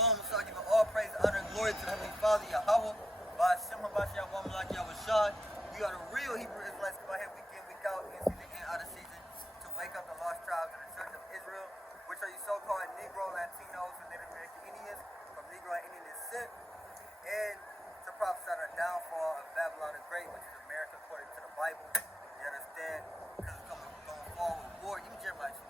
Shalom, so I give all praise, honor, and glory to the Heavenly Father, Yahweh, by Hashem, Habashah, Wamalak, Yahushua. We are the real Hebrew Israelites come out here week in, week out, in season and out of season, to wake up the lost tribes of the Church of Israel, which are you so-called Negro, Latinos, and Native American Indians, from Negro and Indian descent, and to prophesy the downfall of Babylon the Great, which is America according to the Bible. You understand? Because it's going fall with war. Give me Jeremiah 28.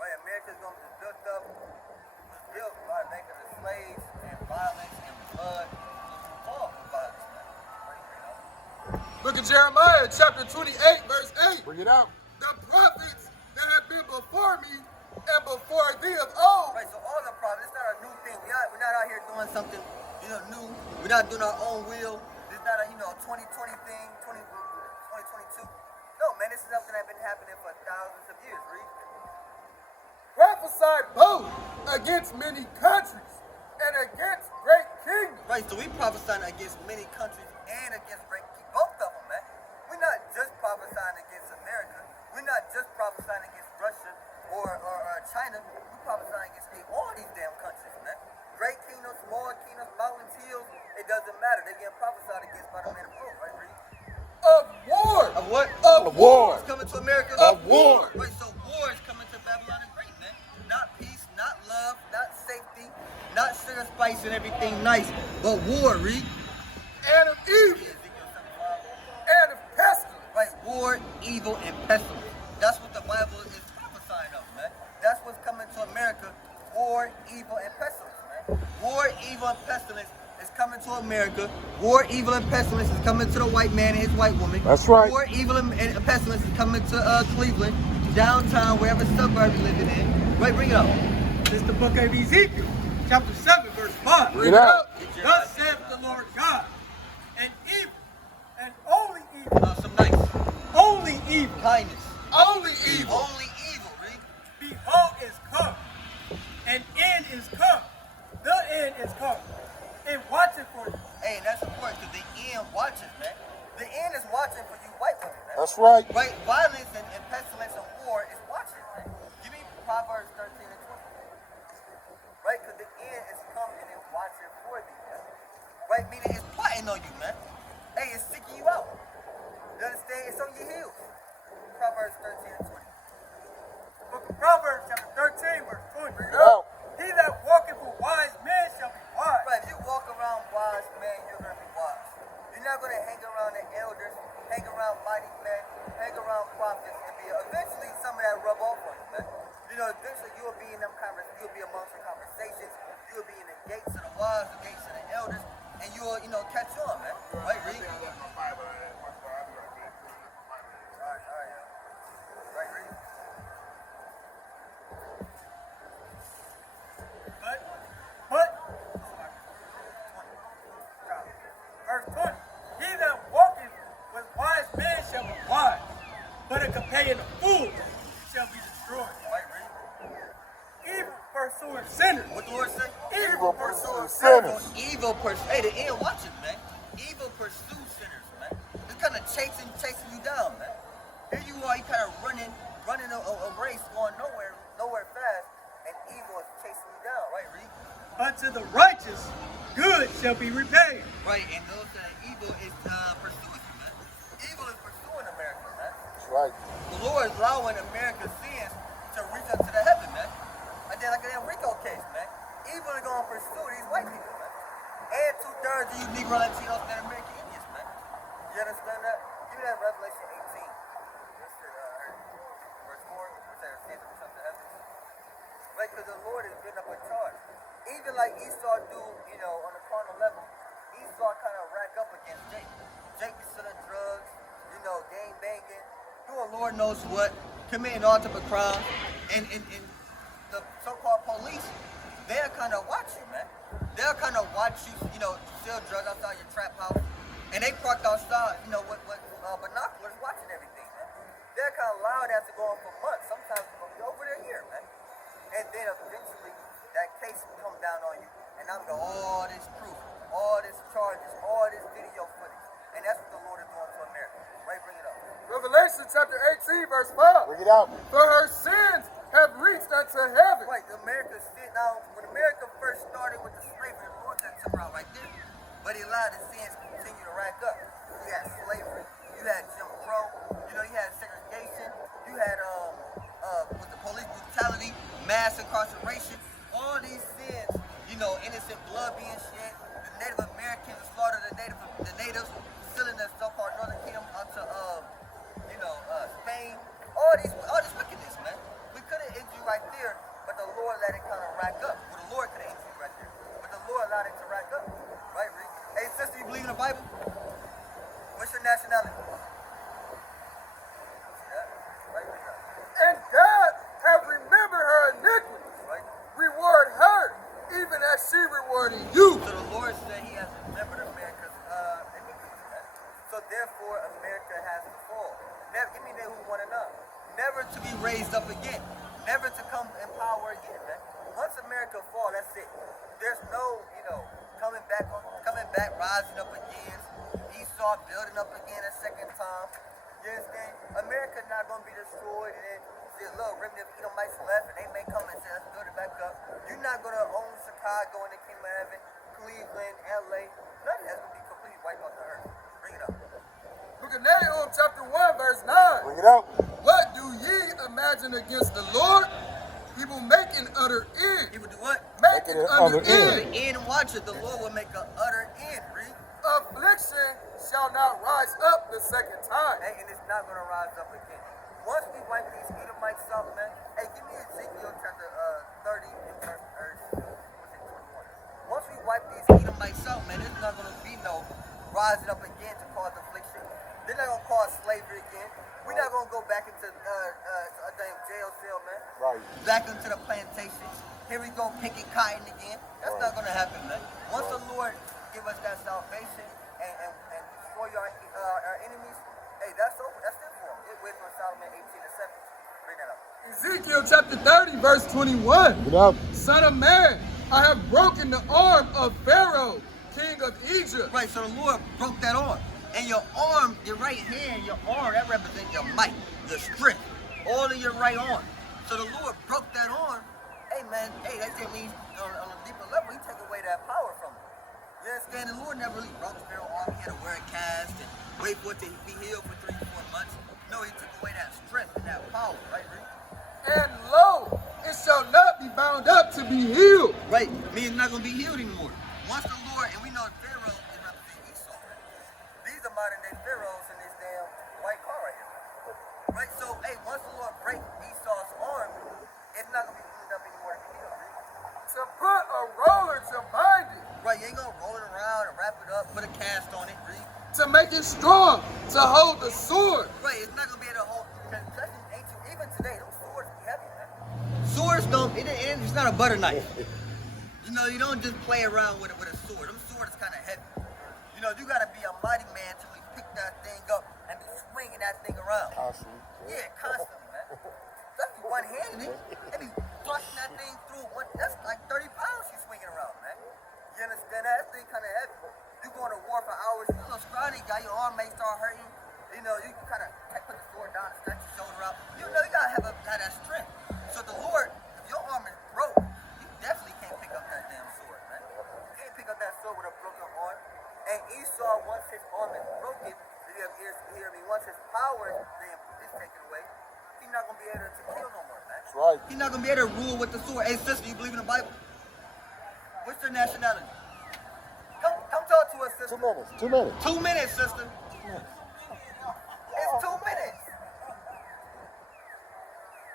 Right, America's going to be built up, was built by making the slaves and violence and blood. All violence, man. Look at Jeremiah chapter 28, verse 8. Bring it out. The prophets that have been before me and before thee of old. Right, so all the prophets, it's not a new thing. We're not out here doing something, new. We're not doing our own will. This is not a, 2020 thing, 2022. No, man, this is something that's been happening for thousands of years, Reed. Prophesied both against many countries and against great kingdoms. Right, so we prophesying against many countries and against great kingdoms. Both of them, man. We're not just prophesying against America. We're not just prophesying against Russia or China. We're prophesying against all these damn countries, man. Great kingdoms, small kingdoms, mountains, hills, it doesn't matter. They're getting prophesied against by the man of God, right, Reed? Of war. Of what? Of war. It's coming to America? Of war. Right, so war is coming to Babylon the Great, man. Not peace, not love, not safety, not sugar, spice, and everything nice, but war, Reed. And of evil. And of pestilence. Right, war, evil, and pestilence. That's what the Bible is prophesying of, man. That's what's coming to America. War, evil, and pestilence, man. War, evil, and pestilence is coming to America. War, evil, and pestilence is coming to the white man and his white woman. That's right. War, evil, and pestilence is coming to Cleveland, downtown, wherever suburb you're living in. Right, bring it up. This is the book of Ezekiel, chapter 7, verse 5. Bring it out. Thus saith the Lord God, and evil, and only evil, Some nice. only evil, Kindness. Only evil. Only evil, Reed. behold is come, and end is come, the end is come, and watching for you. Hey, and that's important because the end watches, man. The end is watching for you white women, man. That's right. Right? Violence and pestilence and war is watching, man. Give me Proverbs 13 and 20. Right? Because the end is coming and watching for thee, man. Right? Meaning it's plotting on you, man. Hey, it's seeking you out. You understand? It's on your heels. Proverbs 13 and 20. Book of Proverbs, chapter 13, verse 20. Bring it out. He that walketh with wise men shall be wise. Right, if you walk around wise, man, you're going to be wise. You're not going to hang around the elders, hang around mighty men, hang around prophets, and eventually some of that rub off on you, man. Eventually you'll be in them you'll be amongst the conversations, you'll be in the gates of the wise, the gates of the elders, and you'll, catch on, man. Right, Reed? All right, Right, Reed? But, verse 20, he that walketh with wise men shall be wise, but a companion of fools shall be destroyed. Right, Reed? Evil pursuing sinners. What the Lord say? Evil pursuing sinners. Evil pursue. Hey, the end watches, man. Evil pursue sinners, man. It's kind of chasing you down, man. Here you are, you kind of running a race, going nowhere fast, and evil is chasing you down, right, Reed? Unto the righteous, good shall be repaid. Right, and those that evil is pursuing you, man. Evil is pursuing America, man. That's right. The Lord is allowing America's sins to reach up to the heaven, man. Like that Rico case, man. Evil is going to pursue these white people, man. And 2/3 of you Negro Latinos and American Indians, man. You understand that? Give me that Revelation 18. Verse 4, which says, sins reach up to heaven. Right, because the Lord is getting up a charge. Even like Esau do, on a carnal level, Esau kind of rack up against Jake. Jake is selling drugs, gang banging, doing Lord knows what, committing all type of crime, and the so-called police, they'll kind of watch you, man. They'll kind of watch you, sell drugs outside your trap house, and they parked outside, with binoculars watching everything, man. They're kind of allowed that to go on for months, sometimes over their year, man. And then eventually, that case will come down on you, and I'm going, all this proof, all this charges, all this video footage, and that's what the Lord is doing to America. Right, bring it up. Revelation chapter 18, verse 5. Bring it out. For her sins have reached unto heaven. Right, America sit now. When America first started with the slavery, the Lord that took her out right there. But he allowed the sins to continue to rack up. You had slavery, you had Jim Crow, you know, you had segregation, you had with the police brutality, mass incarceration, all these sins, you know, innocent blood being shed, the Native Americans slaughtered the natives, selling the so-called Northern Kingdom onto Spain, all this wickedness, man. We could have ended you right there, but the Lord let it kind of rack up. Well, the Lord could have ended you right there, but the Lord allowed it to rack up. Right, Rick? Hey, sister, you believe in the Bible? What's your nationality? Yeah, right, And God have remembered her iniquities. right. Reward her, even as she rewarded you. So the Lord said he has remembered America's iniquities, man. So therefore, America has to fall. Never, give me that who want to know. Never to be raised up again. Never to come in power again, man. Once America fall, that's it. There's no, coming back, rising up again. Esau building up again a second time. You understand? America not going to be destroyed and then see a little remnant of Edomites left and they may come and say, let's build it back up. You're not going to own Chicago and the Kingdom of Heaven, Cleveland, LA. None of that's going to be completely wiped off the earth. Bring it up. Look at Nahum chapter 1, verse 9. Bring it out. What do ye imagine against the Lord? He will make an utter end. He would do what? Make an utter The end. end watcher, the Lord will make an utter end, read. Affliction shall not rise up the second time. Hey, and it's not going to rise up again. Once we wipe these Edomites out, man. Hey, give me Ezekiel chapter 30 and verse 21. Once we wipe these Edomites out, man, there's not going to be no rising up again to cause affliction. They're not going to cause slavery again. We're not going to go back into a damn jail cell, man. Right. Back into the plantations. Here we go picking cotton again. That's not going to happen, man. Once the Lord give us that salvation and destroy our enemies, hey, that's over. That's it for them. It went from Solomon 18 and 7. Bring that up. Ezekiel chapter 30, verse 21. Bring it out. Son of man, I have broken the arm of Pharaoh, king of Egypt. Right, so the Lord broke that arm. And your arm, your right hand, your arm, that represents your might, your strength, all in your right arm. So the Lord broke that arm. Hey, man, that just means on a deeper level, he took away that power from him. You understand? The Lord never really broke Pharaoh's arm. He had to wear a cast and wait for it to be healed for 3 to 4 months. No, he took away that strength and that power, right, Rick? And lo, it shall not be bound up to be healed. Right, means it's not going to be healed anymore. Once the Lord, and we know Pharaoh is representing Esau. These are modern day pharaohs in this damn white car right here. Right, so, hey, once the Lord break Esau's arm, it's not going to be cleaned up anymore to be healed, Rick. To put a roller to bind it. Right, you ain't going to roll it around and wrap it up, put a cast on it, Rick. To make it strong, to hold the sword. Right, it's not going to be able to hold, because even today, those swords be heavy, man. Swords don't, it's not a butter knife. You know, you don't just play around with a sword. Them swords is kind of heavy. You know, you got to be a mighty man to really pick that thing up and be swinging that thing around. Constantly. Yeah, constantly, man. That's one-handed. They be thrusting that thing through. That's like 30 pounds you swinging around, man. You understand that? That thing kind of heavy. You going to war for hours. You little scrawny guy, your arm may start hurting. You know, you can kind of put the sword down, stretch your shoulder out. You know, you got to have that strength. So the Lord, if your arm is broke, you definitely can't pick up that damn sword, man. You can't pick up that sword with a broken arm. And Esau, once his arm is broken, you have ears to hear me, once his power is taken away, he's not going to be able to kill no more, man. That's right. He's not going to be able to rule with the sword. Hey, sister, you believe in the Bible? What's your nationality? Come talk to us, sister. 2 minutes. 2 minutes. 2 minutes, sister. It's 2 minutes.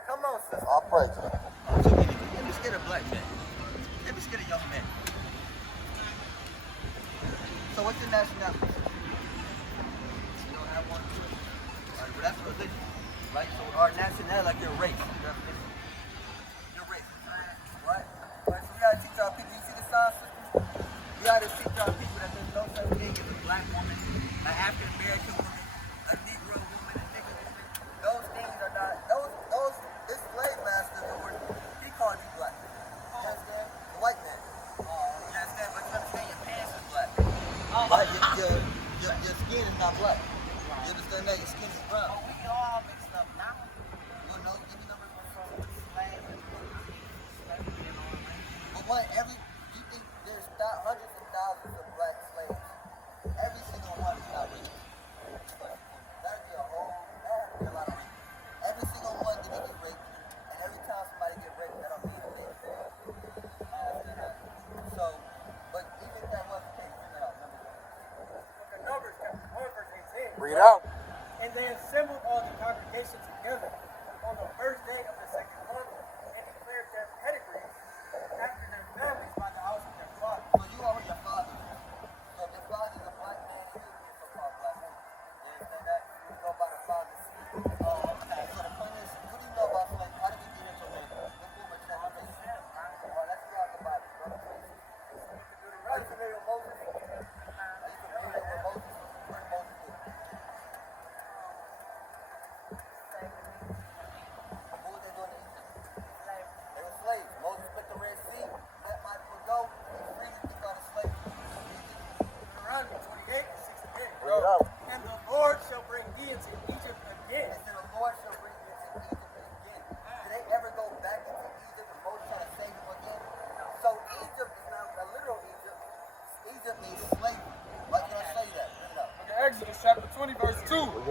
Come on, sister. I'll pray. Let me scared a black man. Let me scared a young man. So what's your nationality? You don't have one? Right, well, that's religion, right? So our nationality, like your race. Your race. Right? Right, so we gotta teach our people. You see the sign, sister? We gotta teach our people that there's no such thing as a black woman, an African American woman, a Negro woman, a nigger woman. Those things are not, this slave master, he called you black. You understand? The white man. You understand? But you understand your pants is black. Right? Your skin is not black. You understand that? Your skin is brown. We all mixed up now. You wanna know? Give me number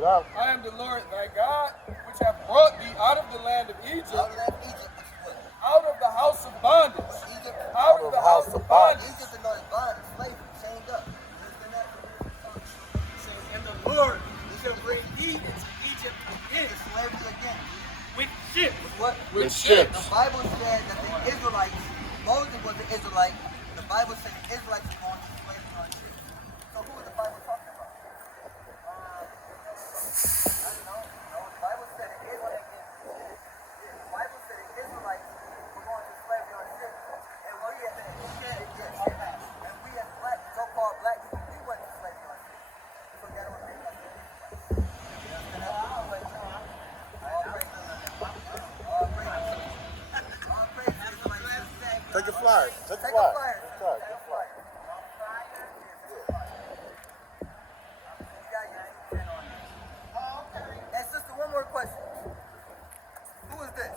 out. I am the Lord thy God, which have brought thee out of the land of Egypt, Out of that Egypt, which is what? out of the house of bondage, Egypt. out of the house of bondage. Egypt is known as bondage, slavery, chained up. You understand that? And the Lord shall bring thee into Egypt again It's slavery again. with ships. What? With The ships. Bible said that the Israelites, Moses was an Israelite. The Bible said the Israelites were going to slavery on ships. So who is the Bible talking about? I don't know. No, the Bible said the Israelites. The Bible said the Israelites were going to slavery on ships, and we as black, so-called black people, we went to slavery on ships. So that was the Israelites. Take a flyer. Take a Take a flyer. flyer. Take a flyer. Take a flyer. And sister, one more question. Who is this?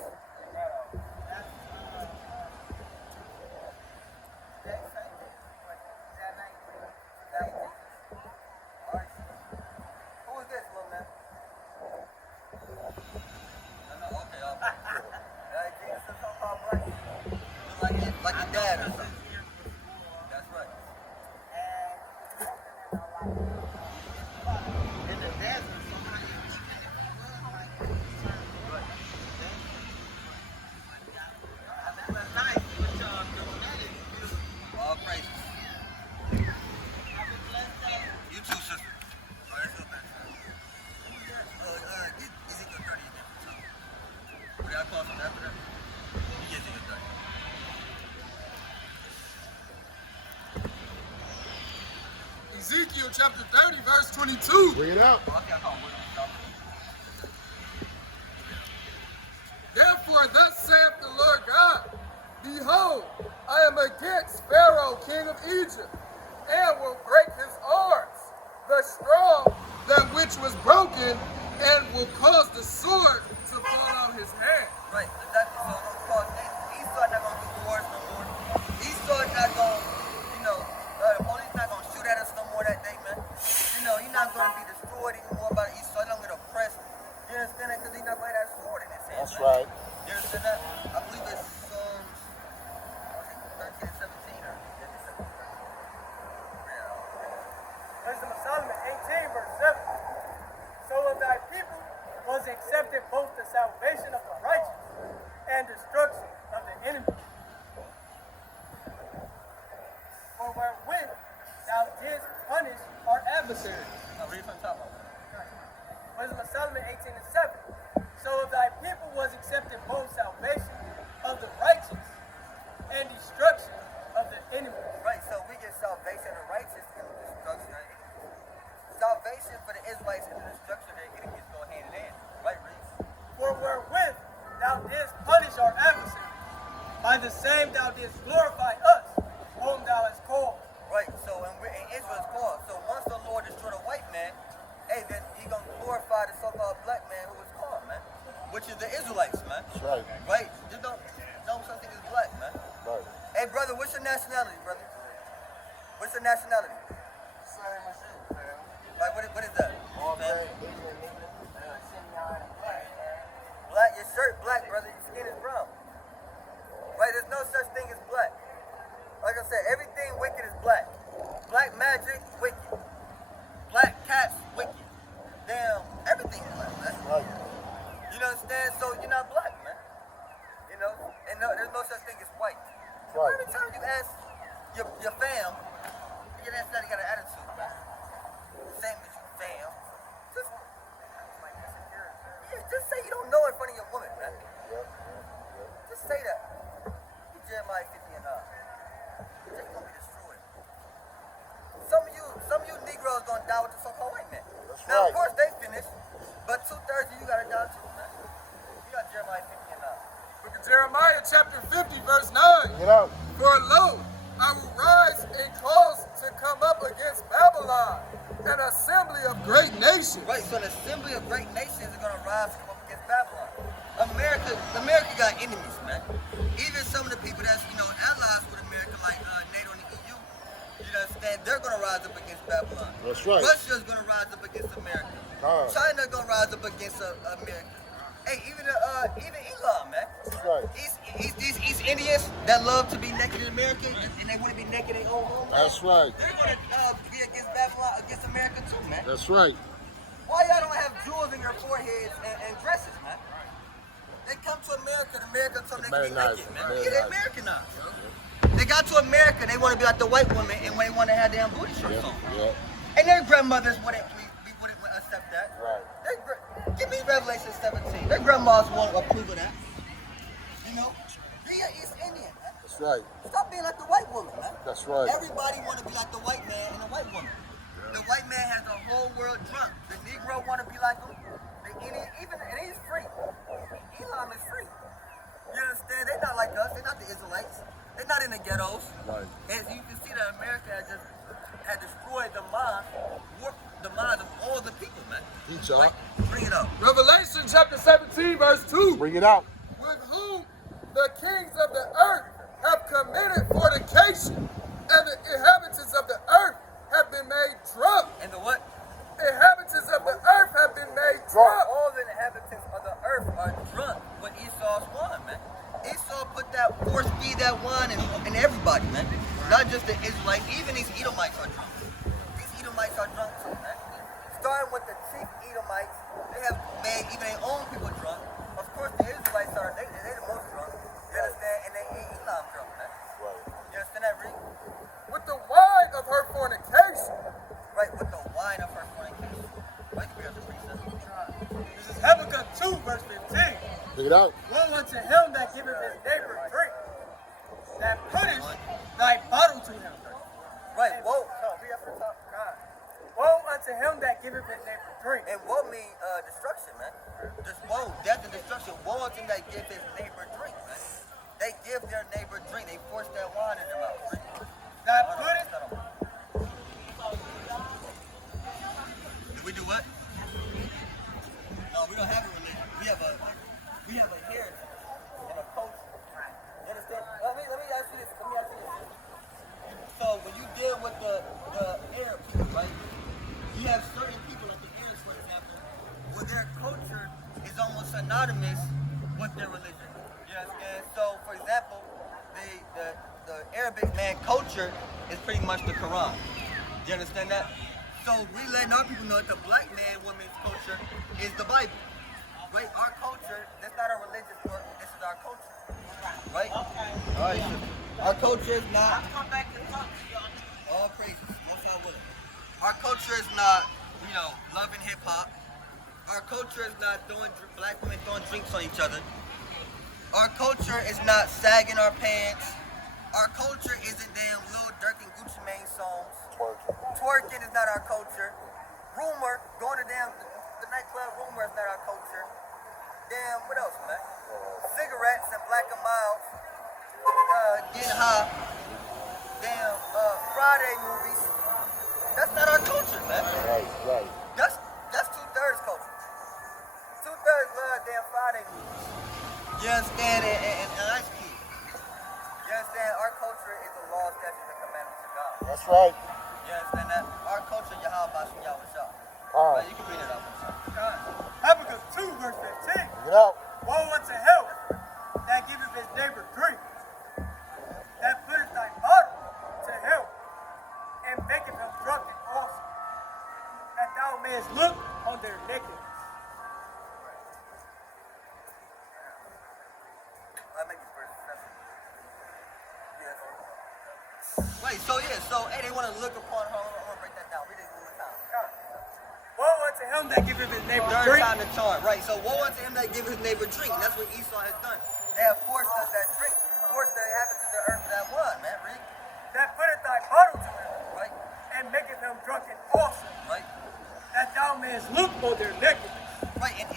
Who is this, little man? Okay, Jesus is so-called black. Look like your dad or something. That's right. In the desert, somebody nice what y'all doing. That is beautiful. All praises. You too, sister. Oh, that's your best friend. Ezekiel 30 again. What y'all call something after that? You get Ezekiel 30. Ezekiel chapter 30, verse 22. Bring it out. Oh, okay, I call him. Therefore, thus saith the Lord God, behold, I am against Pharaoh, king of Egypt, and will break his arms, the strong, that which was broken, and will cause the sword to fall on his hand. Right, exactly. So those called Esau not gonna do wars no more. Esau not gonna, the police not gonna shoot at us no more that day, man. You're not gonna be destroyed anymore by Esau. You're not gonna get oppressed. You understand that? Because he's not gonna have that sword in his hand. That's man. right. You understand that? I believe it's Psalms 13 and 17 or 17. Wisdom of Solomon 18, verse 7. So of thy people was accepted both the salvation of the righteous and destruction of the enemy. For wherewith thou didst punish our adversaries. Now read from the top. Wisdom of Solomon 18 and 7. So of thy people was accepted both salvation of the righteous and destruction of the enemy. Right, so we get salvation of the righteous and the destruction of the enemies. Salvation for the Israelites and the destruction of their enemies go hand in hand. Right, Reese? For wherewith thou didst punish our adversaries, by the same thou didst glorify us, whom thou hast called. Right, so in Israel's called. So once the Lord destroyed a white man, hey, then he gonna glorify the so-called black man who was called, man. Which is the Israelites, man. That's right. Right? You don't something is black, man. Right. Hey, brother, what's your nationality, brother? What's your nationality? Same as you, man. Like, what is that? All Family? day. Black, your shirt black, brother. Your skin is brown. Right? There's no such thing as black. Like I said, everything wicked is black. Black magic, wicked. Black cats, wicked. Damn, everything is black, man. Right. You understand? So you're not black, man. And there's no such thing as white. Right. Every time you ask your fam, you ask that, you got an attitude, man. Same as you, fam. Just say you don't know in front of your woman, man. Just say that. You Jeremiah 50 and 9. You're just gonna be destroyed. Some of you Negroes gonna die with the so-called white man. That's Now, right. of course, they finished, but 2/3 of you gotta die too, man. You got Jeremiah 50 and 9. Book of Jeremiah chapter 50, verse 9. Bring it out. For lo, I will rise and cause to come up against Babylon, an assembly of great nations. Right, so the assembly of great nations are gonna rise and come up against Babylon. America got enemies, man. Even some of the people that's allies with America, like NATO and the EU, you understand, they're gonna rise up against Babylon. That's right. Russia's gonna rise up against America. China gonna rise up against America. Hey, even Elon, man. That's right. These East Indians that love to be naked in America and they want to be naked in their own home. That's right. They're gonna be against Babylon, against America too, man. That's right. Why y'all don't have jewels in your foreheads and dresses, man? They come to America, and America told them they can be naked, man. Yeah, they Americanized. They got to America, they want to be like the white woman, and they want to have their booty shorts on. Yeah. And their grandmothers wouldn't accept that. Right. Give me Revelation 17. Their grandmas won't approve of that. You know? Be an East Indian, man. That's right. Stop being like the white woman, man. That's right. Everybody want to be like the white man and the white woman. The white man has the whole world drunk. The Negro want to be like him. The Indian, and he's free. Elon is free. You understand? They're not like us. They're not the Israelites. They're not in the ghettos. Right. As you can see that America had destroyed the minds of all the people, man. Teach y'all. Like, bring it up. Revelation chapter 17, verse 2. Bring it out. With whom the kings of the earth have committed fornication, and the inhabitants of the earth have been made drunk. And the what? Inhabitants of the earth have been made drunk. All the inhabitants of the earth are drunk when Esau's wine, man. Esau put that feed that wine in everybody, man. Not just the Israelites, even these Edomites are drunk. These Edomites are drunk too, man. Starting with the chief Edomites, they have made even their own people drunk. Of course, the Israelites they're the most drunk. You understand? And they ain't Elam drunk, man. Right. You understand that, Reed? With the wine of her fornication. Right, with the wine of her fornication. Right, you have to read that. This is Habakkuk 2, verse 15. Bring it out. Woe unto him that giveth his neighbor drink, that putteth thy bottle to him. Right, whoa. No, read up to the top. God. Woe unto him that giveth his neighbor drink. And woe mean destruction, man. Just woe, death and destruction. Woe unto him that give his neighbor drink, man. They give their neighbor drink. They force that wine in their mouth. That putteth. Did we do what? No, we don't have a religion. We have a heritage and a culture. You understand? Let me ask you this. So when you deal with the Arab people, right? You have certain people like the Arabs, for example, where their culture is almost synonymous with their religion. You understand? So for example, the Arabic man culture is pretty much the Quran. You understand that? So we letting our people know that the black man woman's culture is the Bible. Right? Our culture, that's not our religious work, this is our culture. Right? Okay. Alright, our culture is not Come back and talk to y'all. all praises. Most all with it. Our culture is not, loving hip hop. Our culture is not black women throwing drinks on each other. Our culture is not sagging our pants. Our culture isn't damn Lil Durk and Gucci Mane songs. Twerking is not our culture. Rumor, going to the nightclub rumor is not our culture. Damn, what else, man? Cigarettes and black and mild. Getting high. Damn, Friday movies. That's not our culture, man. Right. That's 2/3 culture. 2/3 love damn Friday movies. You understand? And Ice Cube. You understand? Our culture is the law, statutes, and commandments of God. That's right. You understand that? Our culture, Yahweh Bashem Yahweh Shah. All Right, right. you can read it out. God. Habakkuk 2, verse 15. Bring it out. Woe unto him that giveth his neighbor drink, that putteth thy bottle to him, and maketh him drunken also, that thou mayest look on their nakedness. Right, so hey, they want to look upon her. I want to break that down. Read it one more time. God. Woe unto him that giveth his neighbor Third drink. time the charm. Right, so woe unto him that giveth his neighbor drink. And that's what Esau has done. They have forced us that drink. Forced the inhabitants of the earth that wine, man. Read. That putteth thy bottle to him, Right, and maketh him drunken also, right. that thou mayest look on their nakedness. Right, and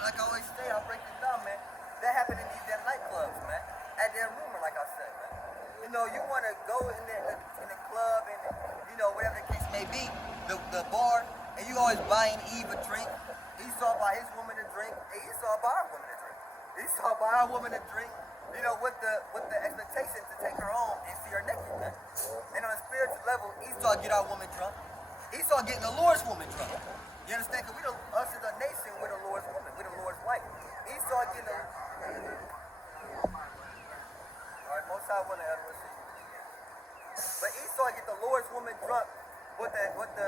like I always say, I'll break this down, man. That happened in these damn nightclubs, man. At their rumor, like I said, man. You want to go in the club and, whatever the case may be, the bar, and you always buying Eve a drink. Esau buy his woman a drink, and Esau buy our woman a drink. Esau buy our woman a drink, with the expectation to take her home and see her naked, man. And on a spiritual level, Esau get our woman drunk. Esau getting the Lord's woman drunk. You understand? Because us as a nation, we're the Lord's woman, we're the Lord's wife. Esau getting a... All right, most high willing, Edward, see you. But Esau get the Lord's woman drunk with the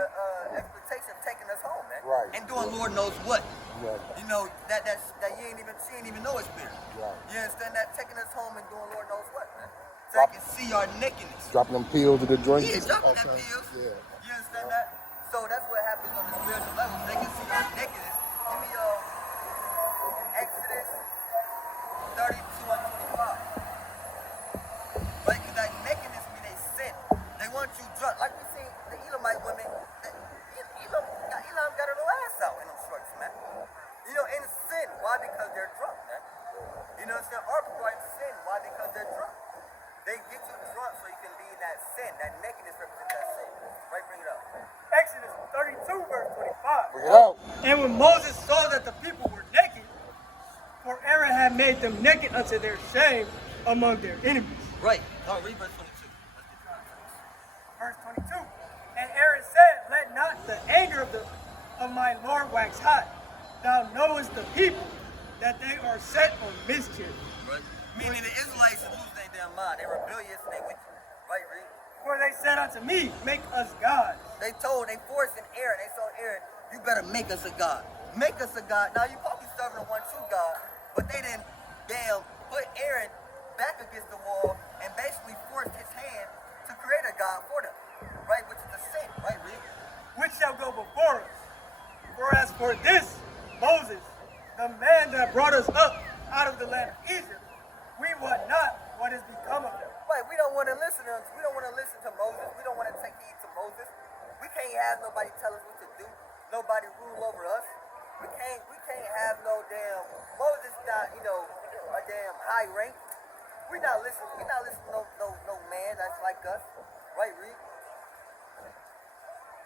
expectation of taking us home, man. Right. And doing Lord knows what. Right. You know, that she ain't even know it's spirit. Right. You understand that? Taking us home and doing Lord knows what, man. So Drop- they can see our nakedness. Dropping them pills to the drink. Yeah, dropping that Okay. pills. Yeah. You understand that? So that's what happens on the spiritual level. They can see our nakedness. Give me Exodus 32:25. Right? Because that nakedness means they sin. They want you drunk. Like we see the Elamite women. Elam got her little ass out in them shorts, man. You know, in sin. Why? Because they're drunk, man. You know what I'm saying? Our people are in sin. Why? Because they're drunk. They get you drunk so you can be in that sin. That nakedness represents that sin. Right? Bring it up. Exodus 32, verse 25. Bring it out. And when Moses saw that the people were naked, for Aaron had made them naked unto their shame among their enemies. Right. Oh, read verse 22. Let's get the context. Verse 22. And Aaron said, let not the anger of my Lord wax hot. Thou knowest the people that they are set on mischief. Right. Meaning the Israelites are losing their damn mind. They're rebellious and they wicked. Right, read. For they said unto me, make us gods. They forced in Aaron. They told Aaron, you better make us a god. Make us a god. Now you probably serving the one true God, but they didn't put Aaron back against the wall and basically forced his hand to create a god for them. Right, which is a sin. Right, read. Which shall go before us. For as for this, Moses, the man that brought us up out of the land of Egypt, we wot not what has become of him. Right, we don't want to listen to him. We don't want to listen to Moses. We don't want to take heed to Moses. We can't have nobody tell us what to do. Nobody rule over us. We can't have no damn Moses not, a damn high rank. We're not listening to no man that's like us. Right, Reed?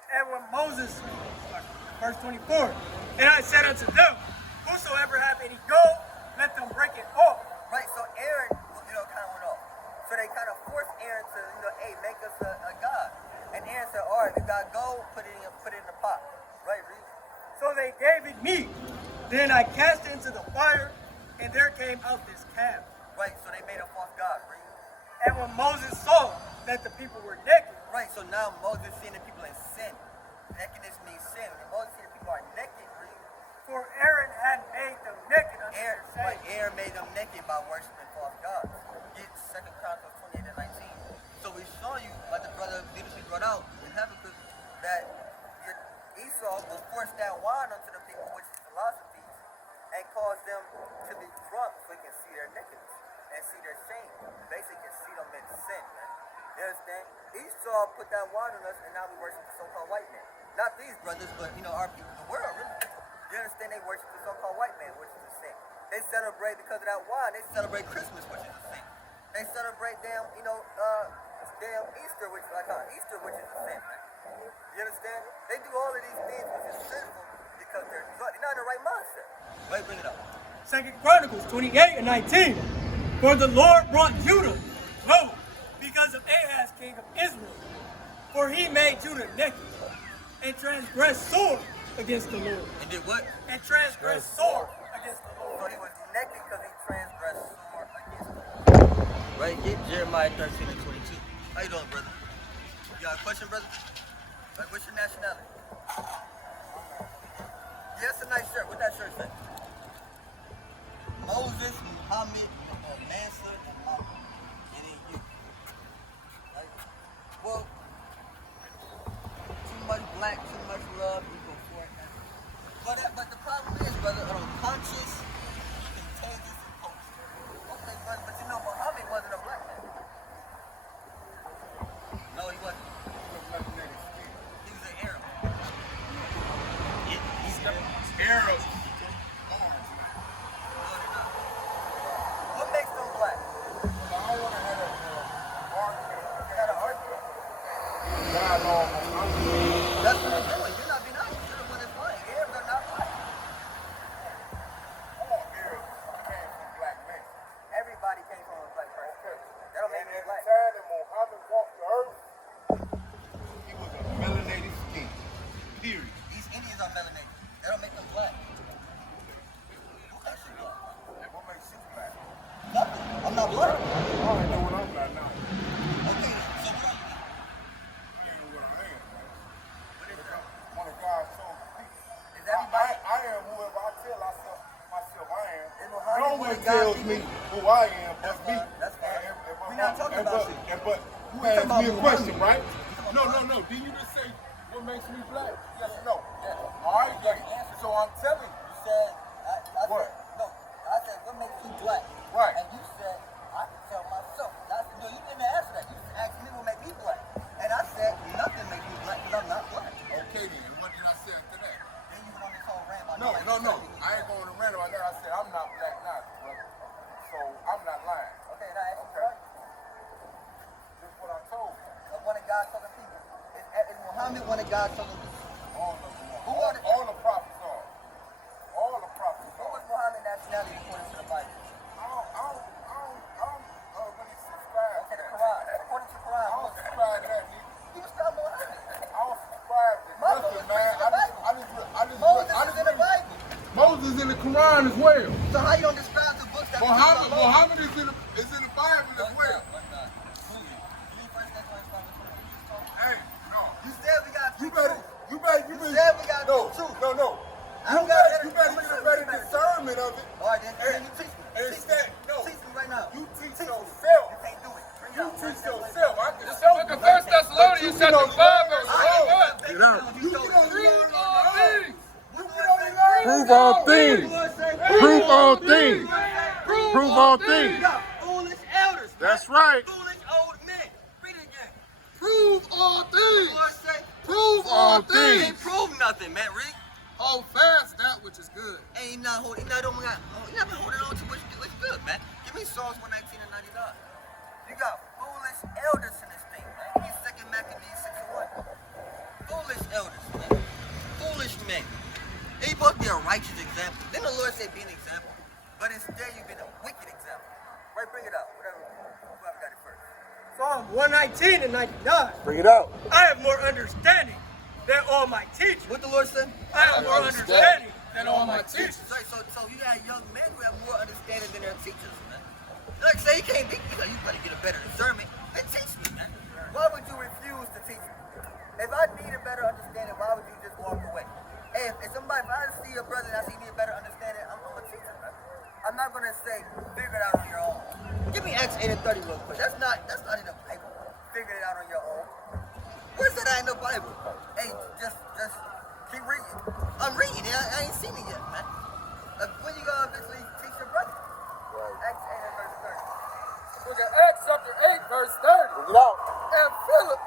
And when Moses, verse 24, and I said unto them, whosoever have any gold, let them break it off. Right, so Aaron, kind of went off. So they kind of forced Aaron to, hey, make us a god. And Aaron said, all right, if you got gold, put it in the pot. Right, Reed? So they gave it me. Then I cast it into the fire, and there came out this calf. Right, so they made a false god, Reed? And when Moses saw that the people were naked, Right, so now Moses seeing the people in sin. Nakedness means sin. When Moses seeing the people are naked, Reed? for Aaron had made them naked unto their Right, shame. Aaron made them naked by worshiping false gods. Get 2 Chronicles 28 and 19. So we show you, like the brother previously brought out in Habakkuk, that Esau will force that wine onto the people, which is philosophies, and cause them to be drunk so they can see their nakedness and see their shame. Basically, can see them in sin, man. You understand? Esau put that wine on us, and now we worship the so-called white man. Not these brothers, but our people, the world, really. You understand? They worship the so-called white man, which is a sin. They celebrate because of that wine. They celebrate Christmas, which is a sin. They celebrate damn Easter, which is a sin, man. You understand? They do all of these things which is sinful because they're drunk. They're not in the right mindset. Wait, bring it up. 2 Chronicles 28 and 19. For the Lord brought Judah low because of Ahaz, king of Israel. For he made Judah naked and transgressed sore against the Lord. And did what? And transgressed sore against the Lord. So he was naked because he transgressed sore against the Lord. Right? Get Jeremiah 13 and 22. How you doing, brother? You got a question, brother? Like, what's your nationality? Yeah, it's a nice shirt. What that shirt say? Moses, Muhammad, Mansa, and Muhammad. And then you. Right? Well, too much black, too much love, we go for it. But the problem is, brother, conscious, contagious, and potent. Okay, brother, but Muhammad wasn't a black man. No, he wasn't. He was an Arab. He's Arab. Arrows. No, they're not. not blood. I already know what I'm not now. Okay, so what are you? I ain't know what I am, man. What is that? One of God's chosen people. Is everybody? I am whoever I tell myself I am. Is No Muhammad one one of God's tells me people? who I am but That's me. fine. That's fine. And We're not talking about you. But you We're talking asked me a about question, Muhammad. right? No. Did you just say what makes me black? Yes or no? Yeah. All right, then. So I'm telling you. You said, I What? said, no, I said, what makes you black? Right. And you said, I can tell myself. And I said, no, you didn't answer that. You asked me what makes me black. And I said, nothing makes me black because I'm not black. Okay, then. What did I say after that? Then you went on this whole rant about No. I ain't going to rant about that. I said I'm not black now, brother. So I'm not lying. Okay, and I asked you, Okay. right? This is what I told you. One of God's chosen people. Is Muhammad one of God's chosen people? All of them. Who are the- All the prophets are. All the prophets What are. was Muhammad's nationality according to the Bible? I don't really subscribe Okay, to the that. Quran. According to the Quran, I don't subscribe to that, nigga. he was from Muhammad. I don't subscribe to Moses nothing, is man. in the Bible. Moses is in the Bible. Moses is in the Quran as well. So how you don't describe the books that Muhammad is in the Bible as well. Hey, no. You said we got You two better, truths. you better, You said we got no, two truths. no. I don't got You better get a better discernment of it. All right, then you teach me. And instead, no. Teach me right now. You teach me. yourself. You can't do it. Bring it You out. teach yourself. I can It's the show book you. of 1 Thessalonians chapter 5 verse 1. Get out. You can only learn on your own. You can only learn Prove all things. Prove all things. Prove all things. Foolish elders. That's right. Foolish old men. Read it again. Prove all things. Lord say, Prove all things. ain't prove nothing, man. Read. Hold fast that which is good. Ain't not holding. You not been holding on to what's good, man. Give me Psalms 119 and 99. You got foolish elders in this thing, man. Give me 2 Maccabees 6 and 1. Foolish elders, man. Foolish men. You're supposed to be a righteous example. Then the Lord said, be an example. But instead, you've been a wicked example. Right, bring it out. Whoever got it first. Psalm 119 and 99. Bring it out. I have more understanding than all my teachers. What the Lord said? I have more understanding than all my teachers. So you got young men who have more understanding than their teachers, man. Like say you can't be, you better get a better discernment. Then teach me, man. Why would you refuse to teach me? If I need a better understanding, why would you just walk away? Hey, if I see a brother and I see you need a better understanding, I'm a teacher, man. I'm not gonna say figure it out on your own. Give me Acts 8 and 30 real quick. That's not in the Bible. Figure it out on your own. Where's that at in the Bible? Hey, just keep reading. I'm reading it. I ain't seen it yet, man. When you gonna eventually teach your brother? Acts 8 and verse 30. Look at Acts chapter 8 verse 30. Bring it out. And Philip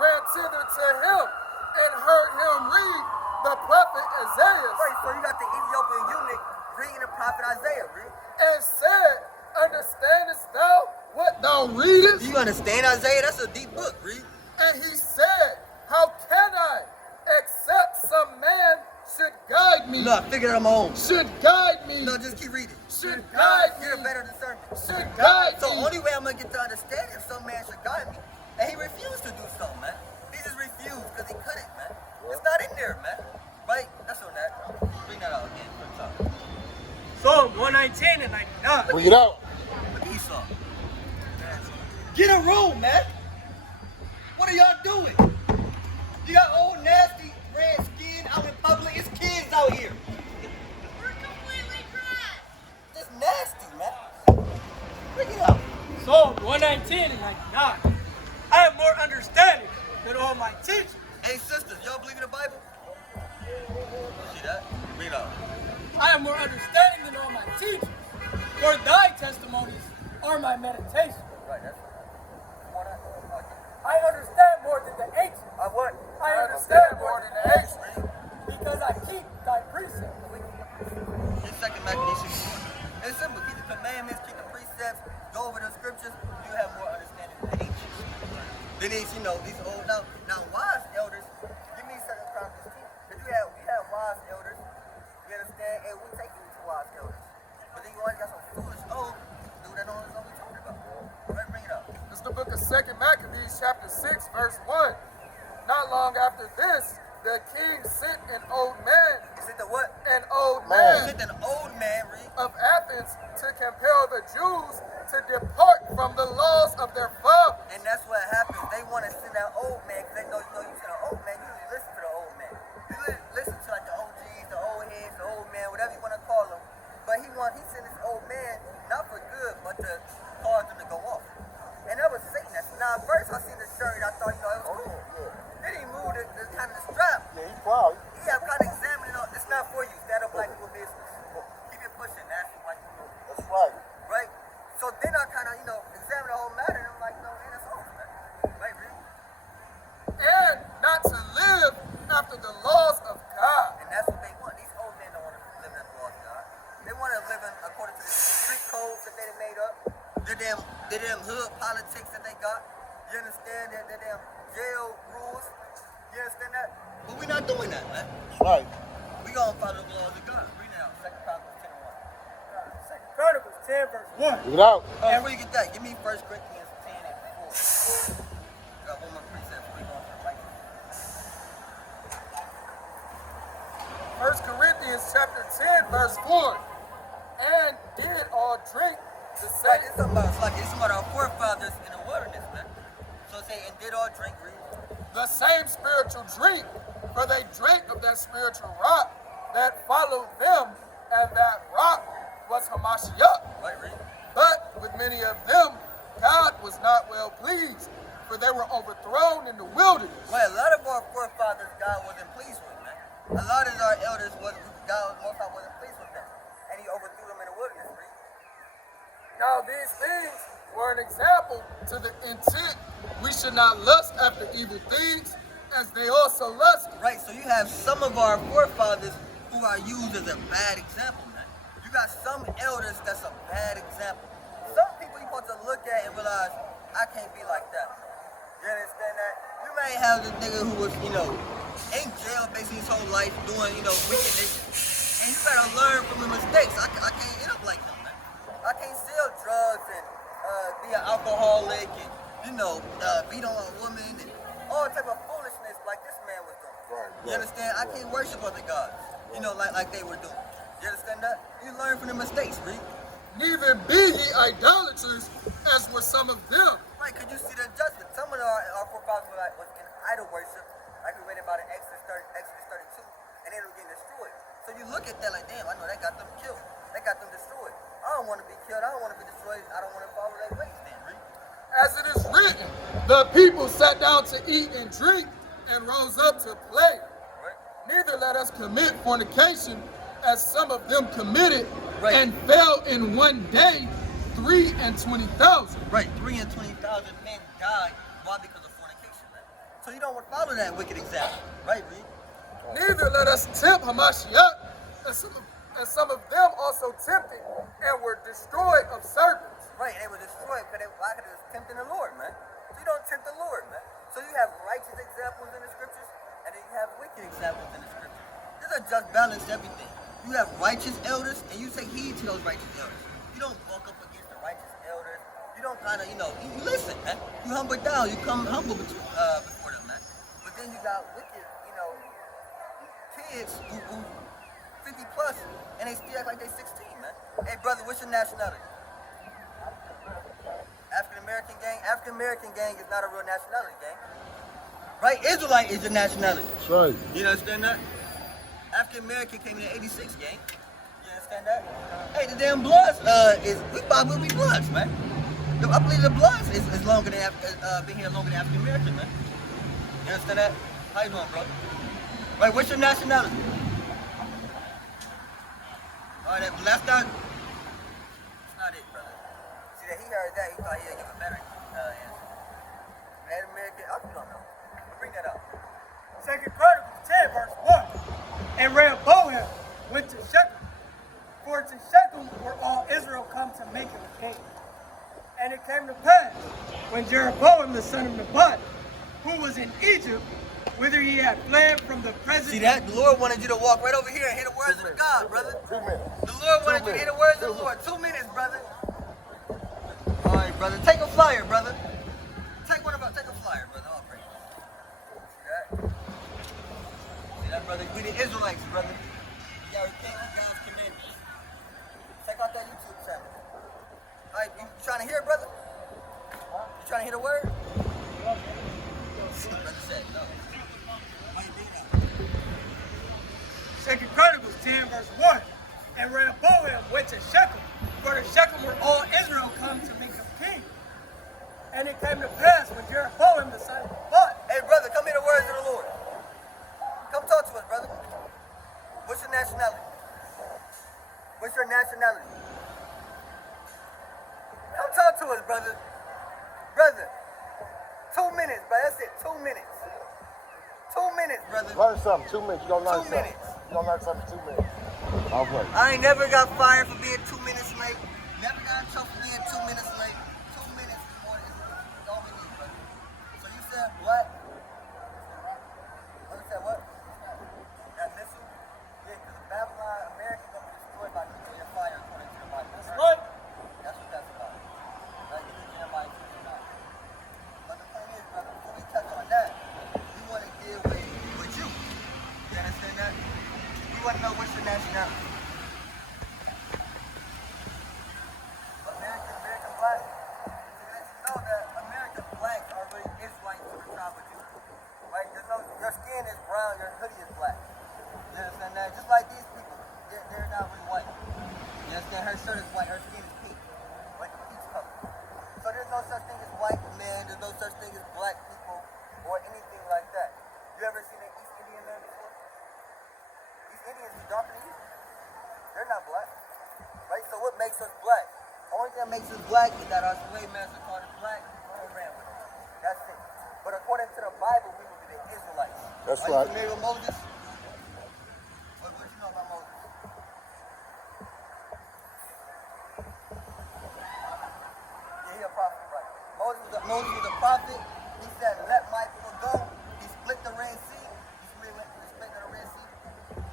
ran thither to him and heard him read the prophet Isaiah Wait, so you got the Ethiopian eunuch reading the prophet Isaiah, read? and said, understandest thou what thou readest? You understand Isaiah? That's a deep book, read. And he said, how can I, except some man should guide me? No, I figured it out on my own. Should guide me. No, just keep reading. Should guide Get a me. better discernment. Should guide So me. only way I'm gonna get to understand is some man should guide me. And he refused to do so, man. He just refused because he couldn't, man. It's not in there, man. Right? That's on that. Bring that out again for the top. Psalm 119 and 99. Bring it out. Look at Esau. Get a room, man. What are y'all doing? You got old nasty red skin out in public. It's kids out here. We're completely dressed. That's nasty, man. Bring it out. Psalm 119 and 99. I have more understanding than all my teachers. Hey, sisters, y'all believe in the Bible? See that? Read out. I am more understanding than all my teachers, for thy testimonies are my meditation. Right, that's I understand more than the ancients. what? I understand more than the ancients, because I keep thy precepts. Get 2 Maccabees 6. It's simple. Keep the commandments, keep the precepts, go over the scriptures. You have more understanding than the ancients. Then these, these old now wise elders. Give me 2 Chronicles 10. Because we have wise elders. You understand? And we take you to wise elders. But then you always got some foolish old dude that don't know what you're talking about. Right, bring it up. It's the book of 2 Maccabees chapter 6 verse 1. Not long after this, the king sent an old man Is it the what? an old He man sent an old man, read. of Athens to compel the Jews to depart from the laws of their fathers. And that's what happens. They want to send that old man because they know, you send an old man, you usually listen to the old man. You listen to like the OGs, the old heads, the old man, whatever you want to call them. But he sent this old man not for good, but to cause them to go off. And that was Satan. Now, at first I seen the shirt, I thought, it was cool. Then he moved the kind of the strap. Yeah, he's proud. Yeah, I'm kind of examining it. It's not for you. Stand up black people business. Keep it pushing. That's white people. That's right. Right? So then I kind of, examine the whole matter, and I'm like, no, man, that's all, man. Right, Reed? And not to live after the laws of God. And that's what they want. These old men don't want to live in the laws of God. They want to live in according to the street codes that they done made up. They're them hood politics that they got. You understand? They're them jail rules. You understand that? But we're not doing that, man. That's right. We gonna follow the laws of God. Read it out. 2 Chronicles 10:1. 2 Chronicles 10, verse 1. Get it out. And where you get that? Give me 1 Corinthians 10 and 4. Got one more precept before we go on to the right. 1 Corinthians chapter 10, verse 4. And did all drink the Right, same. it's about our forefathers in the wilderness, man. So say, and did all drink, read. The same spiritual drink, for they drank of that spiritual rock that followed them, and that rock was Hamashiach. Right, read. But with many of them, God was not well pleased, for they were overthrown in the wilderness. Right, a lot of our forefathers, God wasn't pleased with, man. A lot of our elders, God most time wasn't pleased with them. And he overthrew them in the wilderness, read. Now these things were an example to the intent we should not lust after evil things, as they also lust. Right, so you have some of our forefathers who are used as a bad example, man. You got some elders that's a bad example. Some people you're supposed to look at and realize, I can't be like that. You understand that? You may have the nigga who was, in jail basically his whole life doing, wickedness. And you gotta learn from the mistakes. I can't end up like him, man. I can't sell drugs and be an alcoholic and, beat on a woman and all type of foolishness like this man was doing. Right. You understand? I can't worship other gods, like they were doing. You understand that? You learn from the mistakes, Reed. Neither be ye idolaters, as were some of them. Right, because you see the judgment. Some of our forefathers was in idol worship, like we read about in Exodus 32, and they were getting destroyed. So you look at that like, damn, I know that got them killed. That got them destroyed. I don't want to be killed. I don't want to be destroyed. I don't want to follow their ways then, Reed. As it is written, the people sat down to eat and drink, and rose up to play. Right? Neither let us commit fornication, as some of them committed, Right. and fell in one day 23,000. Right, 320,000 men died. Why? Because of fornication, man. So you don't want to follow that wicked example. Right, Reed? Neither let us tempt Hamashiach, as some of them also tempted, and were destroyed of serpents. Right, and they were destroyed because they was tempting the Lord, man. So you don't tempt the Lord, man. So you have righteous examples in the scriptures, and then you have wicked examples in the scriptures. There's a just balance to everything. You have righteous elders, and you take heed to those righteous elders. You don't buck up against the righteous elders. You don't kind of, you listen, man. You humble down. You come humble before them, man. But then you got wicked, kids who 50 plus, and they still act like they 16, man. Hey, brother, what's your nationality? African-American gang? African-American gang is not a real nationality gang. Right? Israelite is your nationality. That's right. You understand that? African-American came in the 86 gang. You understand that? Hey, the damn Bloods we'll be Bloods, man. I believe the Bloods is longer than, been here longer than African-American, man. You understand that? How you doing, bro? Right, what's your nationality? Alright, that's not it, brother. See that he heard that, he thought he'd give a better answer. Native American, I don't know. Bring that up. 2 Chronicles 10, verse 1. And Rehoboam went to Shechem, for to Shechem were all Israel come to make him king. And it came to pass, when Jeroboam the son of Nebat, who was in Egypt, whither he had fled from the presence. See that? The Lord wanted you to walk right over here and hear the words of God, brother. 2 minutes. The Lord wanted you to hear the words of the Lord. 2 minutes, brother. All right, brother. Take a flyer, brother. Take a flyer, brother. All praise. See that? See that, brother? We the Israelites, brother. check out that YouTube channel. All right, you trying to hear it, brother? You trying to hear the word? Brother said no. Second Chronicles 10 verse 1. And Rehoboam went to Shechem, for the Shechem where all Israel come to make him king. And it came to pass when Jeroboam the son of Nebat. Hey, brother, come hear the words of the Lord. Come talk to us, brother. What's your nationality? What's your nationality? Come talk to us, brother. Brother, 2 minutes, brother. That's it, 2 minutes. 2 minutes, brother. Learn something. 2 minutes. You gonna learn 2 something. minutes. You gonna learn something in 2 minutes. Okay. I ain't never got fired for being 2 minutes late. Never got in trouble for being 2 minutes late. 2 minutes is more than all we need, brother. So you said what? What you said what? That missile? Yeah, because Babylon, America gonna be destroyed by nuclear fire according to the Bible. That's right. That's what that's about. Like you read Jeremiah 29. But the thing is, brother, before we touch on that, we want to deal with you. You understand that? We want to know what's your nationality. American black. To let you know that American blacks are really Israelites to the tribe of Judah. Right? There's no, your skin is brown, your hoodie is black. You understand that? Just like these people, they're not really white. You understand? Her shirt is white, her skin is pink. Like the peach color. So there's no such thing as white men, there's no such thing as black people, or anything like that. You ever seen an East Indian man before? These Indians be darker than you. They're not black. Right? So what makes us black? Only thing that makes us black is that our slave master called us black and ran with it. That's it. But according to the Bible, we would be the Israelites. That's Are right. you familiar with Moses? What do you know about Moses? Yeah, he a prophet, right? Moses was a prophet. He said, let my people go. He split the Red Sea. He split the Red Sea.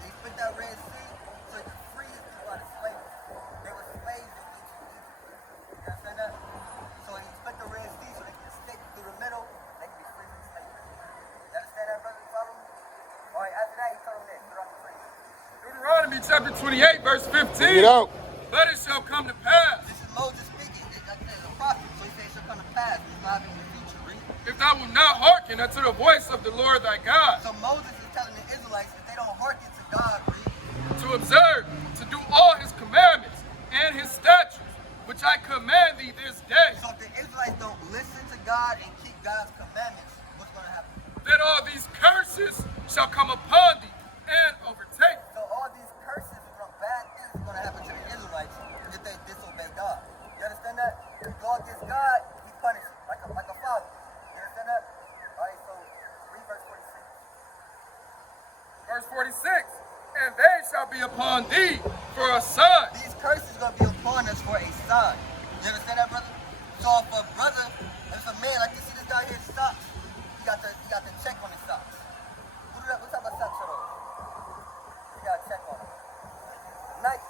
He split that Red Sea so he could free his people out of slavery. They were slaves in ancient Egypt. You understand that? So he split the Red Sea so they can stick through the middle. They can be free from slavery. You understand that, brother? You follow me? All right, after that, he told them this. Deuteronomy chapter 28, verse 15. Get out. But it shall come to pass, This is Moses speaking. Like I said, the prophet. So he said it shall come to pass. It's not happening in the future. Read. if thou wilt not hearken unto the voice of the Lord thy God, So Moses is telling the Israelites if they don't hearken to God, read. to observe, to do all his commandments and his statutes, which I command thee this day, So if the Israelites don't listen to God and keep God's commandments, what's going to happen? that all these curses shall come upon thee and overtake thee. So all these curses from bad things are going to happen to the Israelites if they disobey God. You understand that? If you go against God, he punishes like a father. You understand that? All right, so read verse 46. Verse 46, and they shall be upon thee for a sign. These curses are going to be upon us for a sign. You understand that, brother? So if a brother, if a man, like you see this guy here, socks, he got the check on his socks. What type of socks are those? He got a check on them. Nike.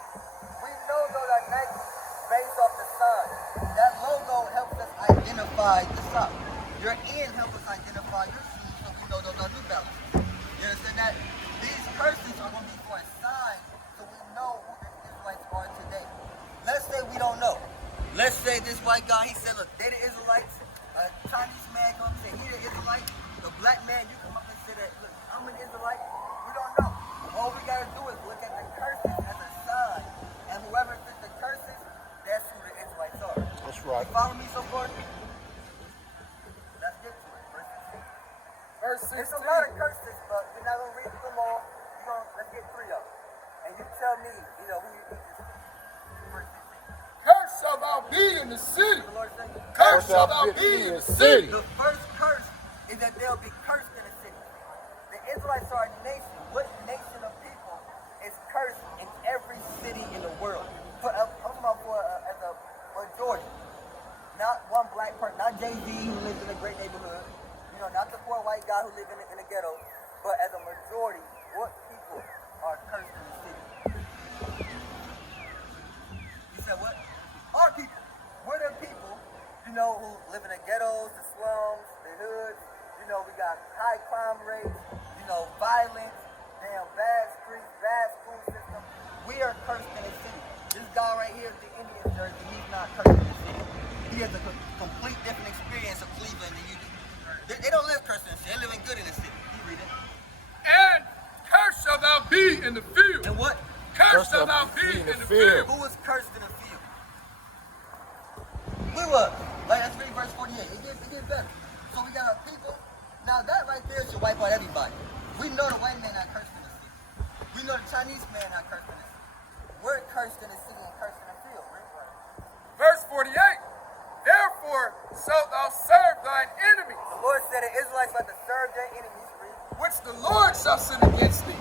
We know though that Nike based off the sign. That logo helps us identify the sock. Your N helps us identify your shoes, so we know those are New Balance. You understand that? These curses are going to be for a sign, so we know who the Israelites are today. Let's say we don't know. Let's say this white guy, he said, look, they the Israelites. A Chinese man comes and say, he the Israelite. The black man, you come up and say that, look, I'm an Israelite. We don't know. All we got to do is look at the curses as a sign. And whoever fits the curses, that's who the Israelites are. That's right. You follow me so far? Let's get to it. Verse There's a 16. lot of curses, but we're not going to read them all. Let's get 3 of them. And you tell me, who you think is verse 16. Cursed shalt thou be in the city. The Lord said, Cursed shalt thou be in the city. the first curse is that they'll be cursed in the city. The Israelites are a nation. What nation of people is cursed in every city in the world? I'm talking about as a majority. Not one black person, not Jay-Z who lives in a great neighborhood. Not the poor white guy who lives in a ghetto. But as a majority, what people are cursed in the city? You said what? Our people. We're the people, who live in the ghettos, the slums, the hoods. We got high crime rates, violence, damn bad streets, bad school system. We are cursed in the city. This guy right here at the Indians jersey, he's not cursing the city. He has a complete different experience of Cleveland than you do. They don't live cursing the city. They living good in the city. You read it. And cursed shall thou be in the field. And what? Cursed shall thou be in the field. Who was cursed in the field? We were. Like, let's read verse 48. It gets better. So we got our people. Now that right there should wipe out everybody. We know the white man not cursed in the city. We know the Chinese man not cursed in the city. We're cursed in the city and cursed in the field. Right? Verse 48. Therefore shalt thou serve thine enemies, The Lord said the Israelites like to serve their enemies. Read. which the Lord shall send against thee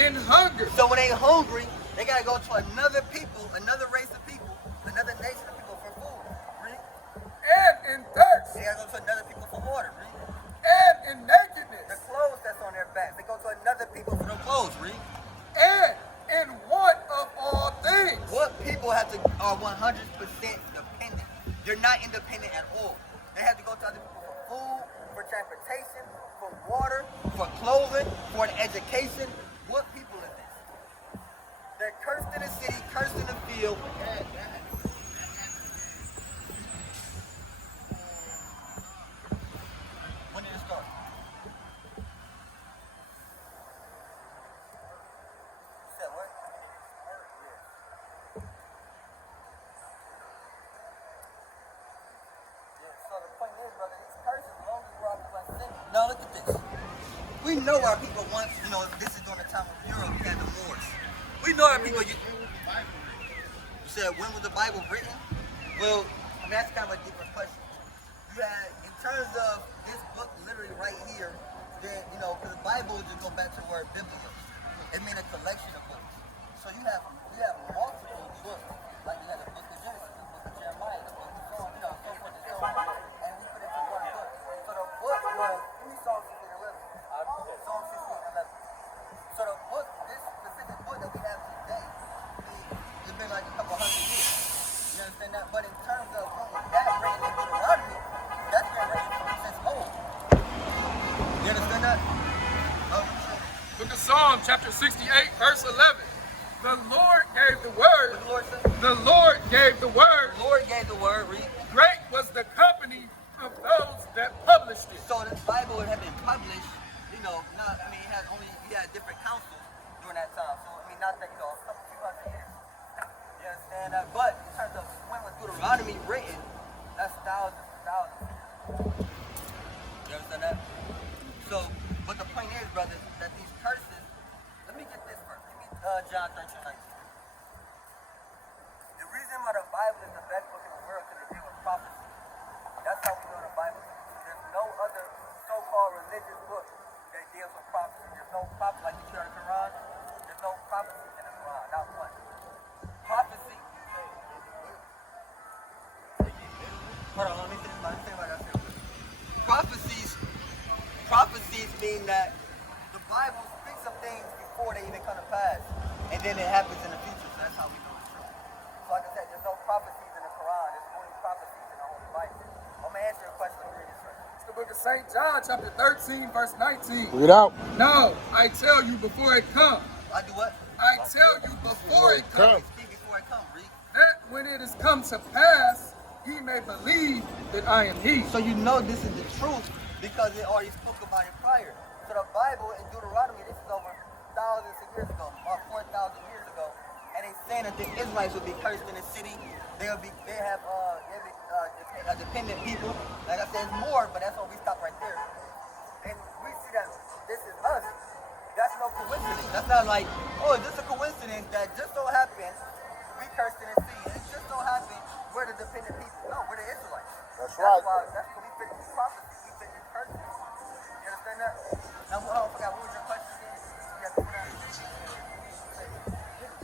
in hunger. So when they hungry, they gotta go to another people, another race of people, another nation of people for food. Read. And in thirst, They gotta go to another people for water. Read. and in nakedness, The clothes that's on their back, they go to another people for their clothes. Read. and in want of all things. What people have to are 100% dependent. They're not independent at all. They have to go to other people for food, for transportation, for water, for clothing, for an education. What people is this? They're cursed in the city, cursed in the field. When did it start? You said what? So the point is, brother, it's cursed as long as we're all like sin. Now look at this. We know our people once, this is during the time of Europe, we had the Moors. We know our people. You said, when was the Bible written? Well, that's kind of a different question. You had, in terms of this book literally right here, then, because the Bible just go back to the word biblical. It means a collection of books. So you have multiple books. Like you had the book of Genesis, the book of Jeremiah, the book of Psalm, so forth and so on. And we put it into one book. So the book was, give me Psalm 16 and 11. Psalm 16 and 11. So the book, this specific book that we have today, it's been like a couple hundred years. You understand that? But in terms of that written in Deuteronomy, that's been written since old. You understand that? Book of Psalm, chapter 68, verse 11. The Lord gave the word. What the Lord said? The Lord gave the word. The Lord gave the word, read. Great was the company of those that published it. So this Bible had been published, he had different councils during that time. So, not that, a couple few hundred years. You understand that? But in terms of when was Deuteronomy written, that's thousands and thousands. You understand that? So, but the point is, brothers, that these curses, let me get this first. Give me John 13:19. The reason why the Bible is the best book in the world is because it deals with prophecy. That's how we know the Bible. There's no other so-called religious book that deals with prophecy. There's no prophecy like the Quran. There's no prophecy in the Quran, not one. Prophecy. Hold on, let me think about that. Prophecies mean that the Bible speaks of things before they even come to pass, and then it happens in the future. So that's how we know it's true. So like I said, there's no prophecies in the Quran. There's only prophecies in the Holy Bible. I'm gonna answer your question. Let me read this first. It's the book of St. John, chapter 13, verse 19. Read out. No, I tell you before it come. I do what? I tell you before it come. Speak before I come. Read. That when it is come to pass, ye may believe that I am he. So you know this is the truth because it already spoke about it prior. So the Bible in Deuteronomy, this is over thousands of years ago, about 4,000 years ago, and it's saying that the Israelites will be cursed in the city. They'll be dependent people. Like I said, it's more, but that's why we stop right there. And we see that this is us. That's no coincidence. That's not like, oh, is this a coincidence that just so happens we cursed in the city? And it just so happens we're the dependent people. No, we're the Israelites. That's right. That's what we fit these prophecies. We fit these curses. You understand that? Now, I forgot, what was your question again?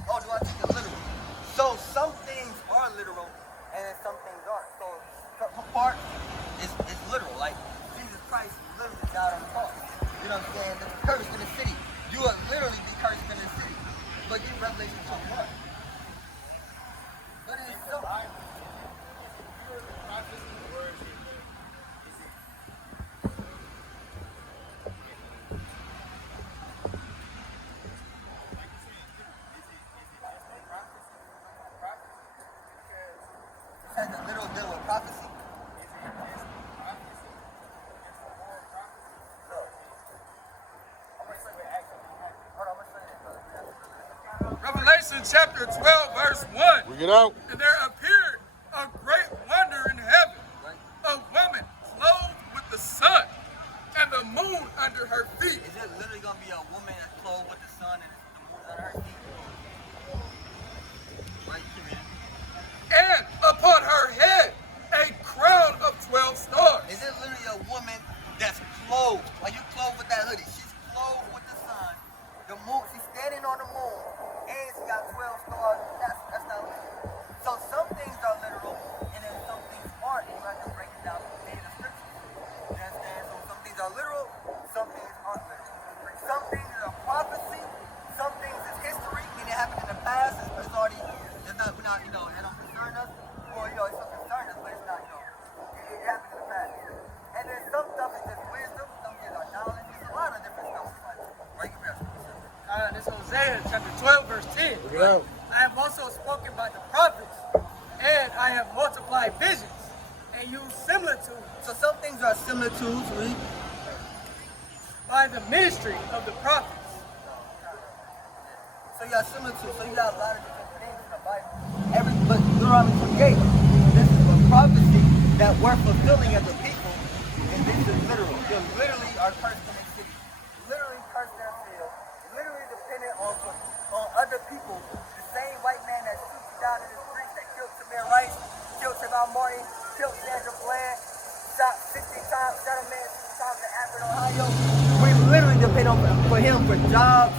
Oh, do I take it literal? So some things are literal, and then some things aren't. So some part is literal. Like Jesus Christ literally died on the cross. You know what I'm saying? The curse in the city. You will literally be cursed in the city. But in Revelation 21. But it's so. the literal deal with prophecy? Look. I'm gonna show you actually. Hold on, I'm gonna show you this, brother. Revelation chapter 12, verse 1. Bring it out. And there appeared a great wonder in heaven, a woman clothed with the sun and the moon under her feet, Is it literally gonna be a woman that's clothed with the sun and the moon under her feet? Right here, man. and upon her head a crown of 12 stars. Is it literally a woman that's clothed? Like you clothed with that hoodie? She's clothed with the sun. The moon. She's standing on the moon, and she got 12 stars. That's not literal. So some things are literal, and then some things aren't. And you have to break it down in the scriptures. You understand? So some things are literal, some things aren't literal. Some things are prophecy, some things is history, and it happened in the past. It's already, it's not, we're not, you know, it don't concern us. Well, you know, it still concern us, but it's not, you know, it happened in the past. And then some stuff is just wisdom, some things are knowledge. There's a lot of different stuff. Right here. This is Hosea chapter 12, verse 10. Bring it out. I have also spoken by the prophets, and I have multiplied visions, and used similitudes So some things are similar to, read. by the ministry of the prophets. So you got similar to, so you got a lot of different things in the Bible. But Deuteronomy 28, this is a prophecy that we're fulfilling as a people, and this is literal. You literally are cursed in this city. Literally cursed in our field. Literally dependent on other people. The same white man that shoots you down in the streets, that killed Tamir Rice, killed Trayvon Martin, killed Sandra Bland, shot 60 times, shot a man 60 times in Akron, Ohio. We literally depend on for him for jobs,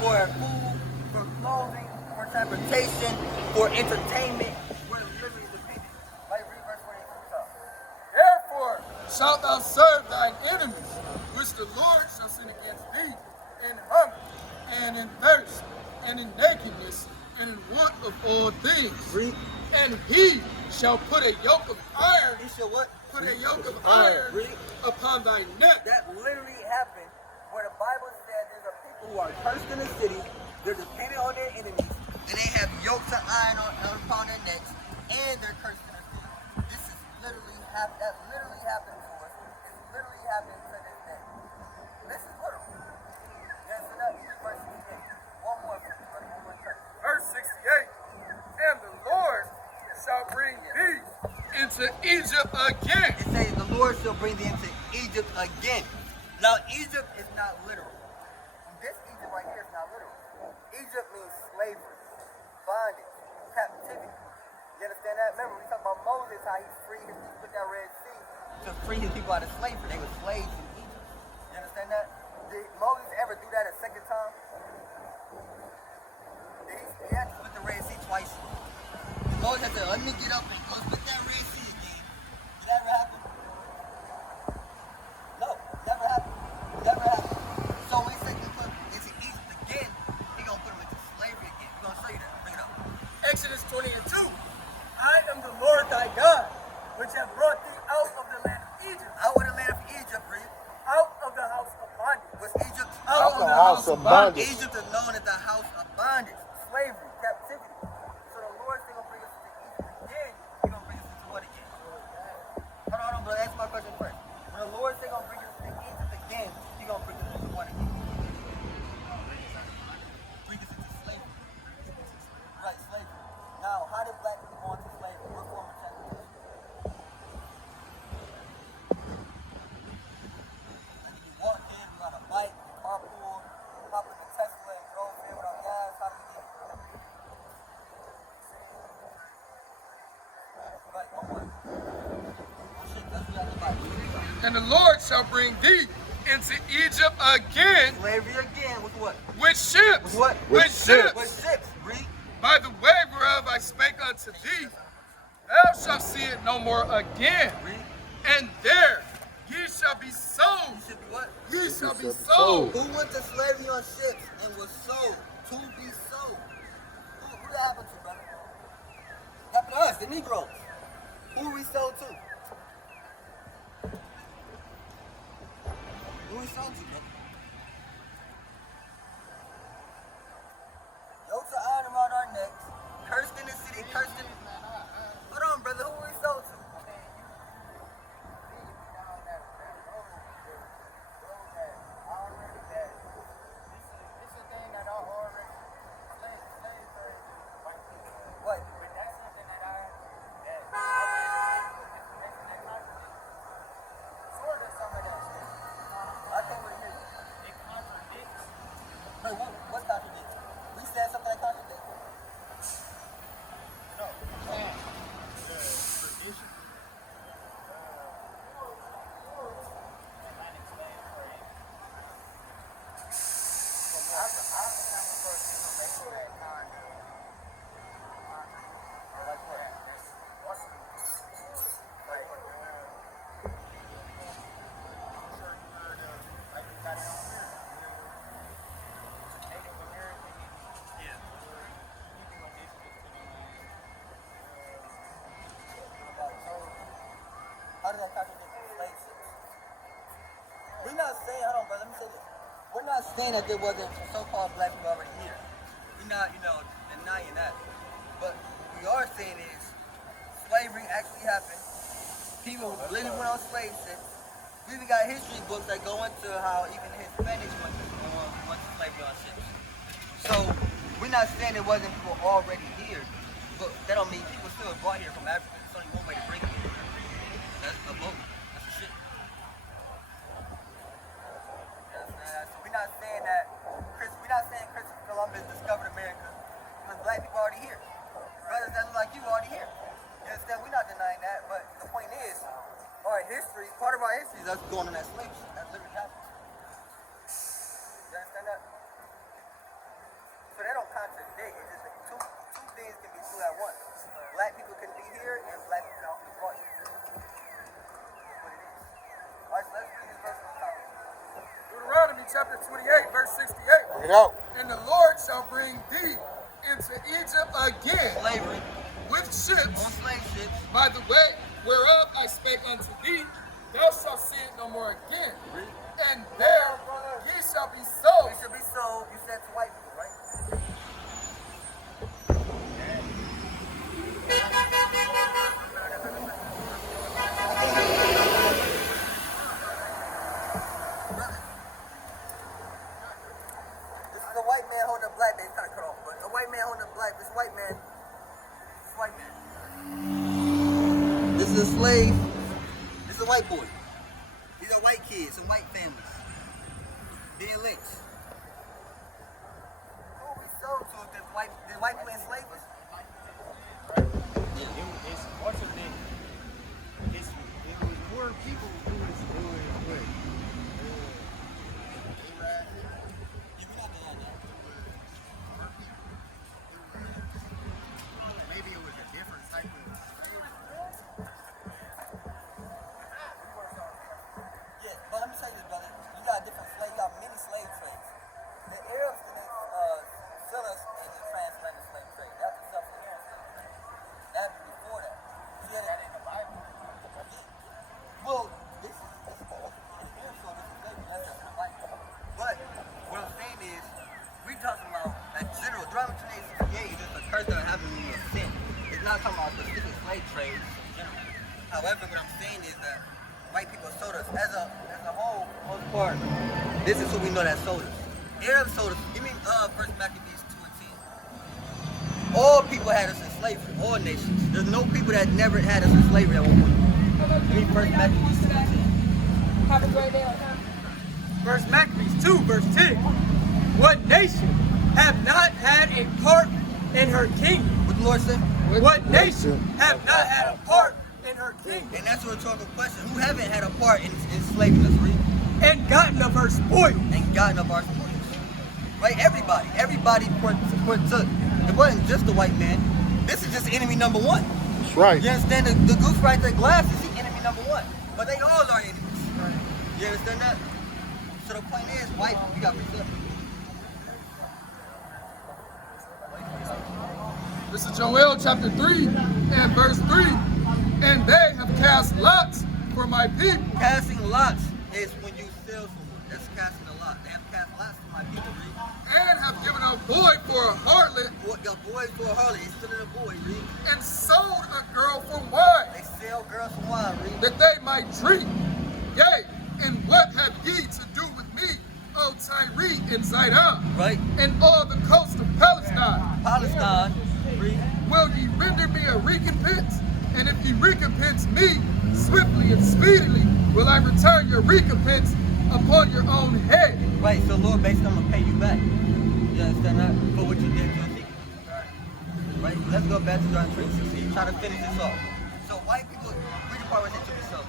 for food, for clothing, for transportation, for entertainment. We're literally dependent. Like read verse 42 up. Therefore shalt thou serve thine enemies, which the Lord shall send against thee, in hunger, and in thirst, and in nakedness, and in want of all things. Read. And he shall put a yoke of iron, He said what? put a yoke of iron Read. upon thy neck. That literally happened where the Bible said there's a people who are cursed in the city, they're dependent on their enemies, and they have yokes of iron upon their necks, and they're cursed in the city. This is literally that literally happened to us. It's literally happening to this day. This is literal. Yes, so that verse 68. One more church. Verse 68. And the Lord shall bring thee into Egypt again. It says the Lord shall bring thee into Egypt again. Now, Egypt is not literal. This Egypt right here is not literal. Egypt means slavery, bondage, captivity. You understand that? Remember, we talked about Moses, how he freed his people with that Red Sea to free his people out of slavery. They were slaves in Egypt. You understand that? Did Moses ever do that a second time? He had to split the Red Sea twice. Moses had to let me get up and go split that Red Sea again. Did that ever happen? No, never happened. Never happened. So when he said he put him into Egypt again, he gonna put him into slavery again. He's gonna show you that. Bring it up. Exodus 20 and 2. I am the Lord thy God, which have brought thee out of the land of Egypt, Out of the land of Egypt, read. out of the house of bondage. Was Egypt? Out of the house of bondage. Egypt is known as the house of bondage, slavery, captivity. So the Lord said gonna bring us into Egypt again. He's gonna bring us into what again? Hold on, bro. Answer my question first. When the Lord said gonna bring us into Egypt again, he's gonna bring us into what again? Bring us into slavery. Right, slavery. Now, how did black people go into slavery? What form of transportation? Like you walked in, you got a bike, you carpool, hop in the Tesla and drove there without gas. How did we get it? Right, one more. Oh shit, that's what I got the bike. And the Lord shall bring thee into Egypt again Slavery again with what? with ships. With what? With ships. With ships, read. By the way whereof I spake unto thee, thou shalt see it no more again. Read. And there ye shall be sold. You should be what? Ye shall be sold. sold. Who went to slavery on ships and was sold? To be sold. Who that happened to, brother? Happened to us, the Negroes. Who we sold to? Who we sold to, brother? Yokes of iron around our necks, cursed in the city, cursed in... Hold on, brother, who we sold saying that there wasn't so-called black people already here. We're not, denying that. But we are saying is slavery actually happened. People literally went on slave ships. We even got history books that go into how even Hispanics went to slavery on ships. So we're not saying there wasn't people already here, but that don't mean people still brought here from Africa. There's only one way to bring it here. That's a boat. That's a ship. So we're not saying that Christopher Columbus discovered America because black people already here. Brothers that look like you already here. You understand? We're not denying that, but the point is, our history, part of our history is us going on that slave ship. That literally happened. You understand that? So they don't contradict. It's just that two things can be true at once. Black people can be here and black people can also be brought here. That's what it is. All right, so let's read this verse one time. Deuteronomy chapter 28, verse 68. Bring it out. And the Lord shall bring thee into Egypt again Slavery with ships on slave ships. by the way whereof I spake unto thee, thou shalt see it no more again. And there ye shall be sold. We should be sold. You said to white people, right? This is a white man holding a black man. He's trying to cut off, but a white man holding a black. This white man. This is a slave. This is a white boy. These are white kids, some white families being lynched. Who are we sold to if the white people enslaved us? It's alternate history. It was more people who was doing it quick. Maybe it was a different type of Yeah, but let me tell you this, brother. You got different slave. You got many slave trades. The Arabs didn't sell us in the transatlantic slave trade. That was up to the Arab slave trade. That happened before that. Yeah, that in the Bible. Yeah. Well, this is the Arab so this is slavery. That's just the Bible. But what I'm saying is, we talking about a general. Deuteronomy 28 is just a curse that happened when you sin. It's not talking about specific slave trades in general. However, what I'm saying is that white people sold us as a whole, most part. This is who we know that sold us. Arabs sold us. Give me First Maccabees 2 and 10. All people had us in slavery. All nations. There's no people that never had us in slavery at one point. Give me First Maccabees 2 and 10. Have a great day. First Maccabees 2, verse 10. What nation have not had a part in her kingdom? What the Lord said? What nation have not had a part in her kingdom? And that's a rhetorical question. Who haven't had a part in enslaving us, read? And gotten of her spoil. And gotten up our spoils. Right? Everybody partook. It wasn't just the white man. This is just enemy number one. That's right. You understand? The goose right there, glass is the enemy number one. But they all are enemies. You understand that? So the point is, white, we got precept. This is Joel chapter 3 and verse 3. And they have cast lots for my people. Casting lots is when you sell someone. That's casting a lot. They have cast lots for my people, read. And have given a boy for a harlot. Got boys for a harlot. They still in a boy, read. And sold a girl for wine. They sell girls for wine, read. That they might drink. Yea, and what have ye to do with me, O Tyre and Zidon? Right? And all the coast of Palestine? Palestine, read. Will ye render me a recompense? And if ye recompense me, swiftly and speedily will I return your recompense upon your own head. Right, so Lord basically I'm gonna pay you back. You understand that? For what you did to your people. Right? Let's go back to John 3:16. Try to finish this off. So white people, read the part where it said to be sold.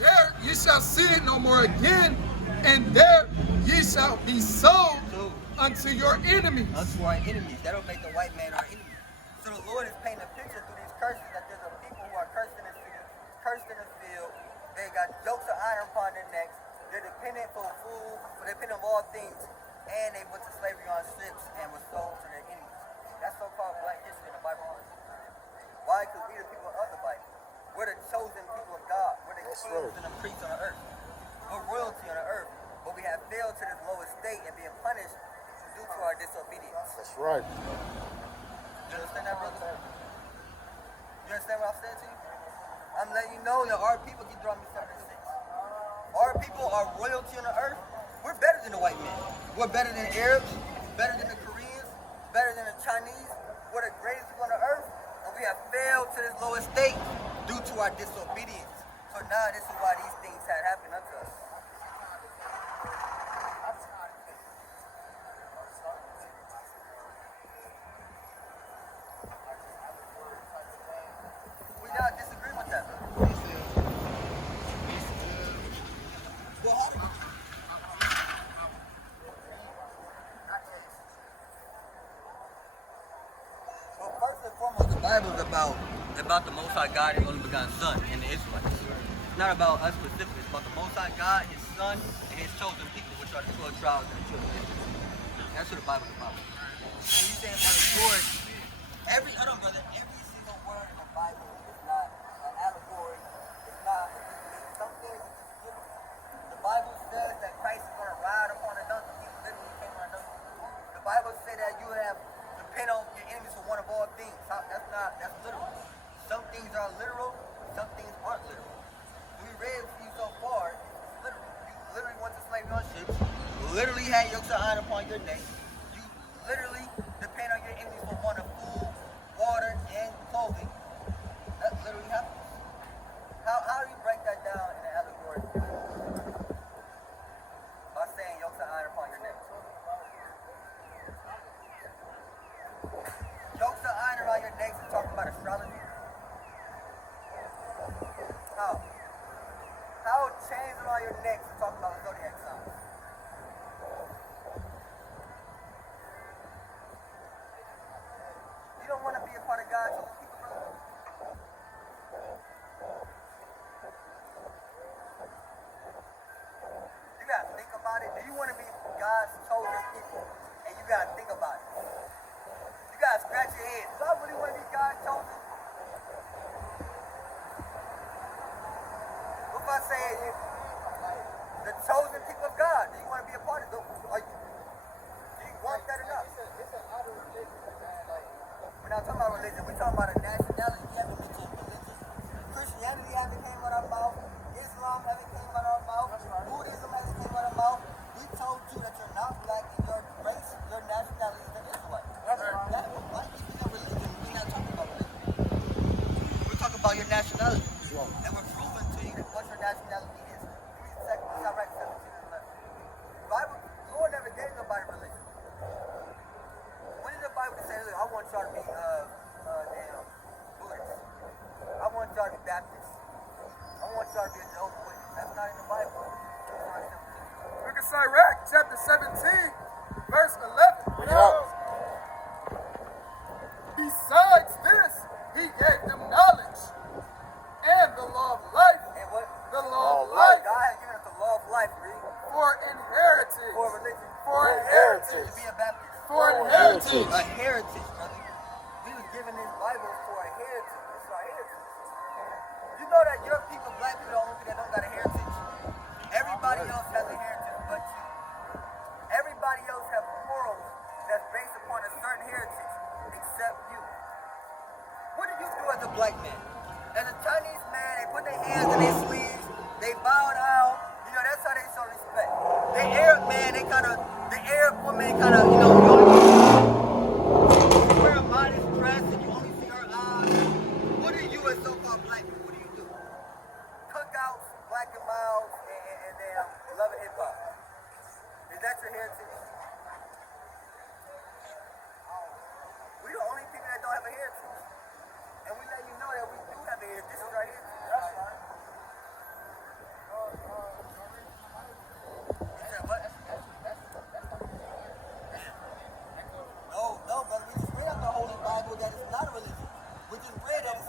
There ye shall see it no more again, and there ye shall be sold unto your enemies. Unto our enemies. That'll make the white man our enemy. So the Lord is painting a picture through these curses that there's a people who are cursed in the field. They got yokes of iron upon their necks. They're dependent for food, they're dependent on all things, and they went to slavery on ships and were sold to their enemies. That's so-called black history in the Bible. Why? Because we the people of the Bible. We're the chosen people of God. We're the kings and the priests on the earth. We're royalty on the earth. but we have failed to this lowest state and being punished due to our disobedience. That's right. You understand that, brother? You understand what I'm saying to you? I'm letting you know that our people keep drawing me 76. Our people are royalty on the earth. We're better than the white man. We're better than the Arabs, better than the Koreans, better than the Chinese. We're the greatest people on the earth, and we have failed to this lowest state due to our disobedience. So now this is why these things had happened unto us. We not disagree with that. Well, how do you? Well, first and foremost, the Bible is about the Most High God and only begotten Son and the Israelites. It's not about us specifically. It's about the Most High God, His Son, and His chosen people, which are the 12 tribes and the children of Israel. That's what the Bible is about. And you saying allegory, hold on, brother, every single word in the Bible is not an allegory. It's not, some things is just literal. The Bible says that Christ is going to ride upon a donkey. He literally came on a donkey. The Bible says that you have depend on your enemies for one of all things. That's literal. Some things are literal, some things aren't literal. We read for you so far, it's literal. You literally went to slavery on ships, literally had yokes of iron upon your neck. You literally depend on your enemies for one of food, water, and clothing. That literally happens. How do you break that down in an allegory? By saying yokes of iron upon your neck. Yokes of iron around your necks and talking about astrology. How chains around your necks and talking about zodiac signs. You don't want to be a part of God's chosen people, brother. You gotta think about it. Do you want to be God's chosen people? And you gotta think about it. You gotta scratch your head. Do I really want to be God's chosen? What if I say you, the chosen people of God? Do you want to be a part of it? Do you want that or not? We're not talking about religion. We're talking about a nationality. We haven't mentioned religion. Christianity hasn't came out of our mouth. Islam hasn't came out of our mouth. Buddhism hasn't came out of our mouth. We told you that you're not black and your race, your nationality is the Israelite. That why do you think of religion? We're not talking about religion. We're talking about your nationality. And we're proving to you what your nationality is. Give me a second. Stop right 17 and 11. Bible, the Lord never gave nobody religion. When did the Bible say, look, I want y'all to be Buddhists. I want y'all to be Baptists. I want y'all to be a Jehovah's Witness. That's not in the Bible. Look at Sirach, chapter 17, verse 11. Besides this, he gave them knowledge and the law of life. And what? The law of life God has given us the law of life, read. for inheritance. For religion. For inheritance. To be a Baptist. For inheritance. A heritage, brother. We was given this Bible for a heritage. It's our heritage. You know that your people, black people, are the only people that don't got a heritage. Everybody else has a heritage but you. Everybody else has morals that's based upon a certain heritage except you. What do you do as a black man? As a Chinese man, they put their hands in their sleeves, they bow down, you know, that's how they show respect. The Arab man, the Arab woman you wear a modest dress and you only see her eyes. What do you as so-called black people, what do you do? Cookouts, black and mild, and love and hip hop. Is that your heritage? We the only people that don't have a heritage. And we let you know that we do have a heritage. This is our heritage. That's right. You said what? No, brother. We just read out the Holy Bible that it's not a religion. We just read that it's...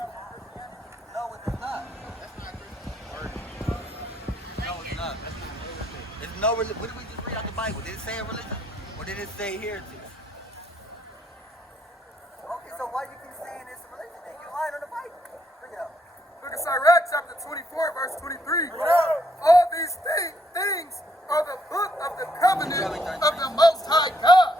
No, it's not. No, it's not. It's no religion. What did we just read out the Bible? Did it say a religion? Or did it say heritage? Okay, so why do you keep saying it's a religion then? You're lying on the Bible. Bring it up. Look at Sirach, chapter 24, verse 23. All these things or the book of the covenant of the Most High God,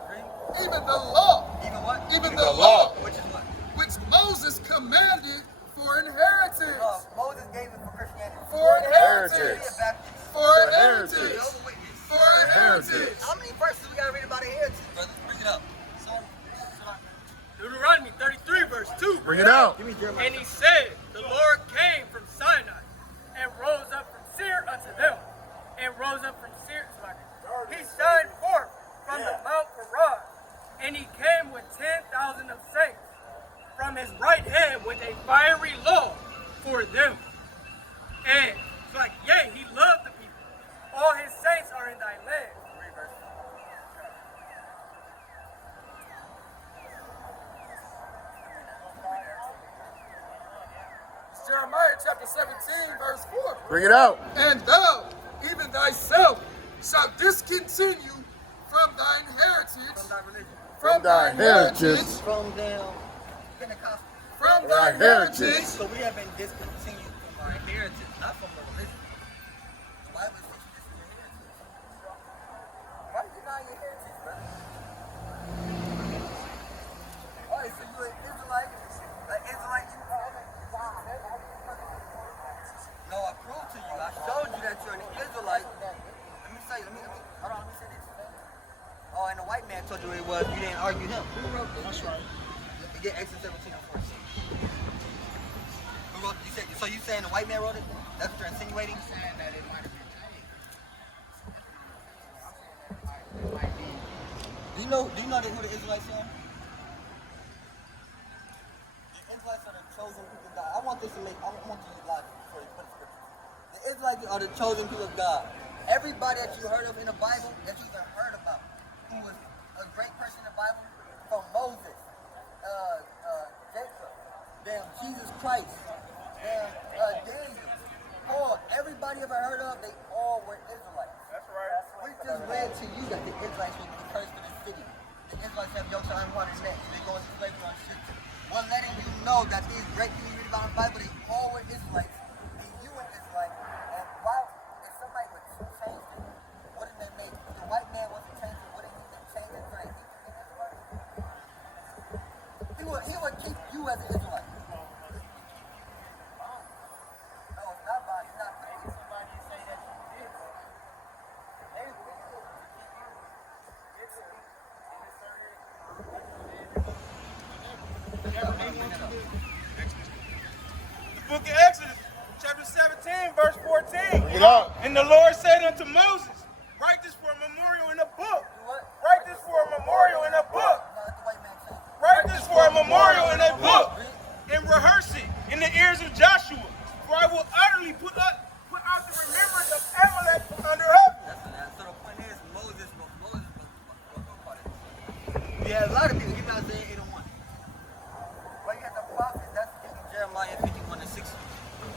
even the law, Even what? even the law, Which is what? which Moses commanded for inheritance. Moses gave it for Christianity. For inheritance. Heritage. For inheritance. Jehovah's Witness. For inheritance. How many verses we gotta read about inheritance, brother? Bring it up. Deuteronomy 33, verse 2. Bring it out. Give me Jeremiah. And he said, the Lord came from Sinai and rose up from Seir unto them, and rose up from Seir. He shined forth from the Mount Paran, and he came with 10,000 of saints from his right hand with a fiery law for them. And it's like, yea, he loved the people. All his saints are in thy land. It's Jeremiah chapter 17, verse 4. Bring it out. And thou, even thyself, shalt discontinue from thine heritage, From thine heritage. From them Pentecostal. from Thy thine heritage. heritage, So we have been discontinued from our heritage, not from the religion. The Bible says this is your heritage. Why you deny your heritage, brother? Oh, so you an Israelite? An Israelite? No, I proved to you. I showed you that you're an Israelite. Let me say, hold on, let me say this. Oh, and the white man told you it was, you didn't argue him. Who wrote this? That's right. You get Exodus 17 and 14. Who wrote, you said, so you saying the white man wrote it? That's what you're insinuating? I'm saying that it might have been changed. Do you know who the Israelites are? The Israelites are the chosen people of God. I want you to use logic before you put the scriptures. The Israelites are the chosen people of God. Everybody that you heard of in the Bible, that you even heard about, who was a great person in the Bible, from Moses, Jacob, then Jesus Christ, then Daniel, Paul, everybody ever heard of, they all were Israelites. That's right. We just read to you that the Israelites were cursed for the city. The Israelites have yokes on water neck, so they go into slavery on ships. We're letting you know that these great people you read about in the Bible, they all were Israelites, and you an Israelite. And why, if somebody would change it, wouldn't they make, if the white man wasn't changing, wouldn't he change it so that he could be Israelite? He would keep you as an Israelite. No, it's not bad. It's not bad. Somebody say that you did. They will keep you. The book of Exodus, chapter 17, verse 14. Bring it out. And the Lord said unto Moses, write this for a memorial in a book. Write this for a memorial in a book. Write this for a memorial in a book. And rehearse it in the ears of Joshua. For I will utterly put out the remembrance of Amalek from under heaven. So the point is, Moses wrote part of this. Yeah, a lot of people, even Isaiah 8 and 1. But you got the prophets, that's Jeremiah 51 and 60.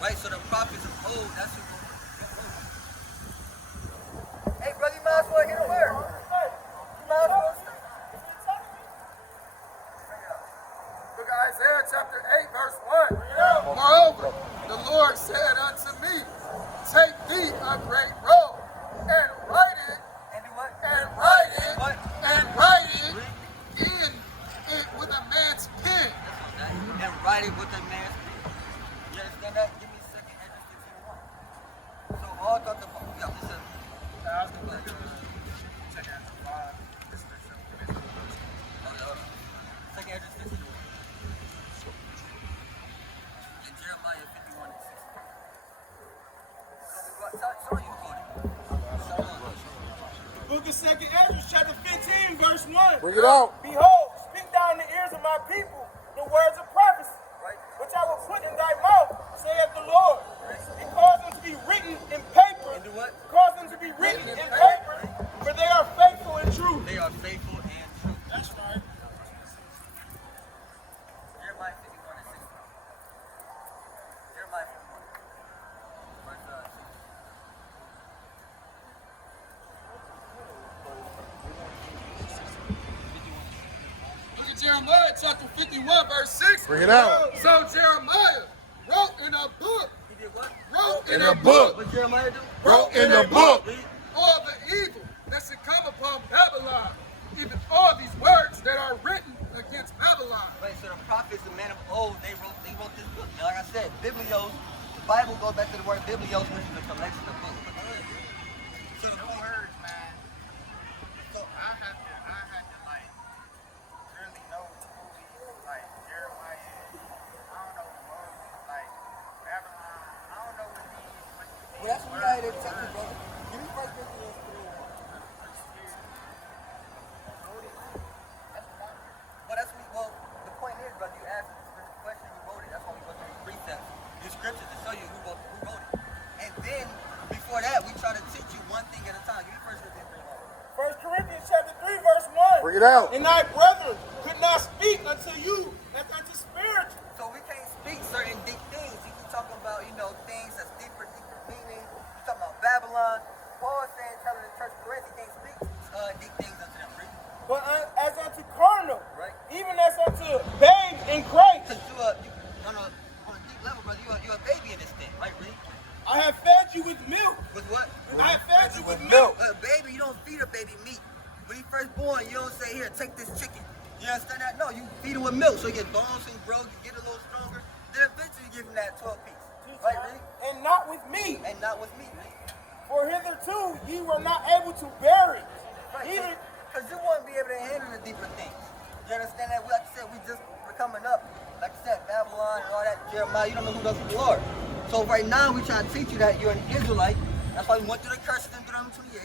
Right, so the prophets of old, that's who wrote. Hey, brother, you might as well hit a word. You might as well say. Look at Isaiah chapter 8, verse 1. Moreover, the Lord said unto me, take thee a great roll, and write it, And do what? and write it, What? and write it in it with a man's pen. And write it with a man's pen. You understand that? Give me a second, Ezra 15:1. So all throughout the book, yeah, this is. I was going to check out the 5. This is the show. Hold on. Second Ezra 15:1. And Jeremiah 51 and 60. So you quote it. Book of 2nd Ezra, chapter 15, verse 1. Bring it out. Behold, speak thou in the ears of my people the words of prophecy, which I will put in thy mouth, saith the Lord, and cause them to be written in paper. And do what? Cause them to be written in paper, for they are faithful and true. They are faithful and true. That's right. Jeremiah 51 and 60. Jeremiah 51. Verse 60. Look at Jeremiah chapter 51, verse 6. Bring it out. So Jeremiah wrote in a book, He did what? wrote In a book. What Jeremiah do? Wrote in a book. all the even all these words that are written against Babylon. Right, so the prophets, the men of old, they wrote this book. And like I said, biblios, the Bible goes back to the word biblios, which is a collection of books. So the words, man. So I had to like really know who he like Jeremiah is. I don't know Moses, like Babylon. I don't know what these. well, that's what we got to take it, brother. Give me 1 Corinthians 3. Well, the point is, brother, you asked the question, who wrote it. That's why we go through these precepts, these scriptures to show you who wrote it. And then, before that, we try to teach you one thing at a time. Give me 1 Corinthians 3. 1 Corinthians chapter 3, verse 1. Bring it out. And thy brethren could not speak unto you as unto spiritual. So we can't speak certain deep things. You can talk about, things that's deeper meaning. You talking about Babylon. Paul is saying, telling the church of Corinth, he can't speak deep things unto them. Read. But as unto carnal, Right. even as unto babes in Christ. Because on a deep level, brother, you're a baby in this thing, right, Reed? I have fed you with milk. With what? I have fed you with milk. A baby, you don't feed a baby meat. When he first born, you don't say, here, take this chicken. You understand that? No, you feed him with milk, so he get bones and grow, you get a little stronger. Then eventually you give him that 12 piece. Right, Reed? And not with meat. And not with meat, Reed. For hitherto ye were not able to bear it. Right, Neither because you won't be able to handle the deeper things. You understand that? Like I said, we're coming up. Like I said, Babylon and all that, Jeremiah, you don't know who those people are. So right now, we try to teach you that you're an Israelite. That's why we went through the curses in Deuteronomy 28.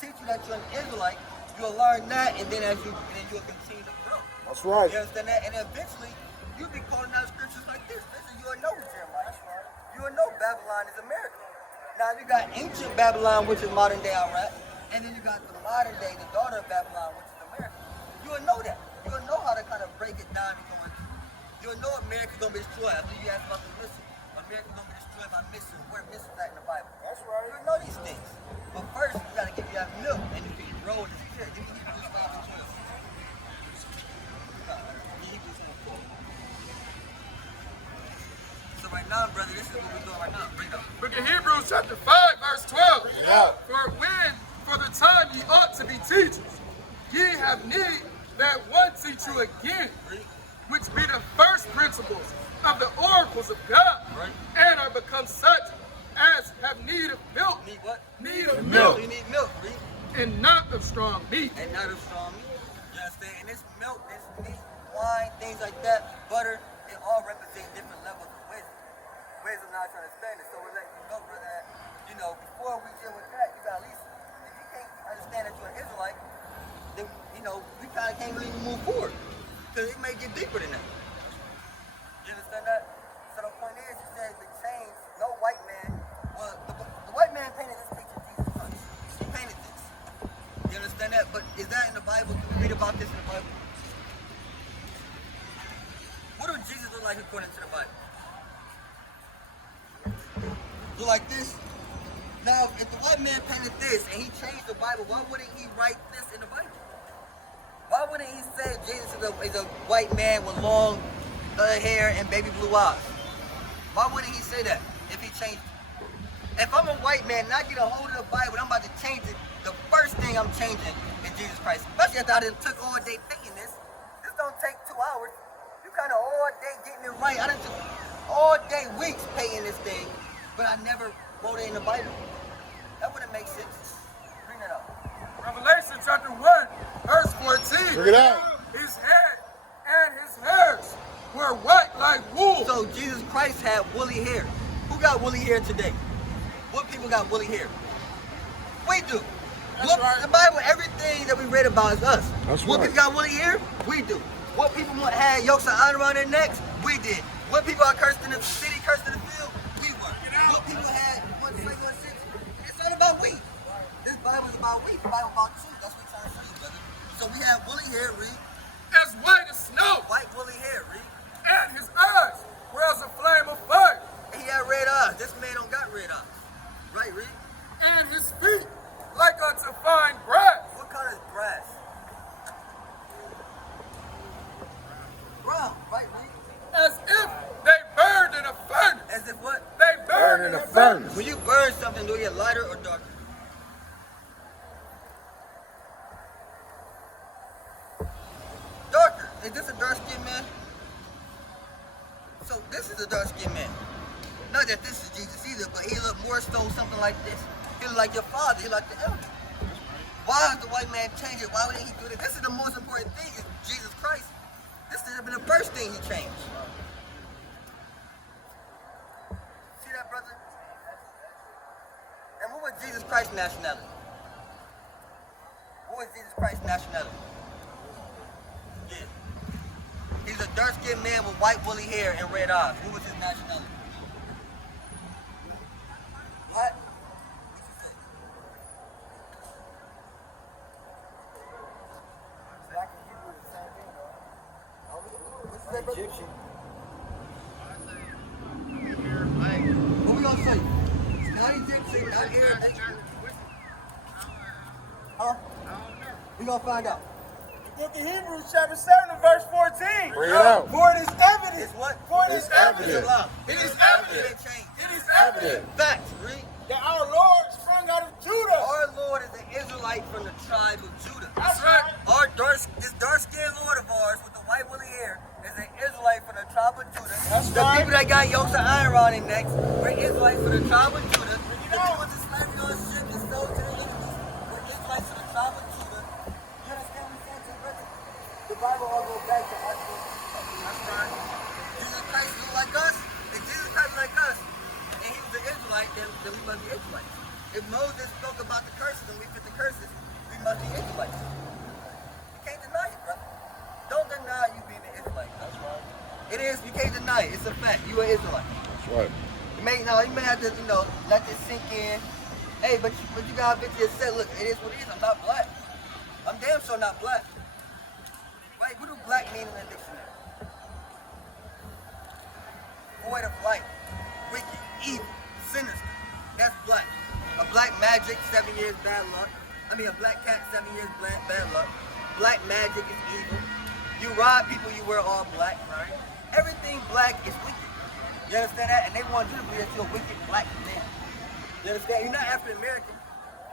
Teach you that you're an Israelite. You'll learn that, and then you'll continue to grow. That's right. You understand that? And eventually, you'll be calling out scriptures like this. Listen, you'll know Jeremiah. That's right. You'll know Babylon is America. Now, you got ancient Babylon, which is modern day Iraq. And then you got the modern day, the daughter of Babylon, which is America. You'll know that. You'll know how to kind of break it down and go into. You'll know America's going to be destroyed. After you ask about the missile, America's going to be destroyed by missiles. Where missiles at in the Bible? That's right. You'll know these things. But first, you got to give you that milk, and you can grow in the spirit. Give me Hebrews 5 and 12. So right now, brother, this is what we're doing right now. Bring it up. Book of Hebrews chapter 5, verse 12. Yeah. For the time ye ought to be teachers, ye have need that one teach you again, which be the first principles of the oracles of God, and are become such as have need of milk. Need what? Need of Milk. milk, You need milk, Reed. and not of strong meat. And not of strong meat. You understand? And this milk, this meat, wine, things like that, butter, they all represent different levels of wisdom. Wisdom not trying to explain it. So we're letting you know, brother, that, before we deal with that, you got at least, if you can't understand that you're an Israelite, then, we kind of can't really move forward. Because it may get deeper than that. You understand that? So the point is, he says the change, no white man, well, the white man painted this picture of Jesus Christ. He painted this. You understand that? But is that in the Bible? Can we read about this in the Bible? What do Jesus look like according to the Bible? Look like this? Now, if the white man painted this and he changed the Bible, why wouldn't he write this in the Bible? Why wouldn't he say Jesus is a white man with long hair and baby blue eyes? Why wouldn't he say that if he changed it? If I'm a white man and I get a hold of the Bible and I'm about to change it, the first thing I'm changing is Jesus Christ. Especially after I done took all day thinking this. This don't take 2 hours. You kind of all day getting it right. I done took all day, weeks painting this thing, but I never wrote it in the Bible. That wouldn't make sense. Bring it up. Revelation chapter 1, verse 14. Bring it out. His head and his hairs were white like wool. So Jesus Christ had woolly hair. Who got woolly hair today? What people got woolly hair? We do. Look, the Bible, everything that we read about is us. That's What right. people got woolly hair? We do. What people had yokes of iron around their necks? We did. What people are cursed in the city, cursed in the field? We were. What people had 1.16? It's not about we. This Bible is about we. The Bible about truth. That's what we're trying to show you, brother. So we have woolly hair, Reed. As white as snow. White woolly hair, Reed. And his eyes were as a flame of fire. And he had red eyes. This man don't got red eyes. Right, Reed? And his feet like unto fine brass. What color is brass? Brown, right, Reed? As if they burned in a furnace. As if what? They burned in a furnace. When you burn something, do it get lighter or darker? Is this a dark-skinned man? So this is a dark-skinned man. Not that this is Jesus either, but he looked more so something like this. He looked like your father. He looked like the elder. Why does the white man change it? Why would he do this? This is the most important thing, is Jesus Christ. This should have been the first thing he changed. See that, brother? And what was Jesus Christ's nationality? What was Jesus Christ's nationality? Yeah. He's a dark-skinned man with white woolly hair and red eyes. What was his nationality? What? What you say? Black and Hebrew is the same thing, though. What you say, brother? Egyptian. What we gonna say? It's not Egyptian, not Arabic. Huh? We gonna find out. The book of Hebrews, chapter 7, and verse 14. Bring it out. For it is evident. It's what? For it is It's evident. evident. It is evident. It is evident Facts, read. that our Lord sprung out of Judah. Our Lord is an Israelite from the tribe of Judah. That's right. This dark-skinned Lord of ours with the white woolly hair is an Israelite from the tribe of Judah. That's the right. people that got yokes of iron around their necks were Israelites from the tribe of Judah. The people with the slavery on ship and sold to the enemies were Israelites from the tribe of Judah. You understand what I'm saying, to brother? The Bible all goes back to us. That's right. Jesus Christ is like us. If Jesus Christ like us, and he was an Israelite, then we must be Israelites. If Moses spoke about the curses and we fit the curses, we must be Israelites. You can't deny it, brother. Don't deny you being an Israelite. That's right. It is. You can't deny it. It's a fact. You an Israelite. That's right. You may have to, let this sink in. Hey, but you gotta bet yourself. Look, it is what it is. I'm not black. I'm damn sure not black. Right? What do black mean in the dictionary? Void of light, wicked, evil, sinister. That's black. A black magic, 7 years bad luck. I mean, a black cat, 7 years bad luck. Black magic is evil. You rob people, you wear all black. Right? Everything black is wicked. You understand that? And they want you to believe that you're a wicked black man. You understand? You're not African American.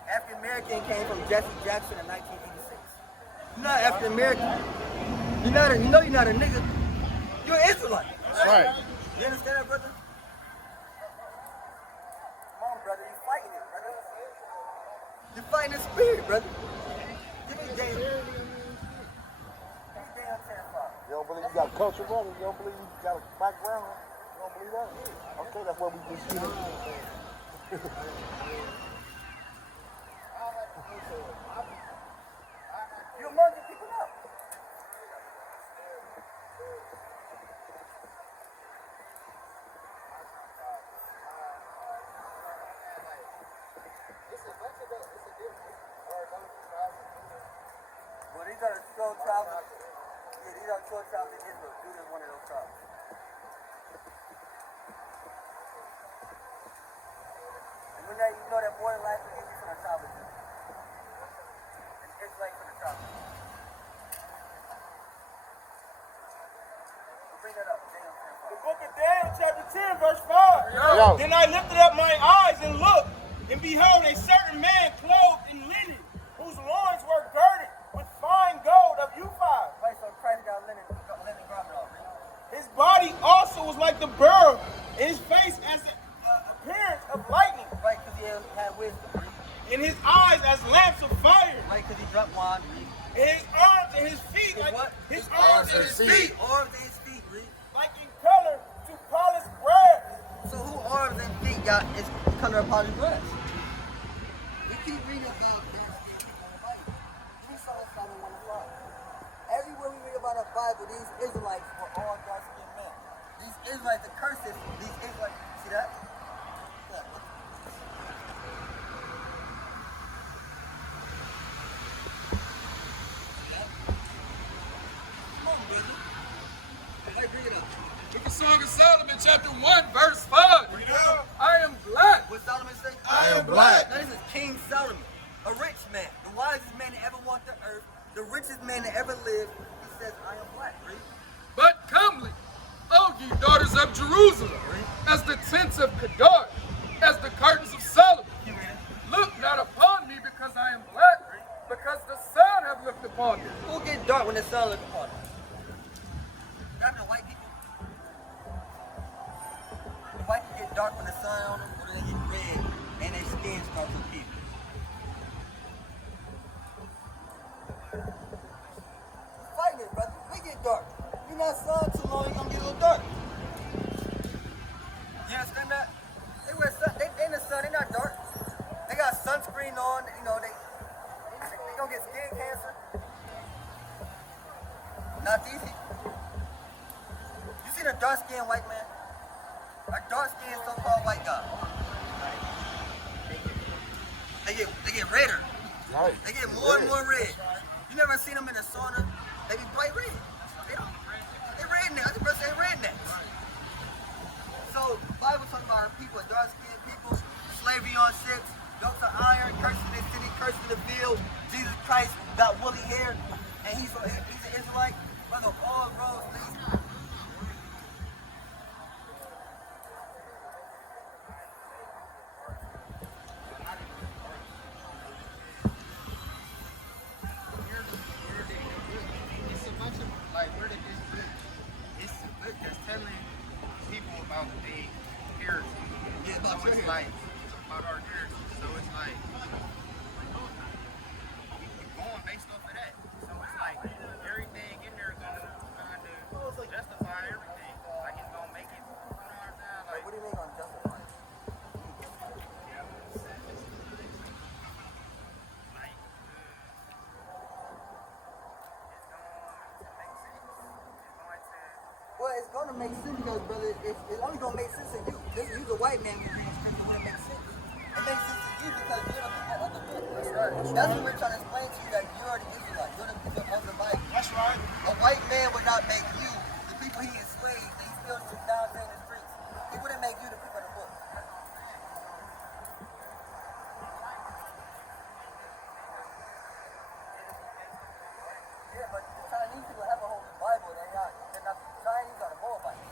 African American came from Jesse Jackson in 1986. You're not African American. You're not a nigga. You're an Israelite. That's right. You understand that, brother? Come on, brother. You're fighting it, brother. You're fighting the spirit, brother. Give me Daniel. Give me Daniel 10:5. You don't believe you got a culture, brother? You don't believe you got a background? You don't believe that? Okay, that's what we just see. You among the people now. Well, these are the 12 tribes. Yeah, these are 12 tribes of Israel. Judah is one of those tribes. And when that, you know that more than likely is from the tribe of Judah. And Israelite from the tribe of Judah. We'll bring that up. Daniel 10:5. The book of Daniel, chapter 10, verse 5. Yo. Then I lifted up my eyes and looked, and behold, a certain man clothed in linen, whose loins were girded with fine gold of Uphaz. Right, so Christ got linen garment on, right? His body also was like the beryl, and his face as the appearance of lightning, Right, because he had wisdom, right? and his eyes as lamps of fire, Right, because he drank wine, right? and his arms and his feet His like what? his arms and his feet Arms and his feet, right? like in color to polished brass. So who arms and feet got is color of polished glass? We keep reading about dark skinned people in the Bible. We saw Psalm 105. Everywhere we read about the Bible, these Israelites were all dark skinned men. These Israelites, the curses, these Israelites, see that? Look. Come on, brother. Hey, bring it up. Look at Song of Solomon, chapter 1, verse 5. I am black. What Solomon say? I am black. Now, this is King Solomon, a rich man, the wisest man that ever walked the earth, the richest man that ever lived. He says, I am black, read. But comely, O ye daughters of Jerusalem, as the tents of Kedar, as the curtains of Solomon. You read it? Look not upon me because I am black, because the sun hath looked upon me. Who get dark when the sun looks upon him? that sun too long, you're gonna get a little dark. You understand that? They wear sun, they in the sun, they not dark. They got sunscreen on, you know, they gonna get skin cancer. Not these people. You see the dark skinned white man? A dark skinned so-called white guy. They get redder. Right. They get more and more red. You never seen them in the sauna? They be bright red. They rednecks. The person say rednecks. So Bible talking about people, dark skinned people, slavery on ships, yokes of iron, cursing the city, cursing the field. Jesus Christ got woolly hair, and he's an Israelite. Brother, all roads lead. It's a bunch of like where did this book? It's a book that's telling people about their heritage. Yeah, about So your it's heritage. like about our heritage. So it's like we going based off of that. So it's like everything in there is gonna kind of justify everything. Like it's gonna make it. You know what I'm saying? Like What do you mean on justify? like Well, it's gonna make sense because, brother, it's only gonna make sense to you. You're the white man, you're when it makes sense. It makes sense to you because you're the people of the book. That's right. That's what we're trying to explain to you, that you're the Israelite. You're the people of the Bible. That's right. A white man would not make you the people he enslaved that he still took down in the streets. He wouldn't make you the people of the book. Yeah, but the Chinese people have a whole Bible. They're not the Chinese are the Moabites.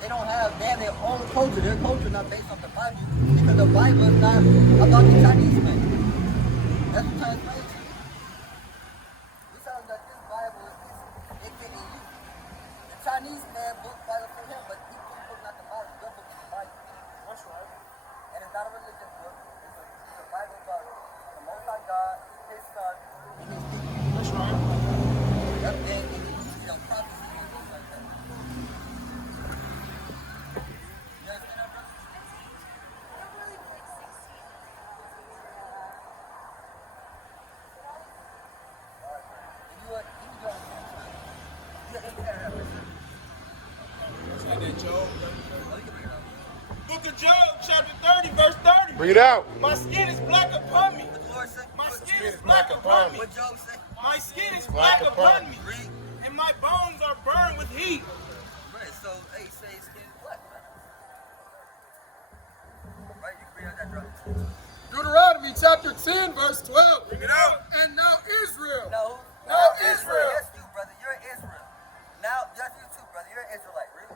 They don't have, they have their own culture. Their culture is not based on the Bible because the Bible is not about the Chinese man. That's what Chinese man is. We tell them that this Bible is fitting you. The Chinese man book Bible for him, but he book not the Bible. Your book is the Bible. That's right. And it's not a religious book. It's a Bible about the Most High God, His Son, and His people. That's right. That thing is, prophecy and things like that. You understand that, brother? Book of Job, chapter 30, verse 30. Bring it out. My skin is black upon me. What the Lord say? My skin is black upon me. What Job say? My skin is black upon me. Read. And my bones are burned with heat. Right, so hey, say skin is black, right? Right, you can read out that drop. Deuteronomy chapter 10, verse 12. Bring it out. And now Israel. No. Now Israel. Yes, you, brother. You're in Israel. Now, yes, you too, brother. You're an Israelite. Read.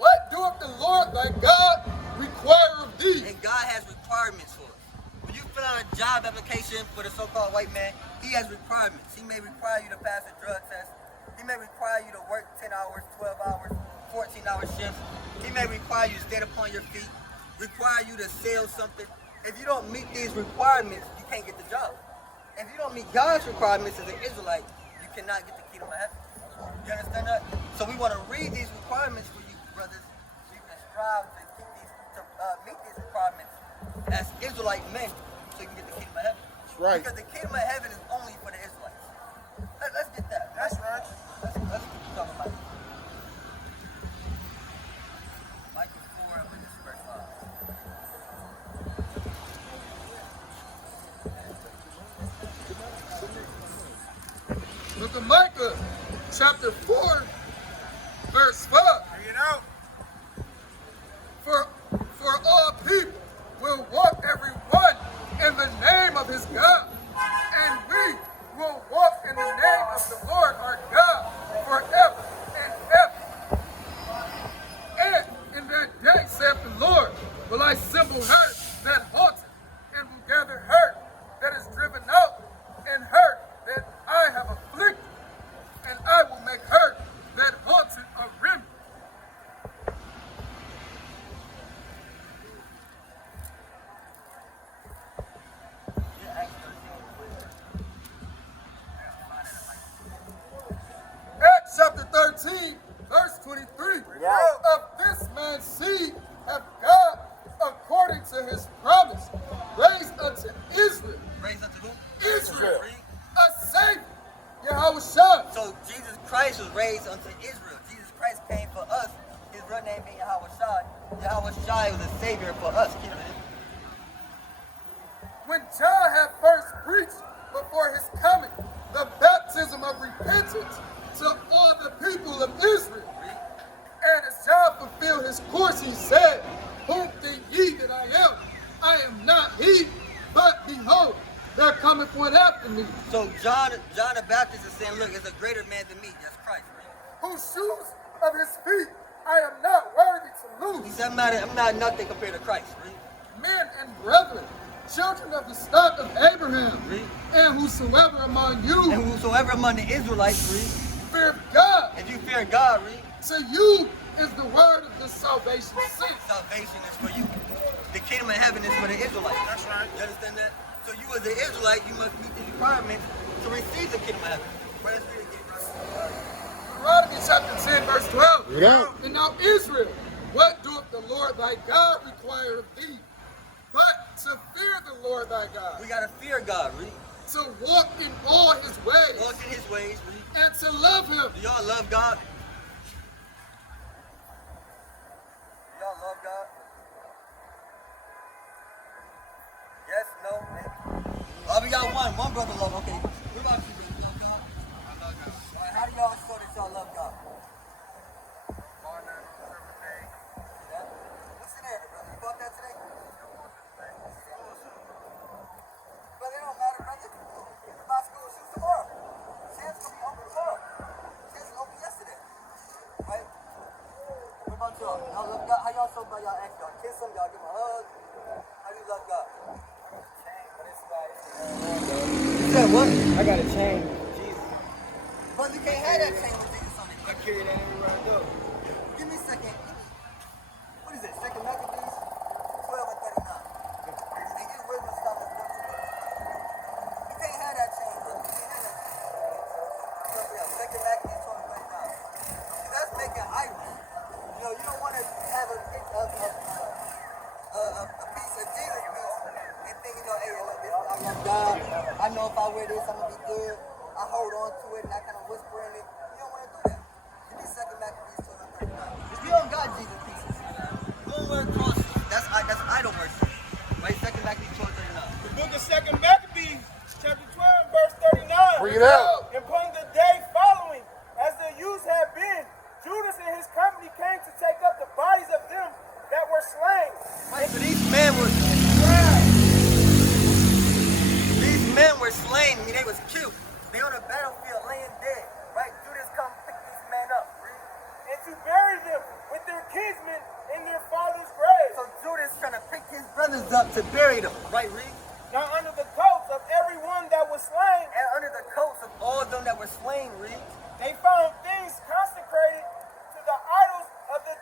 What doeth the Lord thy God require of thee? And God has requirements for us. When you fill out a job application for the so-called white man, he has requirements. He may require you to pass a drug test. He may require you to work 10 hours, 12 hours, 14-hour shifts. He may require you to stand upon your feet, require you to sell something. If you don't meet these requirements, you can't get the job. If you don't meet God's requirements as an Israelite, you cannot get the kingdom of heaven. You understand that? So we want to read these requirements for you, brothers, so you can strive to meet these requirements as Israelite men, so you can get the kingdom of heaven. That's right. Because the kingdom of heaven is only for the Israelites. Let's get that. That's right. Let's keep talking about it. Micah 4, up in this verse 5. Look at Micah chapter 4, verse 5. Bring it out. For all people will walk every one in the name of his God, and we will walk in the name of the Lord our God forever and ever. And in that day, saith the Lord, will I assemble her that haunteth, and will gather her that is driven out, and her that I have afflicted, and I will make her that haunted a remnant, Christ, raised unto Israel. Raised unto who? Israel. Read. A Savior. Yahushua. So Jesus Christ was raised unto Israel. Jesus Christ came for us. His real name being Yahushua. Yahushua was a savior for us. Keep reading. When John had first preached before his coming the baptism of repentance to all the people of Israel, and as John fulfilled his course, he said, "Whom think ye that I am? I am not he, but behold, there cometh one after me, So John the Baptist is saying, look, there's a greater man than me. That's Christ. Right? whose shoes of his feet I am not worthy to He loose. said, I'm not nothing compared to Christ. Right? Men and brethren, children of the stock of Abraham, Read. and whosoever among you And whosoever among the Israelites, read, fear God, if you fear God, read, to you is the word of this salvation sent." salvation is for you. The kingdom of heaven is for the Israelites. That's right. You understand that? So you as an Israelite, you must meet the requirements to receive the kingdom of heaven. But let's read it again, brother. Deuteronomy chapter 10, verse 12. Read out. And now Israel, what doeth the Lord thy God require of thee? But to fear the Lord thy God, We gotta fear God, read. to walk in all his ways, Walk in his ways, read. and to love him. Do y'all love God? Do y'all love God? Yes, no, maybe. Oh, we got one brother love. Okay. What about you, brother? You love God? I love God. All right, how do y'all show that y'all love God? Honor, every day. Yeah. What's in there, brother? You bought that today? Brother, it don't matter, brother. You can buy school shoes tomorrow. Sam's gonna be open tomorrow. Sam's was open yesterday. Right? What about y'all? Y'all love God? How y'all show by y'all act? Y'all kiss him? Y'all give him a hug? How do you love God? You said what? I got a chain. Jesus. Brother, you can't have that chain with Jesus on it. I carry that everywhere I go. Give me a second. What is it? Second Maccabees 12 and 39. And get rid of stuff that's done to us. You can't have that chain, bro. You can't have that chain. Second Maccabees 12 and 39. See, that's making idols. You know, you don't want to have a piece of Jesus piece and think, you know, hey, look, this, I love God. I know if I wear this, I'm going to be good. I hold on to it and I kind of whisper in it. You don't want to do that. Give me second Maccabees 12 and 39. If you don't got Jesus pieces, go and wear crosses. That's idol worship. Right? Second Maccabees 12 and 39. The book of Second Maccabees, chapter 12, verse 39. Bring it out. And upon the day following, as the youths had been, Judas and his company came to take up the bodies of them that were slain. Right, so these men were slain. I mean, they was killed. They on the battlefield laying dead. Right? Judas come pick these men up. Read. And to bury them with their kinsmen in their father's grave. So Judas trying to pick his brothers up to bury them. Right, read. Now under the coats of every one that was slain, And under the coats of all of them that were slain, read. they found things consecrated to the idols of the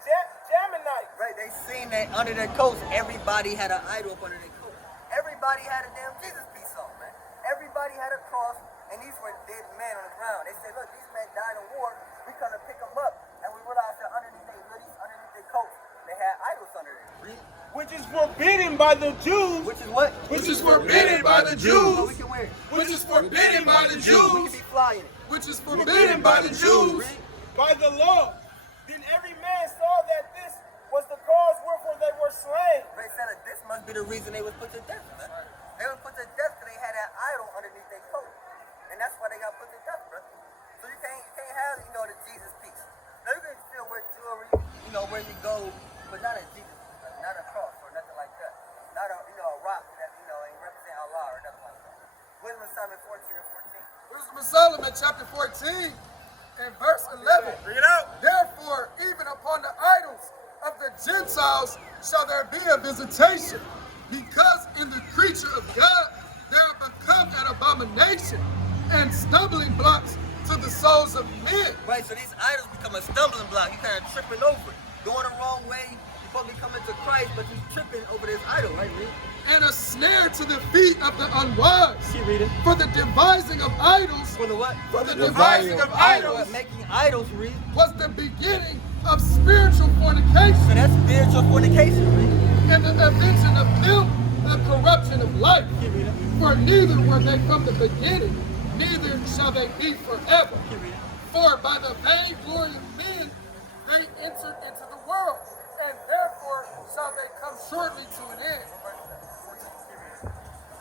Jammanites. Right, they seen that under their coats, everybody had an idol up under their coat. Everybody had a damn Jesus piece on, man. Everybody had a cross, and these were dead men on the ground. They said, look, these men died in war. We come to pick them up, and we realized that underneath their hoodies, underneath their coats, they had idols under there. Read. Which is forbidden by the Jews. Which is what? Which is forbidden by the So Jews. we can wear it. Which is forbidden by the We Jews. can be flying it. Which is forbidden by the Jews. Read. By the law. Then every man saw that this was the cause wherefore they were slain. They said that this must be the reason they was put to death, man. They were put to death because they had that idol underneath their coat. And that's why they got put to death, brother. So you can't have, you know, the Jesus piece. Now you can still wear jewelry, you know, where you go, but not a Jesus piece, like, not a cross or nothing like that. Not a, you know, a rock that, you know, ain't represent Allah or nothing like that. Wisdom of Solomon 14 and 14. Wisdom of Solomon chapter 14 and verse 11. Bring it out. Therefore, even upon the idols of the Gentiles shall there be a visitation, because in the creature of God there are become an abomination and stumbling blocks to the souls of men. Right, so these idols become a stumbling block. You kind of tripping over it. Going the wrong way, you're supposed to be coming to Christ, but you're tripping over this idol, right, Reed? And a snare to the feet of the unwise. Keep reading. For the devising of idols, For the what? for the devising of idols Making idols, Reed. was the beginning of spiritual fornication, So that's spiritual fornication, Reed. and the invention of them a corruption of life. For neither were they from the beginning, neither shall they be forever. For by the vainglory of men they entered into the world, and therefore shall they come shortly to an end.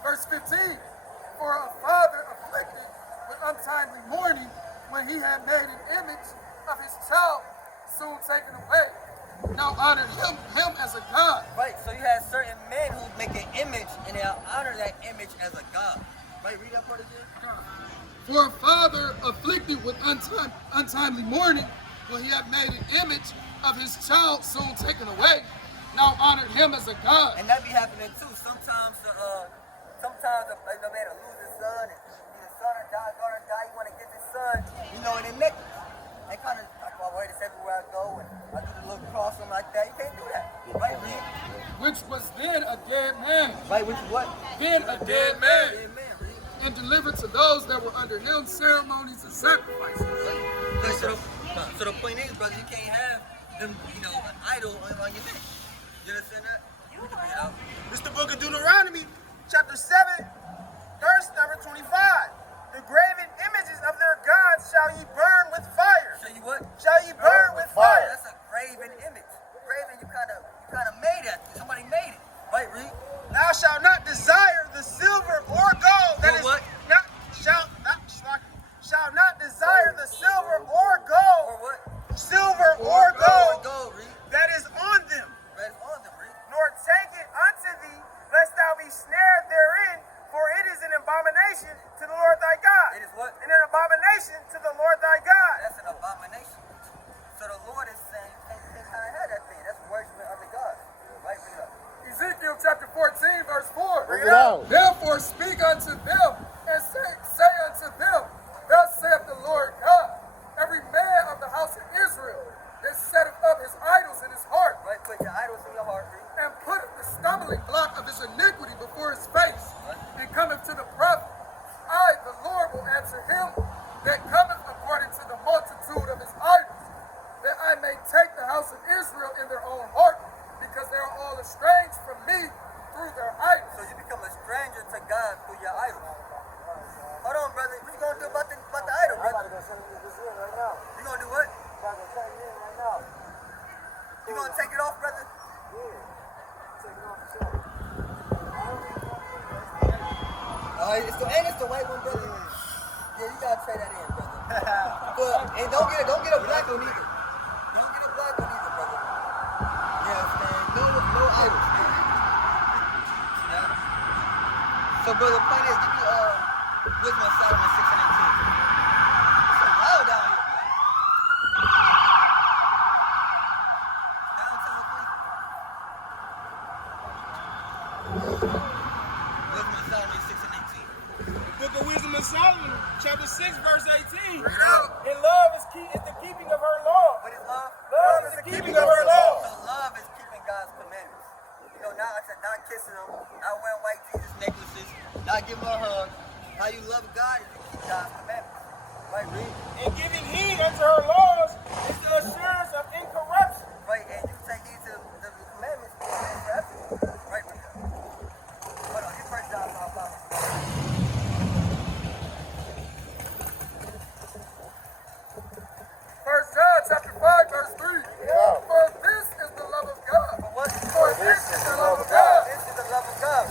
Verse 15, for a father afflicted with untimely mourning, when he had made an image of his child, soon taken away, now honored him as a god. Right, so you have certain men who make an image and they honor that image as a god. Right, read that part again. For a father afflicted with untimely mourning, when he had made an image of his child soon taken away, now honored him as a god. And that be happening too. Sometimes the man will lose his son, and either son or daughter die. You want to get his son, and they make it. They kind of like, well, wait, it's everywhere I go, and I do the little cross and like that. You can't do that, right, read? Which was then a dead man. Right, which is what? Then a dead man. Dead man, read. And delivered to those that were under him ceremonies and sacrifices. So the point is, brother, you can't have them, an idol on your neck. You understand that? You can bring it out. It's the book of Deuteronomy, chapter 7, verse number 25. The graven images of their gods shall ye burn with fire. Shall you what? Shall ye burn with fire. That's a graven image. Graven, you kind of made it. Somebody made it. Right, read. Thou shalt not desire the silver or gold that is what? Shall not desire the silver or gold. Or what? Silver or gold Gold, read. that is on them. That is on them, read. Nor take it unto thee, lest thou be snared therein, for it is an abomination to the Lord thy God. It is what? And an abomination to the Lord thy God. That's an abomination. So the Lord is saying, you can't kind of have that thing. That's worshiping other gods. Right, bring it up. Ezekiel chapter 14, verse 4. Bring it out. Therefore speak unto them, and say unto them, thus saith the Lord God, every man of the house of Israel that setteth up his idols in his heart, Right, put your idols in your heart, read. and putteth the stumbling block of his iniquity before his face, and cometh to the prophet, I, the Lord, will answer him that cometh according to the multitude of his idols, that I may take the house of Israel in their own heart, because they are all estranged from me through their idols. So you become a stranger to God through your idols. Hold on, brother. What you gonna do about the idol, brother? You gonna do what? You gonna take it off, brother? It's the white one, brother. Yeah, you gotta trade that in, brother. And don't get a black one either. Don't get a black one either, brother. Yeah, man. No idols. Yeah. So, brother, point is, give me Wisdom of Solomon 6 and 18. It's so loud down here. Downtown Cleveland. Wisdom of Solomon 6 and 18. Book of Wisdom of Solomon, chapter 6, verse 18. Bring it out. And love is the keeping of her law. What is love? Love is the keeping of her law. So love is keeping God's commandments. Not like I said, not kissing them, not wearing white Jesus necklaces, not giving them a hug. How you love God is you keep God's commandments. Right, read. And giving heed unto her laws is the assurance of incorruption. Right, and you take heed to the commandments forever. Right, read that. Hold on, get first John 5:5. First John chapter 5, verse 3. For this is the love of God. For what? For this is the love of God. This is the love of God.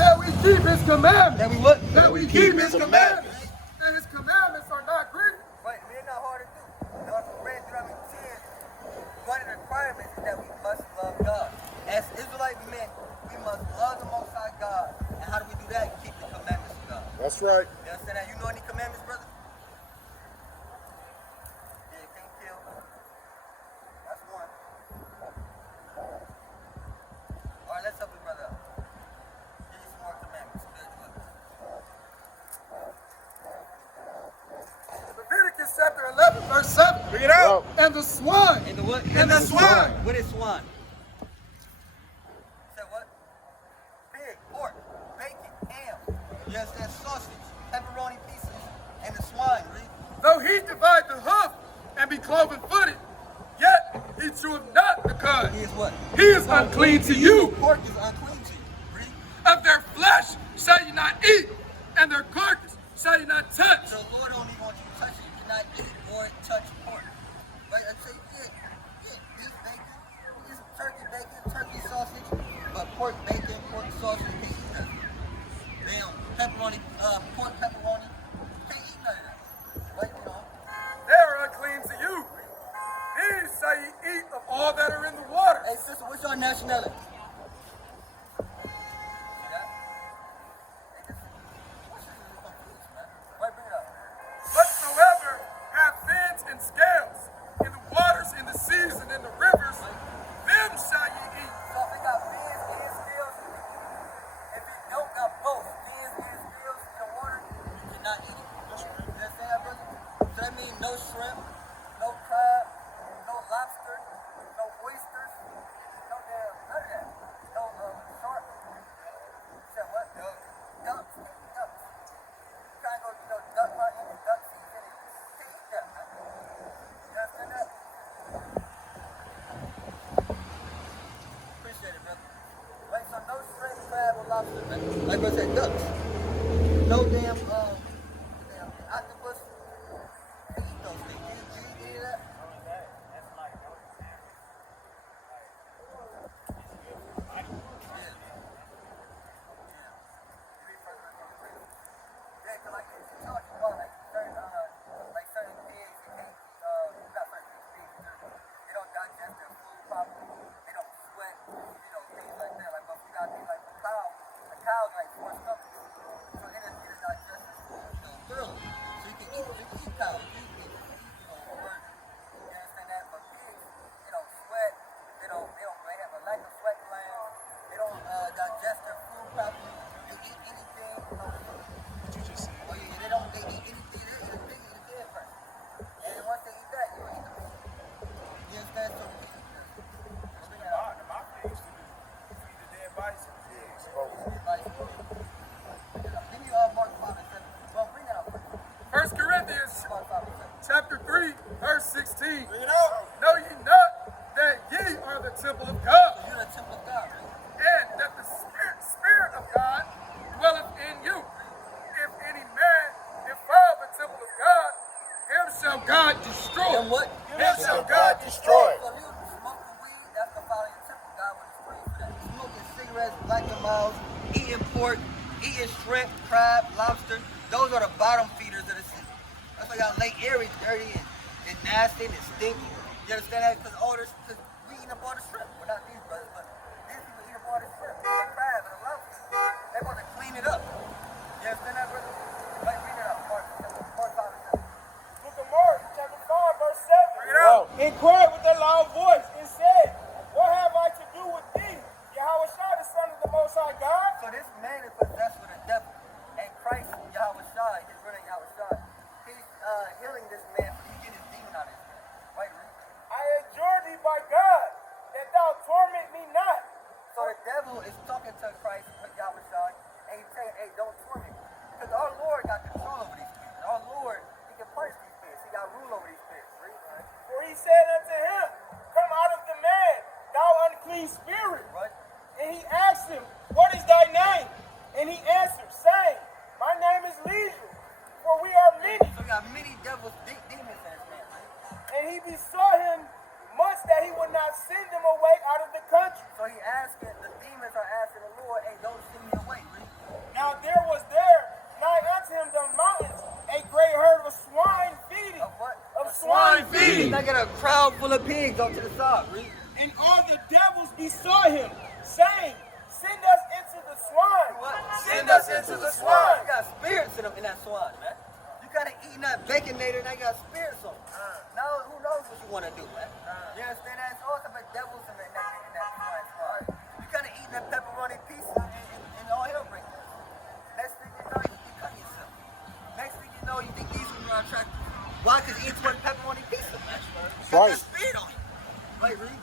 That we keep his commandments. That we what? That we keep his commandments. And his commandments are not grievous. Right, they're not hard to do. Now, if we read Deuteronomy 10, one of the requirements is that we must love God. As Israelite men, we must love the Most High God. And how do we do that? Keep the commandments of God. That's right. You understand that? You know any commandments, brother? Yeah, you can't kill. That's one. All right, let's help you, brother out. Give you some more commandments. Good, good. Leviticus chapter 11, verse 7. Bring it out. And the swine. And the what? And the swine. What is swine? Say what? Pig, pork, bacon, ham. You understand? Sausage, pepperoni pieces, and the swine, read. Though he divide the hoof and be cloven footed, yet he cheweth not the cud. He is what? He is unclean to you. Pork is unclean to you. Read. flesh shall you not eat, and their carcass shall you not touch. So the Lord don't even want you to touch it. You cannot eat or touch pork. Right? I say, beef bacon, it's turkey bacon, turkey sausage, but pork bacon, pork sausage, you can't eat nothing. Damn, pepperoni, pork pepperoni, you can't eat none of that. Right? You know. They are unclean to you. These shall ye eat of all that are in the water. Hey sister, what's your nationality? Whatsoever have fins and scales in the waters, in the seas, and in the rivers, them shall ye eat. So if they got fins and scales, if it don't got both fins and scales in the water, you cannot eat it. You understand that, brother? So that means no shrimp, no crab, no lobster, no oysters, no damn, none of that. No shark. You said what? Ducks. Ducks. You try to go, duck hunting and duck season and can't eat that, man. You understand that? Appreciate it, brother. Right, so no shrimp, crab, or lobster, man. Like I said, ducks. No damn octopus. Can't eat those things. You eat that? Yeah, cause like you talk about like certain pigs, you can't not certain pigs, they don't digest their food properly, they don't sweat, things like that. Like but we got things like a cow like four stomachs. So it digests its food, thoroughly. So you can eat cows, you can eat birds. You understand that? But pigs, they don't sweat, they have a lack of sweat glands, they don't digest their food properly, they eat anything, Oh yeah, they eat anything, they're a pig, a dead person. And then once they eat that, you eat the pig. You understand? So we can eat this. My pigs to feed the dead bodies of pigs. Give me Mark 5 and 7. Well, bring that up first. 1 Corinthians Mark 5 and 7. chapter 3, verse 16. Bring it out. Know ye not that ye are the temple of God, So you're the temple of God, right? and that the Spirit of God dwelleth in you? If any man defile the temple of God, him shall God destroy. Then what? Him shall God destroy. So if you smoking weed, that's the following the temple. God will destroy you for that. Smoking cigarettes, black and miles, eating pork, eating shrimp, crab, lobster, those are the bottom feeders of the city. That's why y'all Lake Erie dirty and nasty and stinky. You understand that? Because we eating up all the shrimp. Well, not these brothers, but these people eat up all the shrimp, the crab, and the lobster. They want to clean it up. You understand that, brother? Like, read it up. Mark 5 and 7. Book of Mark, chapter 5, verse 7. Bring it out. And cried with a loud voice and said, What have I to do with thee, Yahweh Shai, the Son of the Most High God? So this man is possessed with a devil, and Christ, Yahweh Shai, his brother Yahweh Shai, he's healing this man so he can get his demon out of his man. Right, Reed? I adjure thee by God, that thou torment me not. So the devil is talking to Christ, Yahweh Shai, and he's saying, hey, don't torment me. Because our Lord got control over these spirits. Our Lord, he can punish these spirits. He got rule over these spirits. Reed? For he said unto him, Come out of the man, thou unclean spirit. Right? And he asked him, What is thy name? And he answered, saying, My name is Legion, for we are many. So we got many devils, demons in this man, right? And he besought him much that he would not send them away out of the country. So he asking, the demons are asking the Lord, hey, don't send me away, Reed. Now there was there nigh unto him the mountains a great herd of swine feeding. Of what? Of swine feeding. I got a crowd full of pigs on to the side, Reed. And all the devils besought him, saying, Send us into the swine. What? Send us into the swine. You got spirits in them in that swine, man. You gotta eating that baconator and they got spirits on them. Now who knows what you wanna do, man? You understand that? It's all type of devils in that swine. You kinda eating that pepperoni pizza and all hell breaks loose. Next thing you know, you cut yourself. Next thing you know, you think these people are attractive. Why? Because you eat one pepperoni pizza, man. You got that spirit on you. Right, Reed?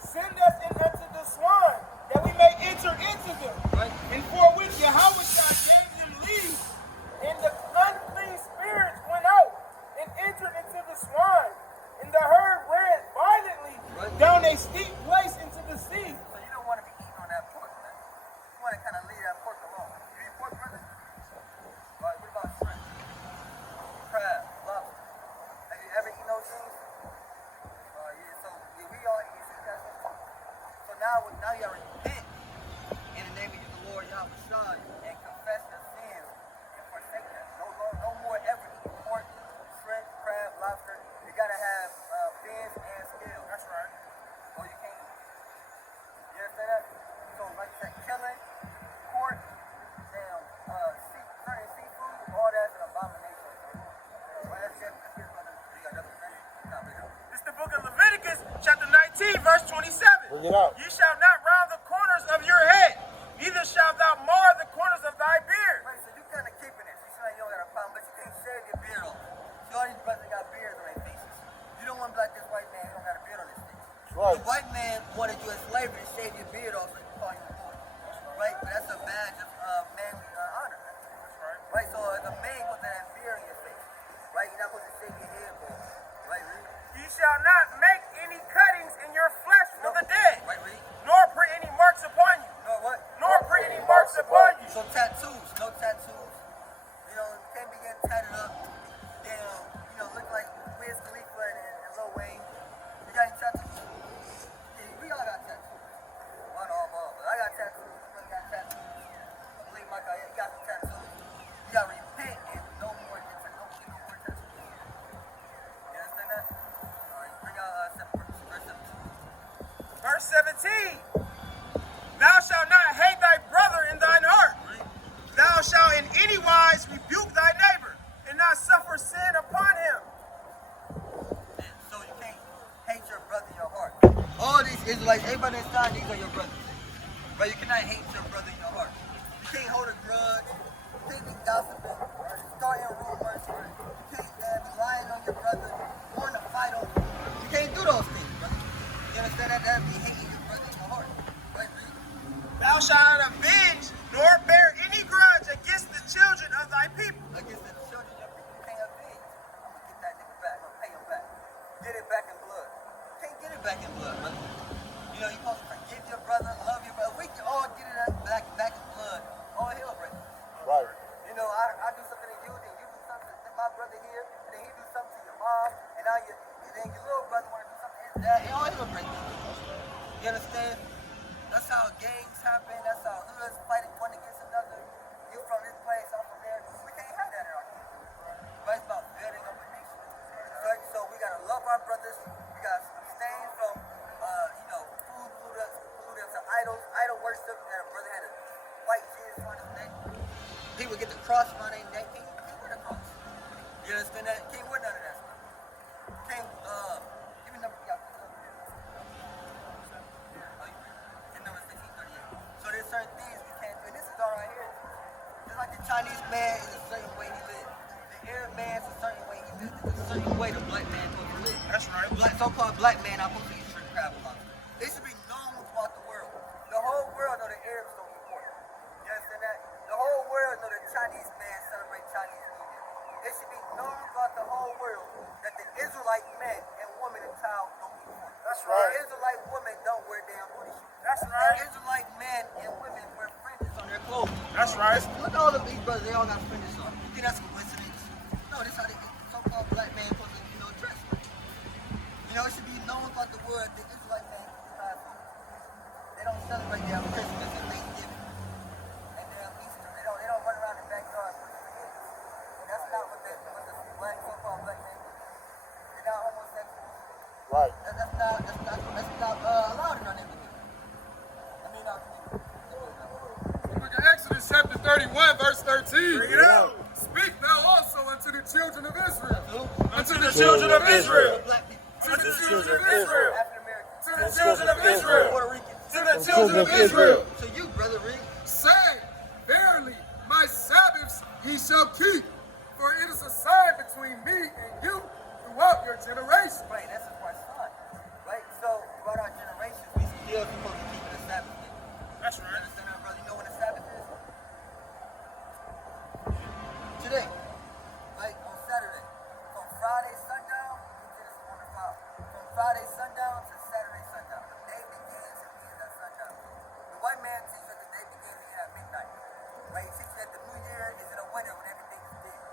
Send us into the swine, that we may enter into them. Right. And forthwith Yahweh Shai gave them leave. And the unclean spirits went out and entered into the swine. And the herd ran violently down a steep Bring it out. Ye shall not round the corners of your head, neither shalt thou mar the corners of thy beard. Right, so you kind of keeping it. You seem like you don't got a problem, but you can't shave your beard off. See, all these brothers got beards on their faces. You don't want to be like this white man who don't got a beard on his face. Right. The white man wanted you in slavery to shave your beard off so he could call you a boy. Right? But that's a badge of manly honor. Right? So as a man, you're supposed to have beard on your face. Right? You're not supposed to shave your head off. Right, read? Ye shall not make any cuttings in your flesh for the dead, Right, read? nor print any marks upon you, No, what? nor print any marks upon you. So tattoos, no tattoos. You know, you can't be getting tatted up. Damn, you know, look like Wiz Khalifa and Lil Wayne. You got any tattoos? Yeah, we all got tattoos. One arm off, but I got tattoos. I got tattoos. I believe my guy, he got some tattoos. You gotta repent and no more tattoos. You understand that? Alright, bring out verse 17. Verse 17. Thou shalt not hate thy brother in thine heart. Thou shalt in any wise rebuke thy neighbor, and not suffer sin upon him. So you can't hate your brother in your heart. All these Israelites, everybody inside, these are your brothers. But you cannot hate your brother in your heart. You can't hold a grudge. You can't be gossiping, starting rumors. You can't be lying on your brother, wanting to fight on you. You can't do those things, brother. You understand that? That would be hating your brother in your heart. Right, read? Thou shalt not avenge, nor bear any grudge against the children of thy people. Against the children of your people, you can't avenge. I'm gonna get that nigga back. I'm gonna pay him back. Get it back in blood. You can't get it back in blood, brother. You know, you're supposed to forgive your brother, love your brother. We can all get it back in blood. All hell break. Right. You know, I do something to you, then you do something to my brother here, and then he do something to your mom, and now and then your little brother want to do something to his dad. It all hell break. You understand? That's how gangs happen. That's how hoods fighting one against another. You from this place, I'm from there. We can't have that in our community. But it's about building up a nation. Right? So we gotta love our brothers. We gotta abstain from, food polluted to idols, idol worship. That a brother had a white Jesus on his neck. He would get the cross around his neck. Can't wear the cross. You understand that? Can't wear none of that stuff. Can't, give me number, in number 1638. So there's certain things we can't do. And this is all right here. Just like the Chinese man is a certain way he lives. The Arab man is a certain way he lives. There's a certain way the black man is supposed to live. That's right. So-called black man are supposed to eat shrimp, crab, and lobster. It should be known throughout the world. The whole world know the Arabs don't eat pork. You understand that? The whole world know the Chinese man celebrate Chinese New Year. It should be known throughout the whole world that the Israelite men and women and child don't eat pork. That's right. The Israelite women don't wear damn booty shoes. That's right. The Israelite men and women wear fringes on their clothes. That's right. Look at all of these brothers, they all got fringes on. You think that's a coincidence? No, this is how the so-called black man supposed to, dress. You know, it should be known about the world that Israelite men they don't celebrate their Christmas and Thanksgiving and their Easter. They don't run around the backyard with the kids. That's not what the black so-called black men do. They're not homosexuals. Right. That's not allowed in our neighborhood. I mean, our community. Look at Exodus chapter 31, verse 13. Bring it out. Speak thou also unto the children of Israel. Unto the children of Israel. Black people. Unto the children of Israel. African Americans. To the children of Israel. Puerto Ricans. To the children of Israel. So you, brother Reed. Say, verily, my Sabbaths he shall keep, for it is a sign between me and you throughout your generations. Right, that's my son. Right? So, throughout our generations, we still supposed to keep the Sabbath day. That's You right. understand that, brother? You know when the Sabbath is? Today. Right? On Saturday. From Friday sundown to Genesis 1 to 5. From Friday sundown to Saturday sundown. The day begins and ends at sundown. The white man teaches that the day begins and ends at midnight. Right? He teaches that the new year is in the winter when everything is dead.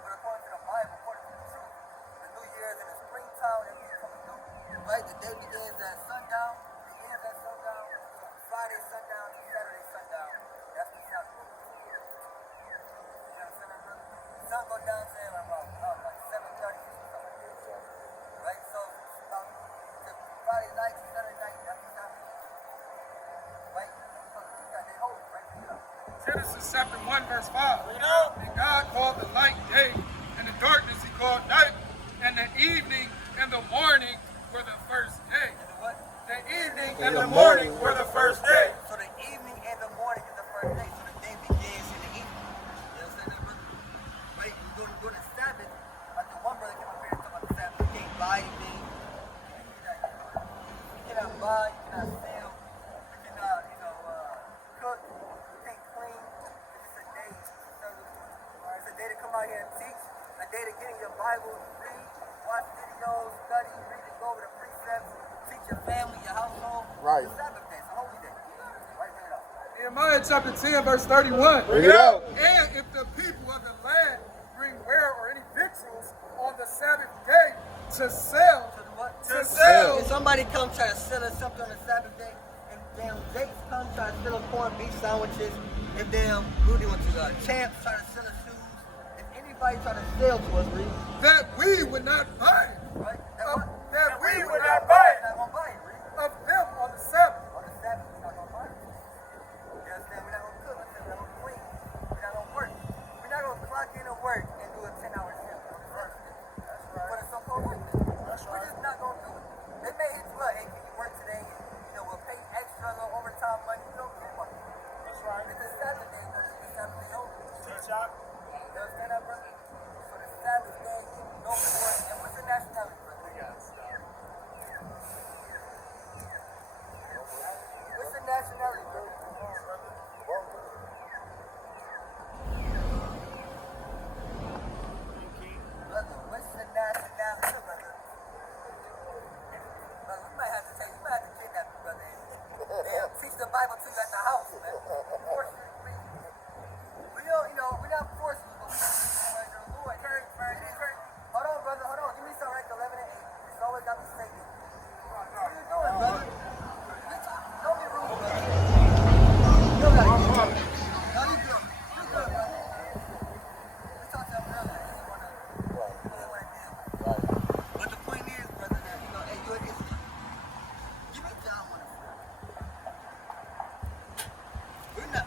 But according to the Bible, according to the truth, the new year is in the springtime when everything's coming through. Right? The day begins at sundown, it ends at sundown. From Friday sundown to Saturday sundown. That's the Sabbath. You understand that, brother? The sun goes down to like 7:30 or something. Right? So about Friday night to Saturday night, that's the Sabbath. Right? So you got that holy, right? Genesis chapter 1, verse 5. Bring it out. And God called the light day, and the darkness he called night, and the evening and the morning were the first day. And the what? The evening and the morning were the first day. So the evening and the morning is the first day. So the day begins in the evening. You understand that, brother? Right? You go to the Sabbath. Like the one brother came up here and talked about the Sabbath. You can't buy anything. You cannot buy. You cannot sell. You cannot, cook. You can't clean. It's just a day to serve the Lord. It's a day to come out here and teach. A day to get in your Bible, read, watch videos, study, read and go over the precepts, teach your family, your household. Right. The Sabbath day, it's a holy day. Right, bring it up. Nehemiah chapter 10, verse 31. Bring it out. And if the people of the land bring ware or any victuals on the Sabbath day to sell, To do what? to sell, If somebody come try to sell us something on the Sabbath day, and damn Jakes come try to sell us corned beef sandwiches, if damn Rudy went to Champs try to sell us shoes, if anybody try to sell to us, Reed, that we would not buy it. right? That we We're would not not buy We're not gonna buy it, Reed. it of them on the Sabbath. On the Sabbath, we're not gonna buy it. You understand? We're not gonna cook. We're not gonna clean. We're not gonna work. We're not gonna clock in and work and do a 10-hour shift on the first day. That's right. But it's so-called work day. That's right. We're just not gonna do it. They may hit you up, hey, can you work today? And, we'll pay extra, a little overtime money. You don't care about it. That's right. It's a Sabbath day, though. It's a Sabbath day only. Teach out. You understand that, brother? So the Sabbath day, no more. And what's the nationality, brother? What's the nationality, brother? Brother, what's the nationality, brother? Brother, we might have to kidnap you, brother. Damn, teach the Bible to you at the house, man. Force you to read. We don't, we're not forcing you, but we want the Lord. Hold on, brother, hold on. Give me some right 11 and 8. It's always got me saying. What are you doing, brother? Don't be rude, brother. You don't gotta get it. No, you good. You good, brother. We talked to him earlier. He didn't want to deal with it. But the point is, brother, that, hey, you're an Israelite. Give me John 1 and 4. We're not,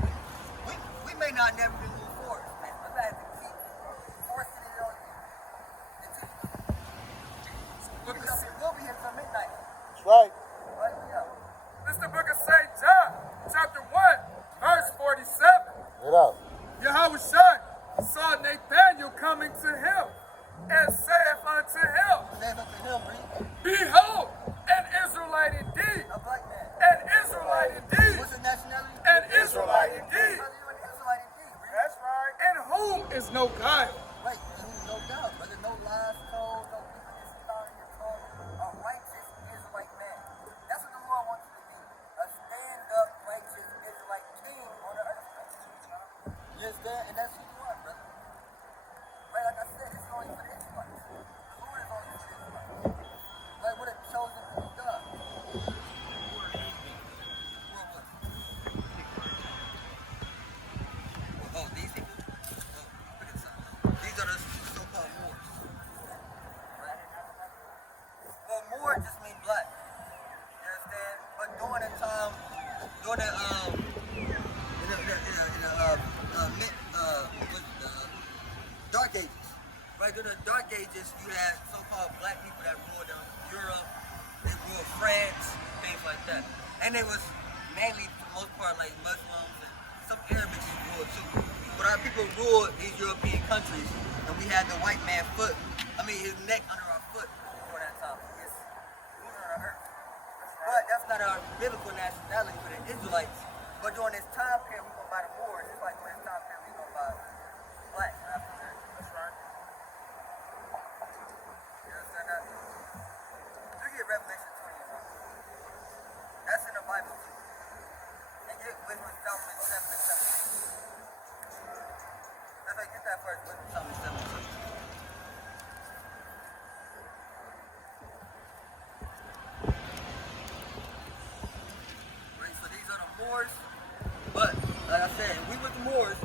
we may not never be moved forward, man. We might have to keep forcing it on you. Until we'll be here till midnight. That's right. Right, we go. This is the book of St. John, chapter 1, verse 47. Get out. Yahushua saw Nathanael coming to him and saith unto him, Say it unto him, Reed. Behold, an Israelite indeed, A black man. an Israelite indeed, What's his nationality? an Israelite indeed, Brother, you an Israelite indeed, Reed. That's right. in whom is no guile. Right, no doubt, brother. No lies told, no wickedness found in your tongue. A righteous Israelite man. That's what the Lord wants you to be. A stand-up, righteous Israelite king on the earth. You understand? And that's who you are, brother. Right, like I said, it's only for the Israelites. The Lord is only for the Israelites. Like, we're the chosen people of God. Oh, these people? Oh, look at this. These are the so-called Moors. Right? Well, Moor just means black. You understand? But during the time, during the Dark Ages, right? During the Dark Ages, you had so-called black people that ruled Europe, they ruled France, things like that. And it was mainly, for the most part, like Muslims and some Arabics ruled too. But our people ruled these European countries, and we had the white man his neck under our foot during that time. His foot on our earth. But that's not our biblical nationality for the Israelites. But during this time period, we're going to buy the Moors. Just like during this time period, we're going to buy black after that. That's right. You understand that? You get Revelation 20 and 1. That's in the Bible too. And get Wisdom Solomon 7 and 17. That's like, get that first, Wisdom Solomon 7 and 17. Right, so these are the Moors. But, like I said, we were the Moors,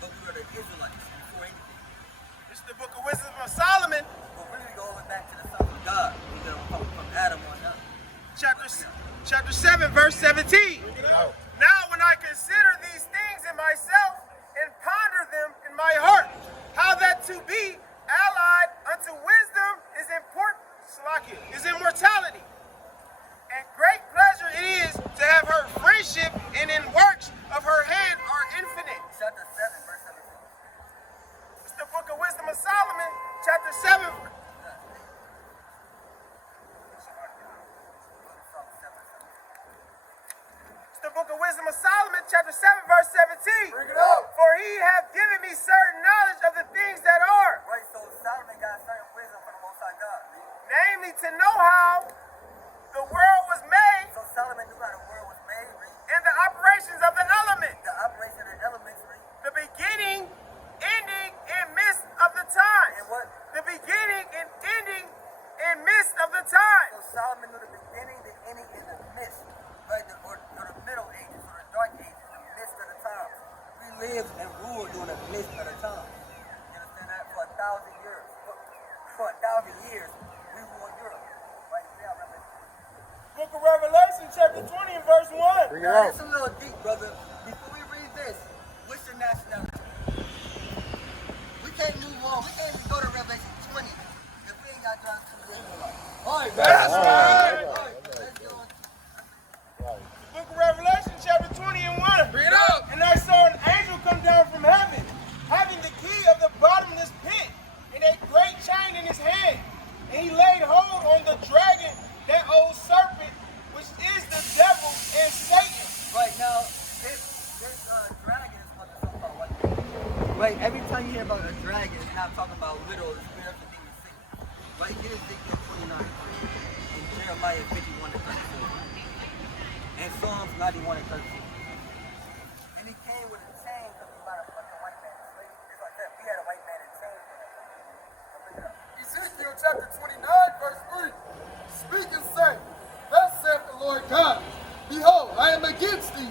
but we were the Israelites before anything. This is the book of Wisdom of Solomon, But really go back to the Son of God. We go from Adam on up. chapter 7, verse 17. Now when I consider these things in myself and ponder them in my heart, how that to be allied unto wisdom is important, is immortality, and great chapter 7, verse 17. Bring it out. For he hath given me certain knowledge of the things that are, Right, so Solomon got certain wisdom from the Most High God. namely to know how the world was made So Solomon knew how the world was made, read. and the operations of the elements, The operation of the elements, read. the beginning, ending, and midst of the times. And what? The beginning and ending and midst of the times. So Solomon knew the beginning, the ending, and the midst, right? Or the middle ages, or the dark ages, the midst of the times. We lived and ruled during the midst of the times. You understand that? For 1,000 years. For 1,000 years, we ruled Europe. Right? Yeah, Revelation. Book of Revelation, chapter 20 and verse 1. Bring it Now, out. it's a little deep, brother. Before we read this, what's your nationality? We can't move on. We can't even go to Revelation 20 if we ain't got John 2. All right, That's man. right. All right, let's go. Book of Revelation, chapter 20 and 1. Bring it out. And I saw an angel come down from heaven, having the key of the bottomless pit, and a great chain in his hand. And he laid hold on the dragon, that old serpent, which is the devil and Satan. Right now, this dragon is what they're talking about. Right, every time you hear about a dragon, it's not talking about literal spiritual demon Satan. Right, get Ezekiel 29 and Jeremiah 51 to 34. And Psalms 91 and 13. And he came with a chain because he bought a fucking white man in slavery. Just like that, we had a white man in chains. Now bring it up. Ezekiel chapter 29, verse 3. Speak and say, thus saith the Lord God, behold, I am against thee,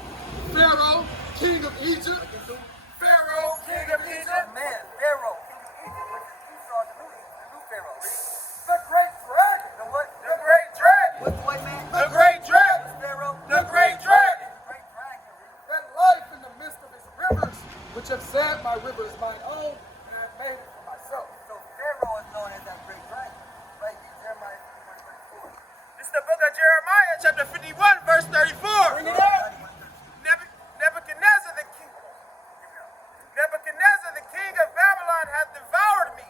Pharaoh, king of Egypt. Against who? Pharaoh, king of Egypt. Man, Pharaoh, king of Egypt, which is Esau, the new Pharaoh. Read. The great dragon. The what? The great dragon. What's the white man? The great dragon. Pharaoh. The great dragon. The great dragon. Read. That life in the midst of his rivers, which have said, my river is mine own, and I have made it for myself. So Pharaoh is known as that great dragon. Right? Jeremiah 51, 34. This is the book of Jeremiah, chapter 51, verse 34. Bring it out. Nebuchadnezzar, the king of Babylon, hath devoured me.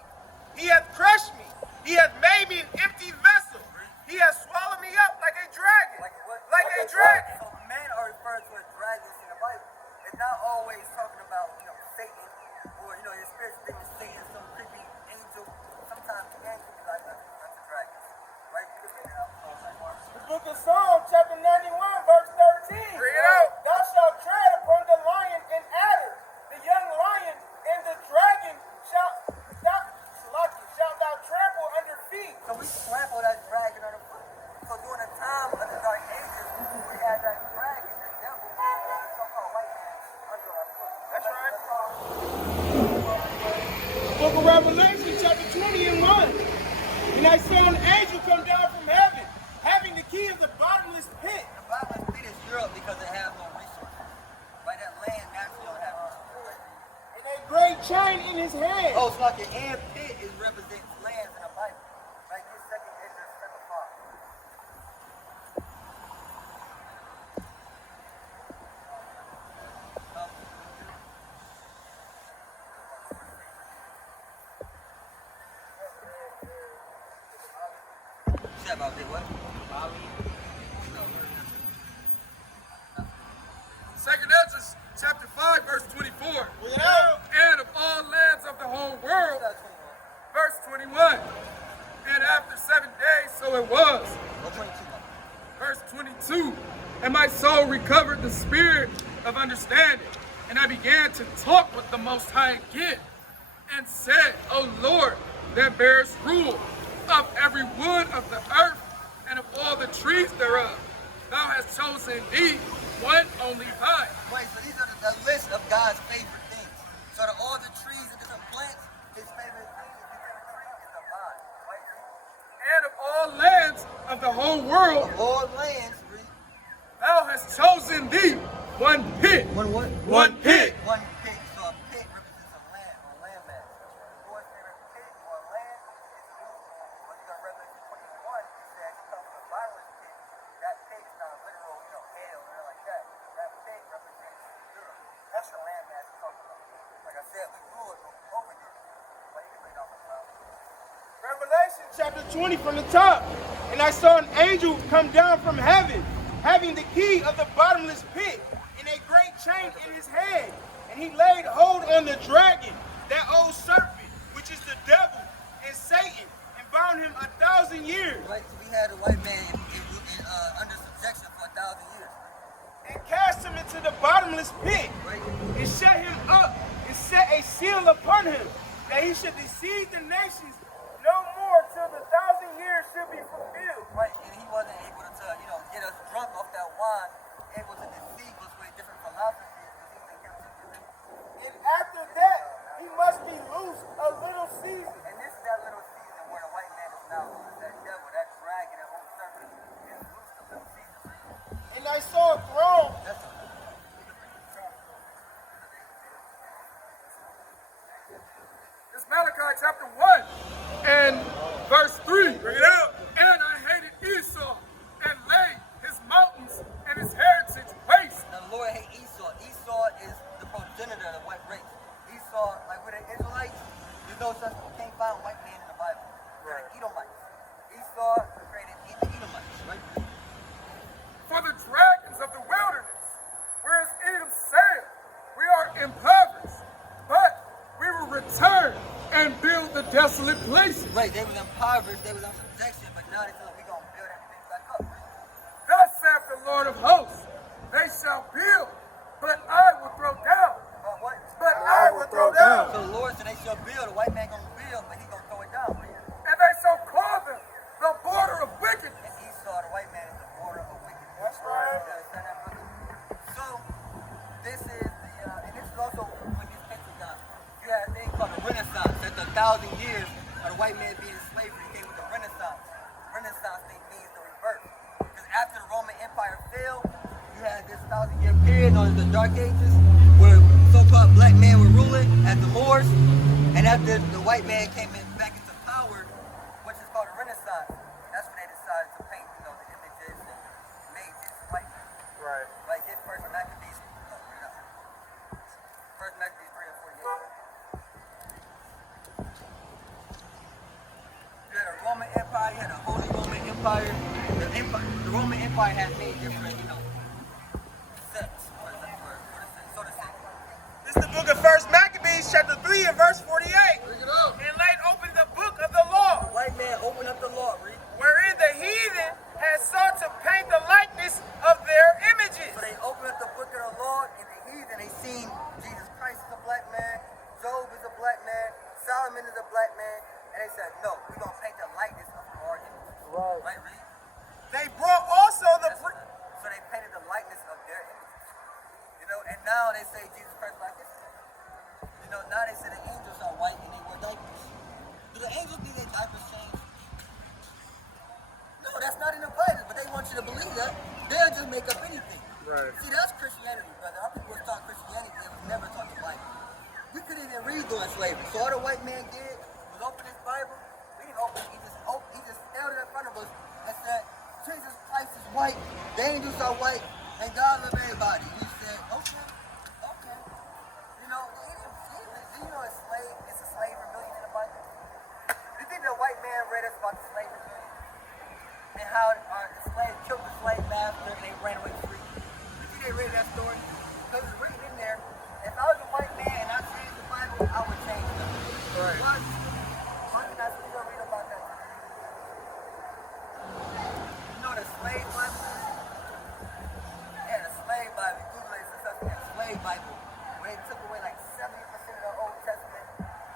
He hath crushed me. He hath made me an empty vessel. He hath swallowed me up like a dragon. Like what? Like a dragon. So men are referred to as dragons in the Bible. It's not always talking about, Satan or, your spiritual demon Satan, some creepy angel. Sometimes men can be like unto dragons. Right? You can bring it out. The book of Psalms, chapter 91, verse 13. Bring it out. Thou shalt tread upon the lion and adder, the young lion and the dragon shalt thou trample under feet. So we trample that dragon on the foot. So during the time of the dark ages, we had that dragon, the devil, the so-called white man, under our foot. That's right. Book of Revelation, chapter 20 and 1. And I saw an angel come down from heaven, having the key of the bottomless pit. The bottomless pit is Europe because it has no resources. Right? That land naturally don't have resources. And a great chain in his hand. Oh, so like an and pit is represents lands in the Bible. Right? Get second Ezra, second part. Shut about that, what? Second Ezra chapter 5, verse 24. Yeah. And of all lands of the whole world, verse 21. And after 7 days, so it was. Verse 22. And my soul recovered the spirit of understanding, and I began to talk with the Most High again, and said, O Lord, that bears rule of every wood of the earth, and of all the trees thereof, thou hast chosen thee one only vine. Right, so these are the list of God's favorite things. So out of all the trees and different plants, his favorite thing, his favorite tree is the vine. Right? And of all lands of the whole world, All lands, read. thou hast chosen thee one pit. One what? One pit. One pit. So a pit represents a land or land mass. Your favorite pit or land is Europe. When you go to Revelation 21, it says you come from the bottomless pit. That pit is not literal, hell or anything like that. That pit represents Europe. That's the land mass we're talking about. Like I said, we rule it over Europe. But you can bring it off the ground. Revelation chapter 20 from the top. And I saw an angel come down from heaven, having the key of the bottomless pit, and a great chain in his hand, and he laid hold on the dragon, that old serpent, which is the devil and Satan, and bound him 1,000 years. Right? So we had a white man under subjection for 1,000 years. And cast him into the bottomless pit, Right? and shut him up, and set a seal upon him, that he should deceive the nations no more till the 1,000 years should be fulfilled. Right? And he wasn't able to, get us drunk off that wine, able to deceive us with different philosophies because he was in captivity. And after that, he must be loosed a little season. And this is that little season where the white man is now loose. That devil, that dragon, that whole serpent is loose a little season. And I saw a throne. That's a It's Malachi chapter 1 and verse 3. Bring it out. And I hated Esau and laid his mountains and his heritage waste. Now the Lord hates Esau. Esau is the progenitor of the white race. Esau, like with the Israelites, there's no such thing. You can't find white man in the Bible. They're the Edomites. Esau created the Edomites, right? For the dragons of the wilderness, whereas Edom said, we are impoverished, but we will return and build the desolate places. Right, they was impoverished, they was in subjection, but now they feel like we're going to build everything back up. Thus saith the Lord of hosts, they shall build, but I will throw down. What? But I will throw down. So the Lord said they shall build. The white man going to build, but he going to throw it down. And they shall call them the border of wickedness. And Esau, the white man, is the border of wickedness. That's right. You understand that, brother? So, this is the, and this is also when this Pentagon, you had a thing called the Renaissance. That the 1,000 years of the white man being in slavery came with the Renaissance. Renaissance thing means the rebirth. Because after the Roman Empire fell, you had this 1,000-year period known as the Dark Ages, where so-called black men were ruling as the Moors. And after the white man came back into power, which is called the Renaissance, that's when they decided to paint, the images and made Jesus white. Right. Like get First Maccabees, First Maccabees 3 and 48. You had a Roman Empire, you had a Holy Roman Empire. The Roman Empire had many different, sects, so to say. This is the book of 1 Maccabees, chapter 3 and verse 48. Bring it up. And laid open the book of the law, The white man opened up the law, read. wherein the heathen had sought to paint the likeness of their images. So they opened up the book of the law, and the heathen, they seen Jesus Christ is a black man, Job is a black man, Solomon is a black man, and they said, no, we're going to paint the likeness of our images. Right, read. They brought also the So they painted the likeness of their images. And now they say Jesus Christ like this. Now they say the angels are white and they wear diapers. Do the angels need their diapers changed? No, that's not in the Bible, but they want you to believe that. They'll just make up anything. Right. See, that's Christianity, brother. Our people was taught Christianity, they was never taught the Bible. We couldn't even read during slavery. So all the white man did was open his Bible. We didn't open it. He just held it in front of us and said, Jesus Christ is white, the angels are white, and God loves everybody. We said, okay. It's a slave rebellion in the Bible. You think the white man read us about the slave rebellion? And how the slave killed the slave master and they ran away free? You think they read that story? Because it's written in there. If I was a white man and I changed the Bible, I would change it. Right. Why can I still read about that? The slave Bible? Yeah, the slave Bible. Google it, it's something like slave Bible. Where they took away like 70% of the Old Testament,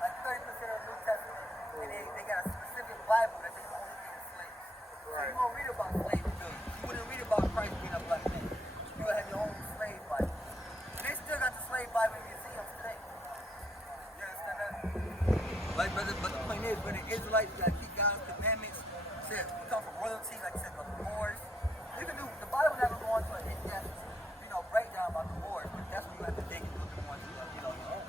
like 30% of the New Testament, and they got a specific Bible that they only read in slaves. So you won't read about slave rebellion. You wouldn't read about Christ being a black man. You would have your own slave Bible. And they still got the slave Bible in museums today. You understand that? Like, brother, but the point is, when the Israelites got to keep God's commandments, said we come from royalty, like I said, the Moors. You can do the Bible never go into an in-depth, breakdown about the Moors, but that's when you have to dig into the ones your own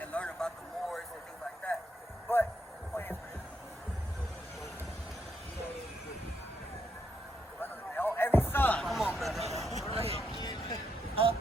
and learn about the Moors and things like that. But the point is, every son, come on, brother. Huh?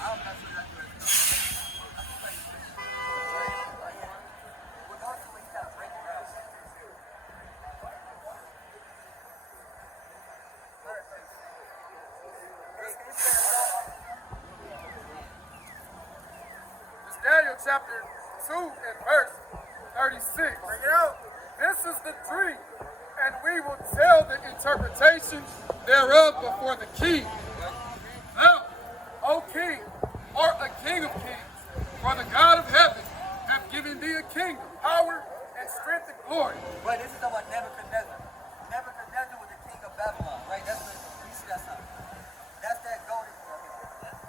I'm not sure that's where it's from. I'm pretty sure. But also we kind of break it down. It's Daniel chapter 2 and verse 36. Bring it out. This is the dream, and we will tell the interpretation thereof before the king. Thou, O king, art a king of kings, for the God of heaven hath given thee a kingdom, power, and strength and glory. Right, this is about Nebuchadnezzar. Nebuchadnezzar was the king of Babylon, right? That's the, you see that something. That's that golden,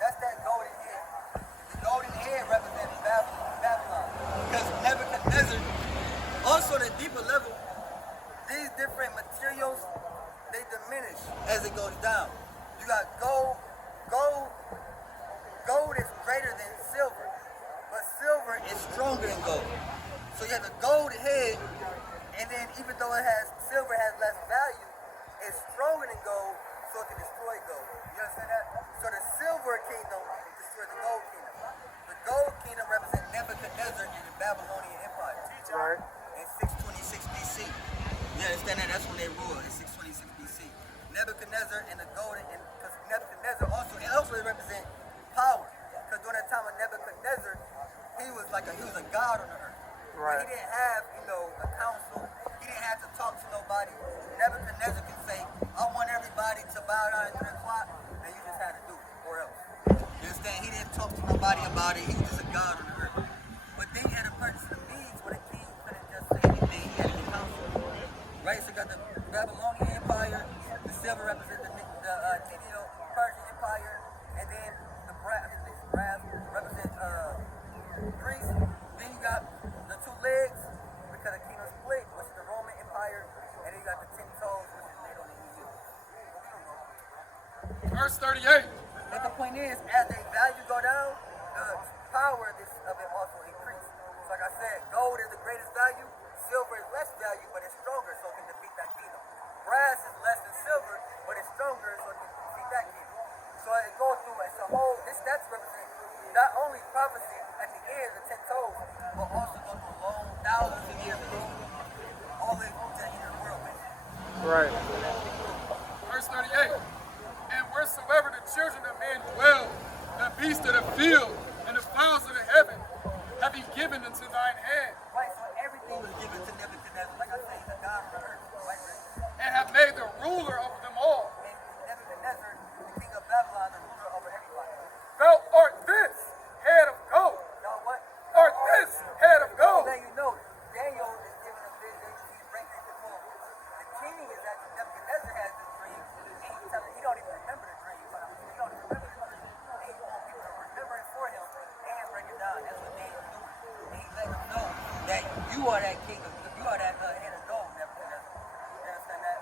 that's that golden head. The golden head represents Babylon. Because Nebuchadnezzar, also at a deeper level, these different materials, they diminish as it goes down. You got gold is greater than silver, but silver is stronger than gold. So you have the gold head, and then even though silver has less value, it's stronger than gold, so it can destroy gold. You understand that? So the silver kingdom destroyed the gold kingdom. The gold kingdom represents Nebuchadnezzar and the Babylonian Empire. Right. In 626 BC. You understand that? That's when they ruled, in 626 BC. Nebuchadnezzar and the golden, because Nebuchadnezzar also represent power. Because during that time of Nebuchadnezzar, he was a god on the earth. Right. He didn't have, a council. He didn't have to talk to nobody. Nebuchadnezzar can say, I want everybody to bow down to the clock, and you just had to do it, or else. You understand? He didn't talk to nobody about it. He was just a god on the earth. But then he had to purchase the means where the king couldn't just say anything. He had to get counsel. Right? So you got the Babylonian Empire, the silver represents the Persian Empire, and then the brass represents Greece. Then you got the two legs, because the kingdom split, which is the Roman Empire, and then you got the 10 toes, which is made on the EU. Verse 38. But the point is, as the value go down, the power of it also increases. So like I said, gold is the greatest value, silver is less value, but it's stronger, so it can defeat that kingdom. Brass is less than silver, but it's stronger, so it can defeat that kingdom. So it goes through, it's a whole, that's representing not only prophecy at the end, the 10 toes, but also go through long thousands of years of history, all the way to the end of the world, basically. Right. Verse 38. And wheresoever the children of men dwell, the beasts of the field and the fowls of the heaven have he given into thine hand, Right, so everything was given to Nebuchadnezzar. Like I say, he's a god of the earth, right? and have made the ruler over them all. And Nebuchadnezzar, the king of Babylon, the ruler over everybody. Thou art this head of gold. Now what? Art this head of gold. Let you know, Daniel is giving a vision. He's breaking it before. The king is actually, Nebuchadnezzar has this dream, and he's telling he don't even remember the dream. He don't even remember the dream. And he wants people to remember it for him and break it down. That's what Daniel's doing. And he's letting them know that you are that king of, you are that head of gold, Nebuchadnezzar. You understand that?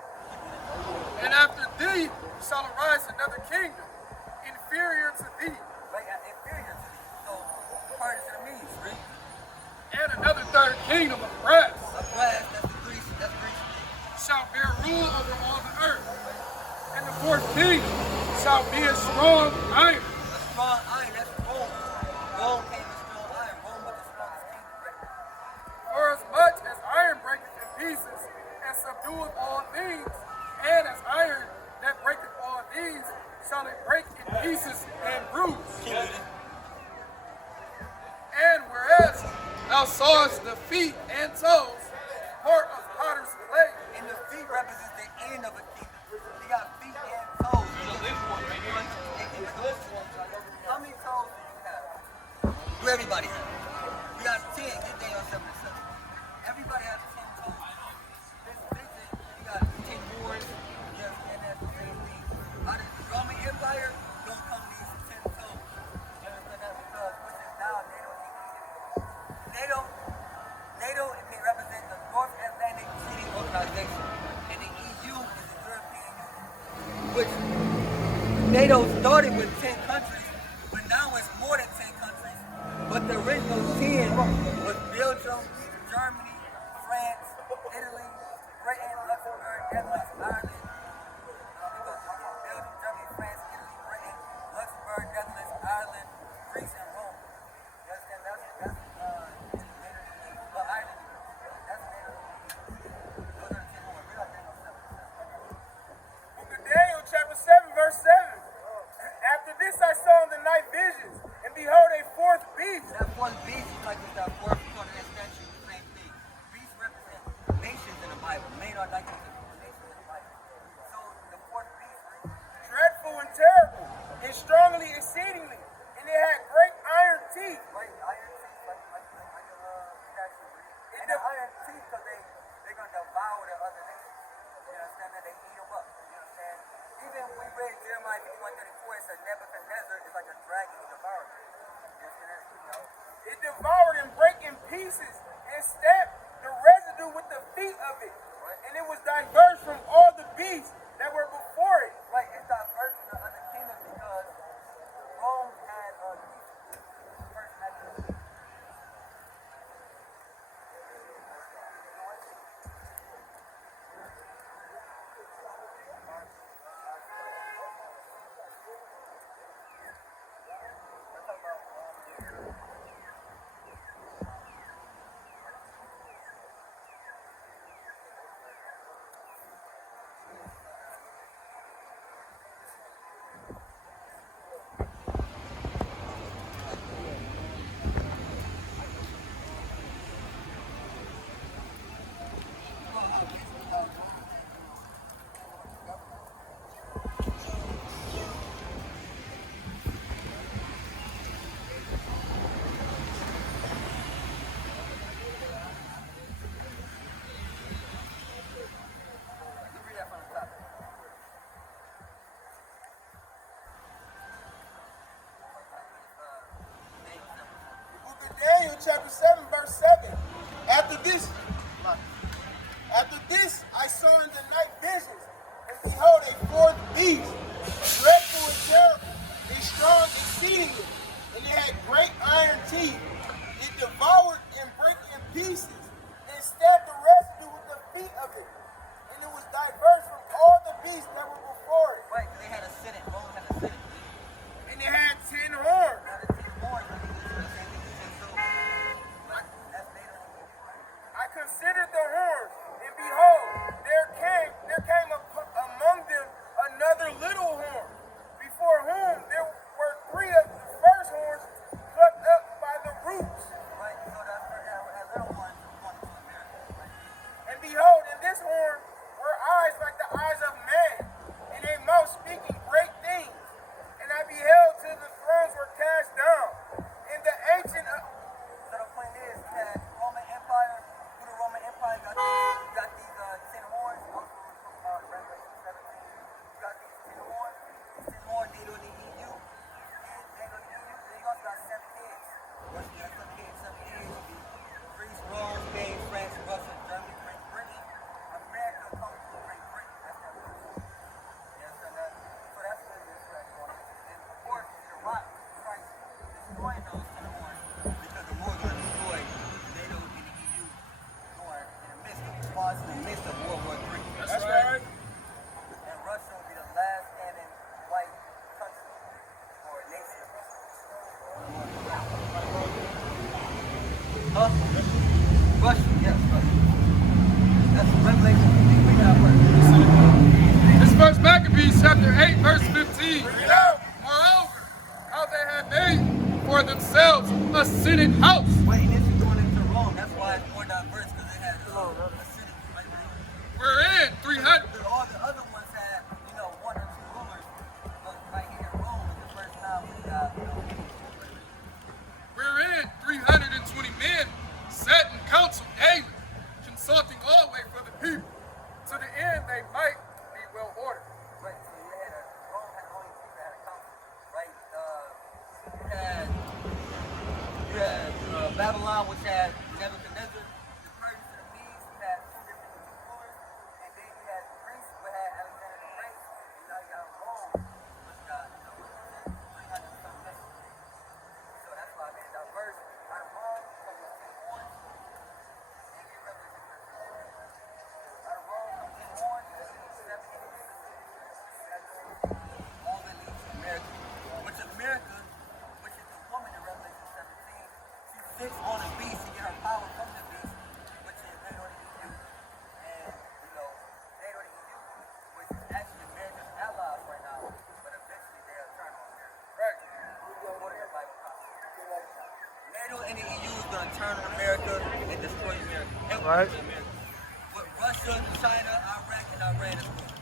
And after thee shall arise another kingdom, inferior to thee, Right, inferior to thee. So, part of the means, right? and another third kingdom of brass A glass, that's Greece. shall bear rule over all the earth. And the fourth kingdom shall be a strong iron, A strong iron, that's Rome. Rome came as strong iron. Rome was the strongest kingdom, right? for as much as iron breaketh in pieces and subdueth all things, and as iron that breaketh all these shall it break in pieces and bruise. And whereas thou sawest the feet and toes, part of potter's clay, And the feet represents the end of a kingdom. You got feet and toes. How many toes do you have? Do everybody have? You got 10. Get Daniel 7 and 7. Everybody has 10 toes. This vision, you got 10 boards. You understand that's the same thing. Out of the Roman Empire, don't come these 10 toes. You understand that? Because which is now NATO it represents the North Atlantic Treaty Organization, and the EU is the European Union, which NATO started with 10 countries, but now it's more than 10 countries. But the original 10 was Belgium, Germany, France, Italy, Britain, Luxembourg, Netherlands, Ireland. Belgium, Germany, France, Italy, Britain, Luxembourg, Netherlands, Ireland, behold, a fourth beast. That fourth beast is like with that fourth part of that statue, the same thing. Beasts represent nations in the Bible. Men are like the nations in the Bible. So the fourth beast, right? Dreadful and terrible, and strongly exceedingly, and it had great iron teeth. Right, iron teeth, like a statue. It And the de- iron teeth, because they're going to devour the other nations. You understand that? They eat them up. You understand? Even when we read Jeremiah 51:34, it says Nebuchadnezzar is like a dragon who devoured them. You understand that? You know? It devoured and brake in pieces, and stamped the residue with the feet of it. And it was diverse from all the beasts that were before it. Right, it's diverse from the other kingdoms because Rome had first had the Book of Daniel, chapter 7, verse 7. After this, I saw in the night visions, and behold, a fourth beast, dreadful and terrible, and strong exceedingly, and it had great iron teeth. It devoured and brake in pieces, and stamped the residue with the feet of it. And it was diverse from all the beasts that were before it. right, because they had a senate. Rome had a senate. And it had 10 horns. Now the 10 horns, I think it's the same thing as 10 silver. That's made of I considered the horns, and behold, there came among them another little horn, before whom there were 3 of the first horns plucked up by the roots. right, so that's for that little one wanted to America, right? And behold, in this horn were eyes like the eyes of man, and a mouth speaking great things. And I beheld till the thrones were cast down, and the ancient So the point is, you had Roman Empire, through the Roman Empire, you got these 10 horns, also from Revelation 17. You got these 10 horns. These 10 horns, they don't need EU. And they don't need EU. Then you also got 7 kids. Russia, you got 7 kids. Greece, Rome, Spain, France, Russia, Germany, Great Britain. America comes from Great Britain. That's that first. You understand that? So that's what it is right now. And of course, the rock, Christ, destroying those 10 horns because the war going to destroy NATO and the EU during in the midst of World War III. That's right. And Russia will be the last standing white country or nation. Huh? Russia, yes, Russia. That's Revelation. Read that verse. This verse Maccabees chapter 8, verse 15. Bring it out. Moreover, how they had made for themselves a senate house. Wait, this is going into Rome. That's why it's more diverse because it had a city right there. Wherein 300 Because all the other ones had, one or two rulers. But right here in Rome is the first time we got, wherein 320 men sat in council daily, consulting always for the people, to the end they might be well ordered. right, so Rome had only two that had a council, right? You had Babylon, which had Nebuchadnezzar, the Persians and the Medes, you had two different rulers, and then you had Greece, which had Alexander the Great, and now you got Rome, which got, 300 something nations. So that's why I made it diverse. Out of Rome, comes the 10 horns, and get Revelation 13. Out of Rome comes 10 horns, and 7 kings. All that leads to America. Which America, which is the woman in Revelation 17, she sits on a beast to get her power from NATO and the EU is going to turn on America and destroy America. Help Right. destroy America. What Russia, China, Iraq, and Iran is doing.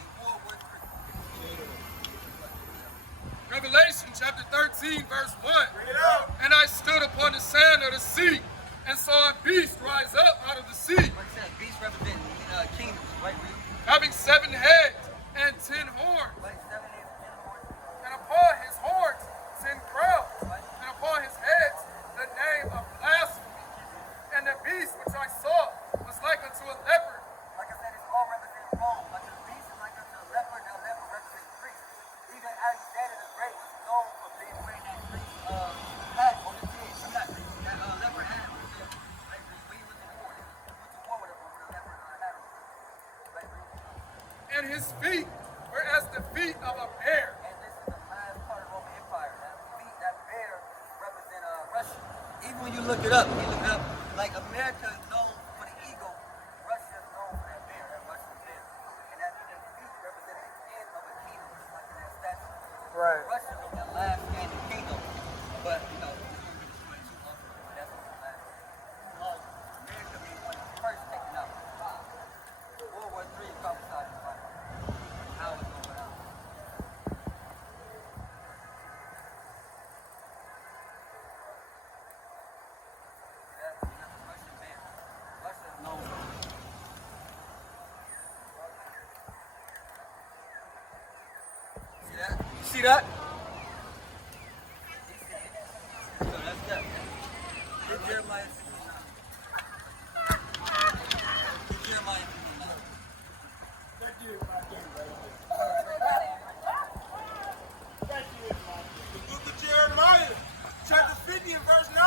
In World War III. Revelation chapter 13, verse 1. And I stood upon the sand of the sea and saw a beast rise up out of the sea, Like I said, beasts represent kingdoms, right? having 7 heads and 10 horns. Like 7 8 10 horns. And upon his horns 10 crowns, and upon his heads the name of blasphemy. And the beast which I saw was like unto a leopard, Like I said, it's all representing Rome. Like the beast is like unto a leopard, that leopard represents Greece. Even Alexander the Great was known for being wearing that Greece hat on his head. I mean, not Greece, that leopard hat on his head. Right, Greece. When he went to war, with a leopard hat on. Right, Greece. and his feet were as the feet of a bear. And this is the last part of the Roman Empire. That bear represent Russia. Even when you look it up, like America is known for the eagle, Russia is known for that bear, that Russian bear. And that feet represent the end of a kingdom, like in that statue. Right. Russia is the last standing kingdom, but you know, it's going to be destroyed too often. But that's the last. America being one of the first taken out. World War III prophesied in the Bible. How it's going out. See that? So that's that. Get Jeremiah 59. Get Jeremiah 59. The book of Jeremiah, chapter 50 and verse 9.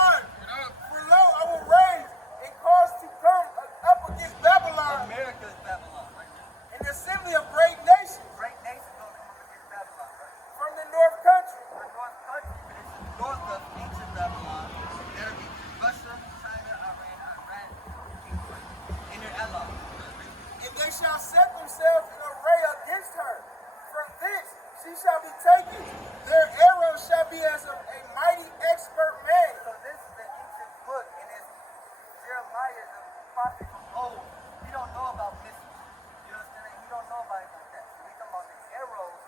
For lo, I will raise and cause to come up against Babylon America is Babylon, right? an assembly of great nations Great nations gonna come up against Babylon, right? from the north country. The North country, but it's north of ancient Babylon. That'll be Russia, China, Iran, Iraq, and their allies. And they shall set themselves in array against her. From thence she shall be taken. Their arrows shall be as of a mighty expert man. So this is the ancient book, and it's Jeremiah is a prophet from old. He don't know about missiles. You understand? He don't know about anything like that. So we talking about the arrows.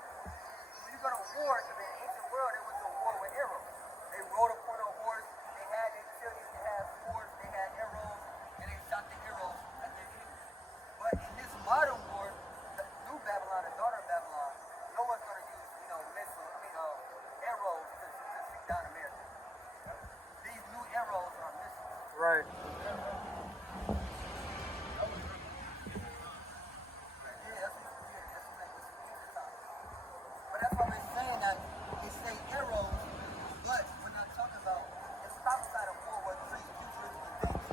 When you go to war, in the ancient world, they went to war with arrows. They rode upon a horse. They had their children. They had swords. They had arrows, and they shot the arrows at their enemies. But in this modern war, the new Babylon, the daughter of Babylon, no one's going to use, arrows to shoot down America. These new arrows are missiles. Right. But that's why we're saying that they say arrows, but we're not talking about it's prophesied of World War III, futuristic events.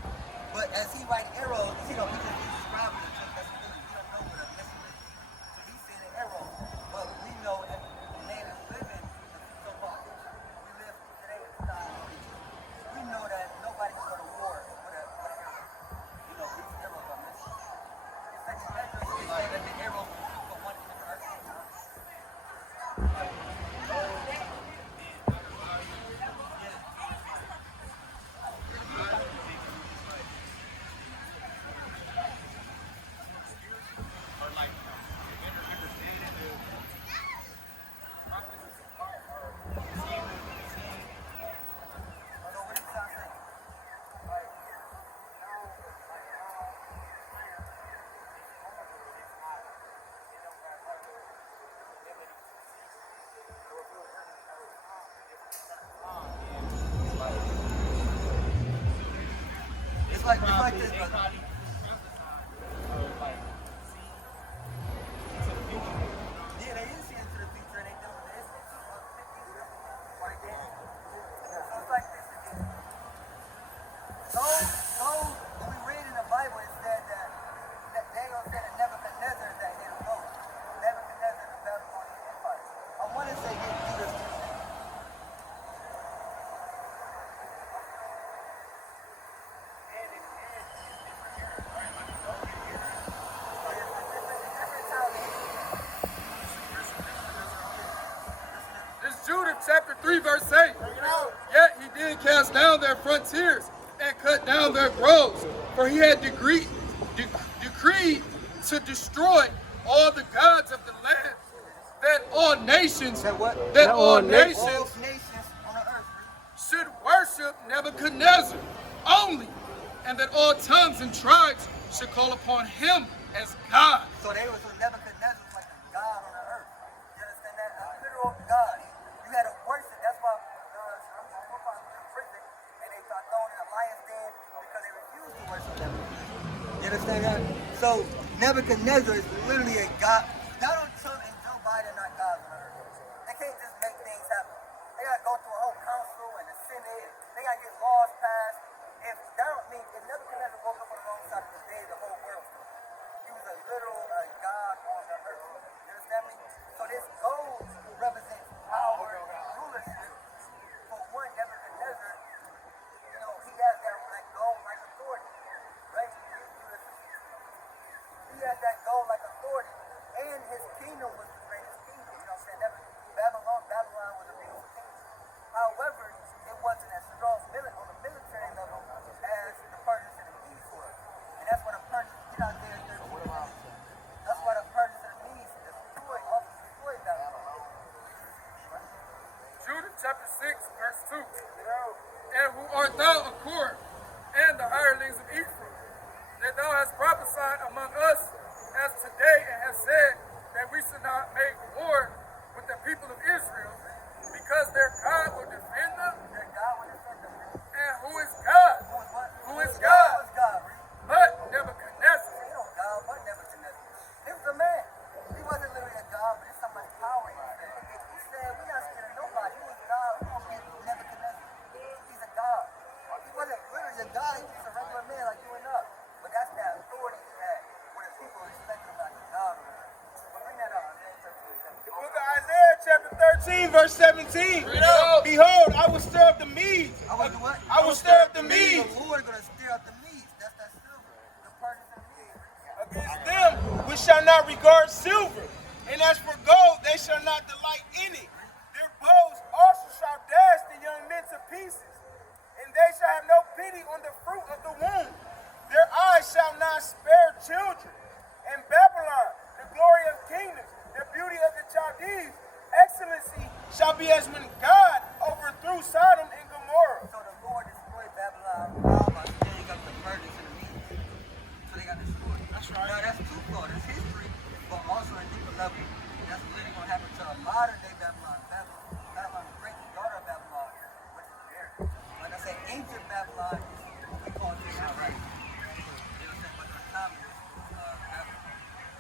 But as he writes arrows, he just describing it just as he don't know what a missile is. So he's saying an arrow. But we know that the land is living in so-called future. We live today in 2022. We know that nobody can go to war with an arrow. You know, these arrows are missiles. It's like the arrows, they say that the arrows put one in the earth. It's like this, brother. Yeah, they is seeing into the future and they dealing with this. Right there. So it's like this again. When we read in the Bible, it said that Daniel said that Nebuchadnezzar is at his throne. Nebuchadnezzar, the Babylonian Empire. I want to say here, Judas. It's Judah chapter 3, verse 8. Yet he cast down their frontiers and cut down their groves, for he had decreed to destroy all the gods of the land, that all nations, All nations on the earth. should worship Nebuchadnezzar only, and that all tongues and tribes should call upon him as God. So they was Nebuchadnezzar was like a god on the earth. You understand that? A literal god. You had to worship. That's why some forefathers were in prison and they got thrown in a lion's den because they refused to worship them. You understand that? So Nebuchadnezzar is literally a god. Donald Trump and Joe Biden are gods on the earth. They can't just make things happen. They gotta go through a whole council and the Senate. They gotta get laws passed. If Nebuchadnezzar woke up on the wrong side of the day, the whole world stood. He was a literal god on the earth. You understand me? So this gold represents power, rulership. For one, Nebuchadnezzar, you know, he has that gold like authority, right? He has that gold like authority, and his kingdom was the greatest kingdom. You know what I'm saying? Babylon was a beautiful kingdom. However, it wasn't as strong on the military level as the Persians and the Medes were. And that's why the Persians get out there and that's why the Persians and the Medes destroyed Babylon. Judah chapter 6, verse 2. And who art thou, a Korah, and the hirelings of Ephraim, that thou hast prophesied among us as today, and hast said that we should not make war with the people of Israel, because their God will defend them? Their God will defend them. And who is God? Who is God? Who is God? But Nebuchadnezzar. He don't God, but Nebuchadnezzar. He was a man. He wasn't literally a God, but there's so much power in him. He said, we're not scared of nobody. He was God. We're going to beat Nebuchadnezzar. He's a God. He wasn't literally a God. He was just a regular man like you and us. But that's that authority he had, where the people respect him like a God. But bring that up, The book of Isaiah, chapter 13, verse 17. Behold, I will stir up the Medes. I will do what? I will stir up the Medes. The Lord is going to stir up the Medes. That's that silver. The Persians and the Medes. Against them which shall not regard silver, and as for gold, they shall not delight in it. Their bows also shall dash the young men to pieces, and they shall have no pity on the fruit of the womb. Their eyes shall not spare children. And Babylon, the glory of kingdoms, the beauty of the Chaldees, excellency shall be as when God overthrew Sodom and Gomorrah. So the Lord destroyed Babylon all by stirring up the Persians and the Medes. So they got destroyed. That's right. Now that's twofold. It's history, but also a deeper level. That's literally going to happen to a modern day Babylon. Babylon, the great daughter of Babylon, which is America. Like I said, ancient Babylon is what we call today now, right? You know what I'm saying? But the communist Babylon.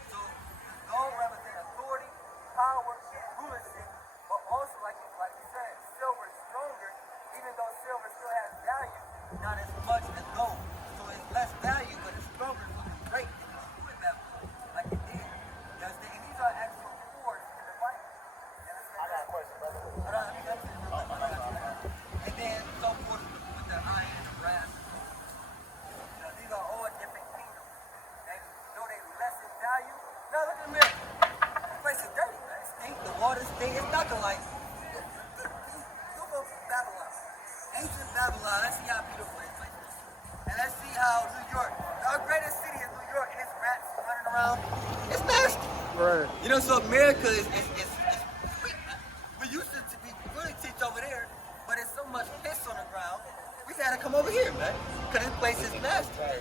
So the gold represents authority, power, rulership, but also like you said, silver is stronger, even though silver still has value, not as much as gold. So it's less value, but it's stronger, so it's great to destroy Babylon, like it did. You understand? And these are actual wars in the Bible. You understand? I got a question, brother. And then so forth with the iron and the brass. You know, these are all different kingdoms. And though they less in value, now look at America. This place is dirty, man. It stinks, the water stinks. It's nothing like go go Babylon. Ancient Babylon. Let's see how beautiful this place is. And let's see how New York, our greatest city is New York, and it's rats running around. It's nasty. Right. You know, so America is sweet, man. We used to be really teach over there, but it's so much piss on the ground. We gotta come over here, man. Cause this place is nasty. Yeah,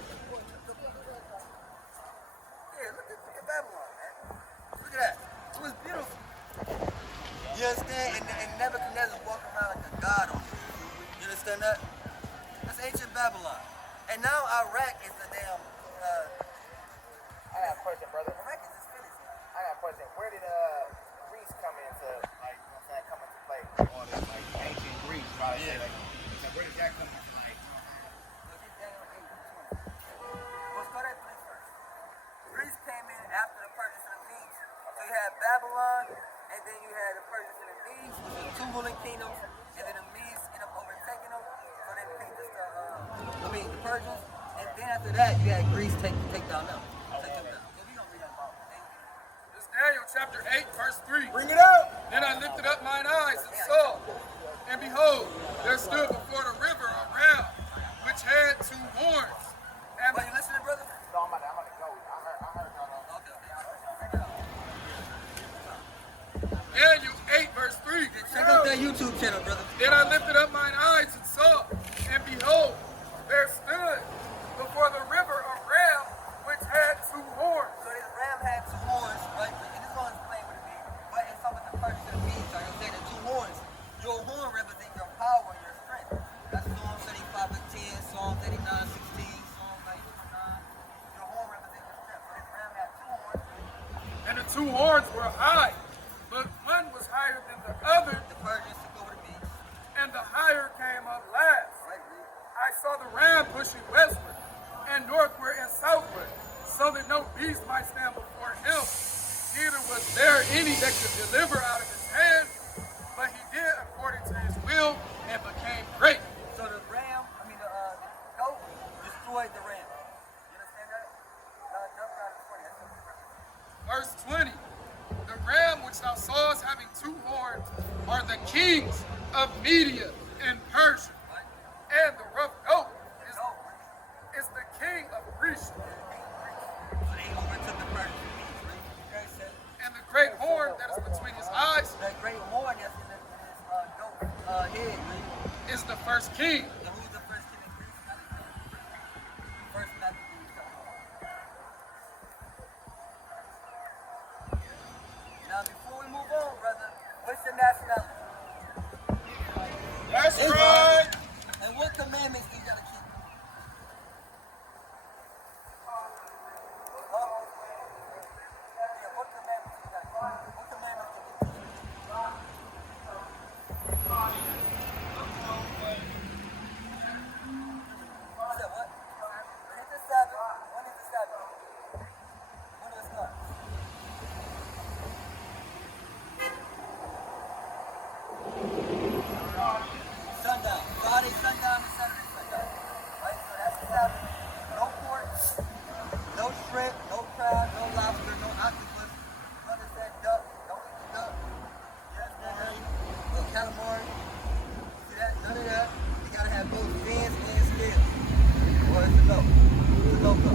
look at Babylon, man. Look at that. It was beautiful. You understand? And Nebuchadnezzar walking around like a god on it. You understand that? That's ancient Babylon. And now Iraq is the damn. I got a question, brother. Iraq is just finished. I got a question. Where did Greece come into, like, you know what I'm saying, come into play? All this, like, ancient Greece, probably. Yeah. Like, so where did that come into, like, Let's go to Greece first. Greece came in after the Persians and the Medes. So you had Babylon, and then you had the Persians and the Medes, which were two ruling kingdoms, and then the Medes ended up overtaking them. So they became just the Persians. And then after that, you had Greece take down them. Take them down. So we don't read that about it. It's Daniel chapter 8, verse 3. Bring it out. Then I lifted up mine eyes and saw, and behold, there stood before the river which had two horns. And Are you listening, brother? No, I'm about to go. I heard Daniel 8, verse 3. Check out that YouTube channel, brother. Then I lifted up mine eyes and saw, and behold, there stood before the river a ram which had two horns. So this ram had two horns, right? And this is going to explain what it means. But it's some of the purpose of the means. So you're saying the two horns. Your horn represents your power and your strength. That's Psalm 35 and 10, Psalm 89, 16, Psalm 92, 9. Your horn represents your strength. So this ram had two horns. And the two horns were high, but one was higher than the other, The Persians took over the means. and the higher came up last. Right, read. I saw the ram pushing westward and northward and southward, so that no beast might stand before him. Neither was there any that could deliver out of his hand, but he did according to his will and became great. So the ram, the goat destroyed the ram. You understand that? Jump down to 20. That's what it represents. Verse 20, the ram which thou sawest having two horns are the kings of Media and Persia, and the rough goat is the king of Greece, So they overtook the Persians. Okay, so and the great horn that is between his eyes that great horn that's in his goat's head, read. is the first king. And who's the first king of Greece? First Maccabees. Now, before we move on, brother, what's your nationality? That's Islam. right. And what commandments do you gotta keep? Yeah, what commandments do you gotta keep? What commandments do you keep? You said what? Hit the Sabbath. When is the Sabbath? When does it start? Sundown. Friday sundown to Saturday sundown. Right? So that's the Sabbath. No pork, no shrimp, no crab, no lobster, no octopus. You understand? Duck. Don't eat the duck. You understand that? No calamari. See that? None of that. You gotta have both fins and scales. Or it's a no. It's a no-go.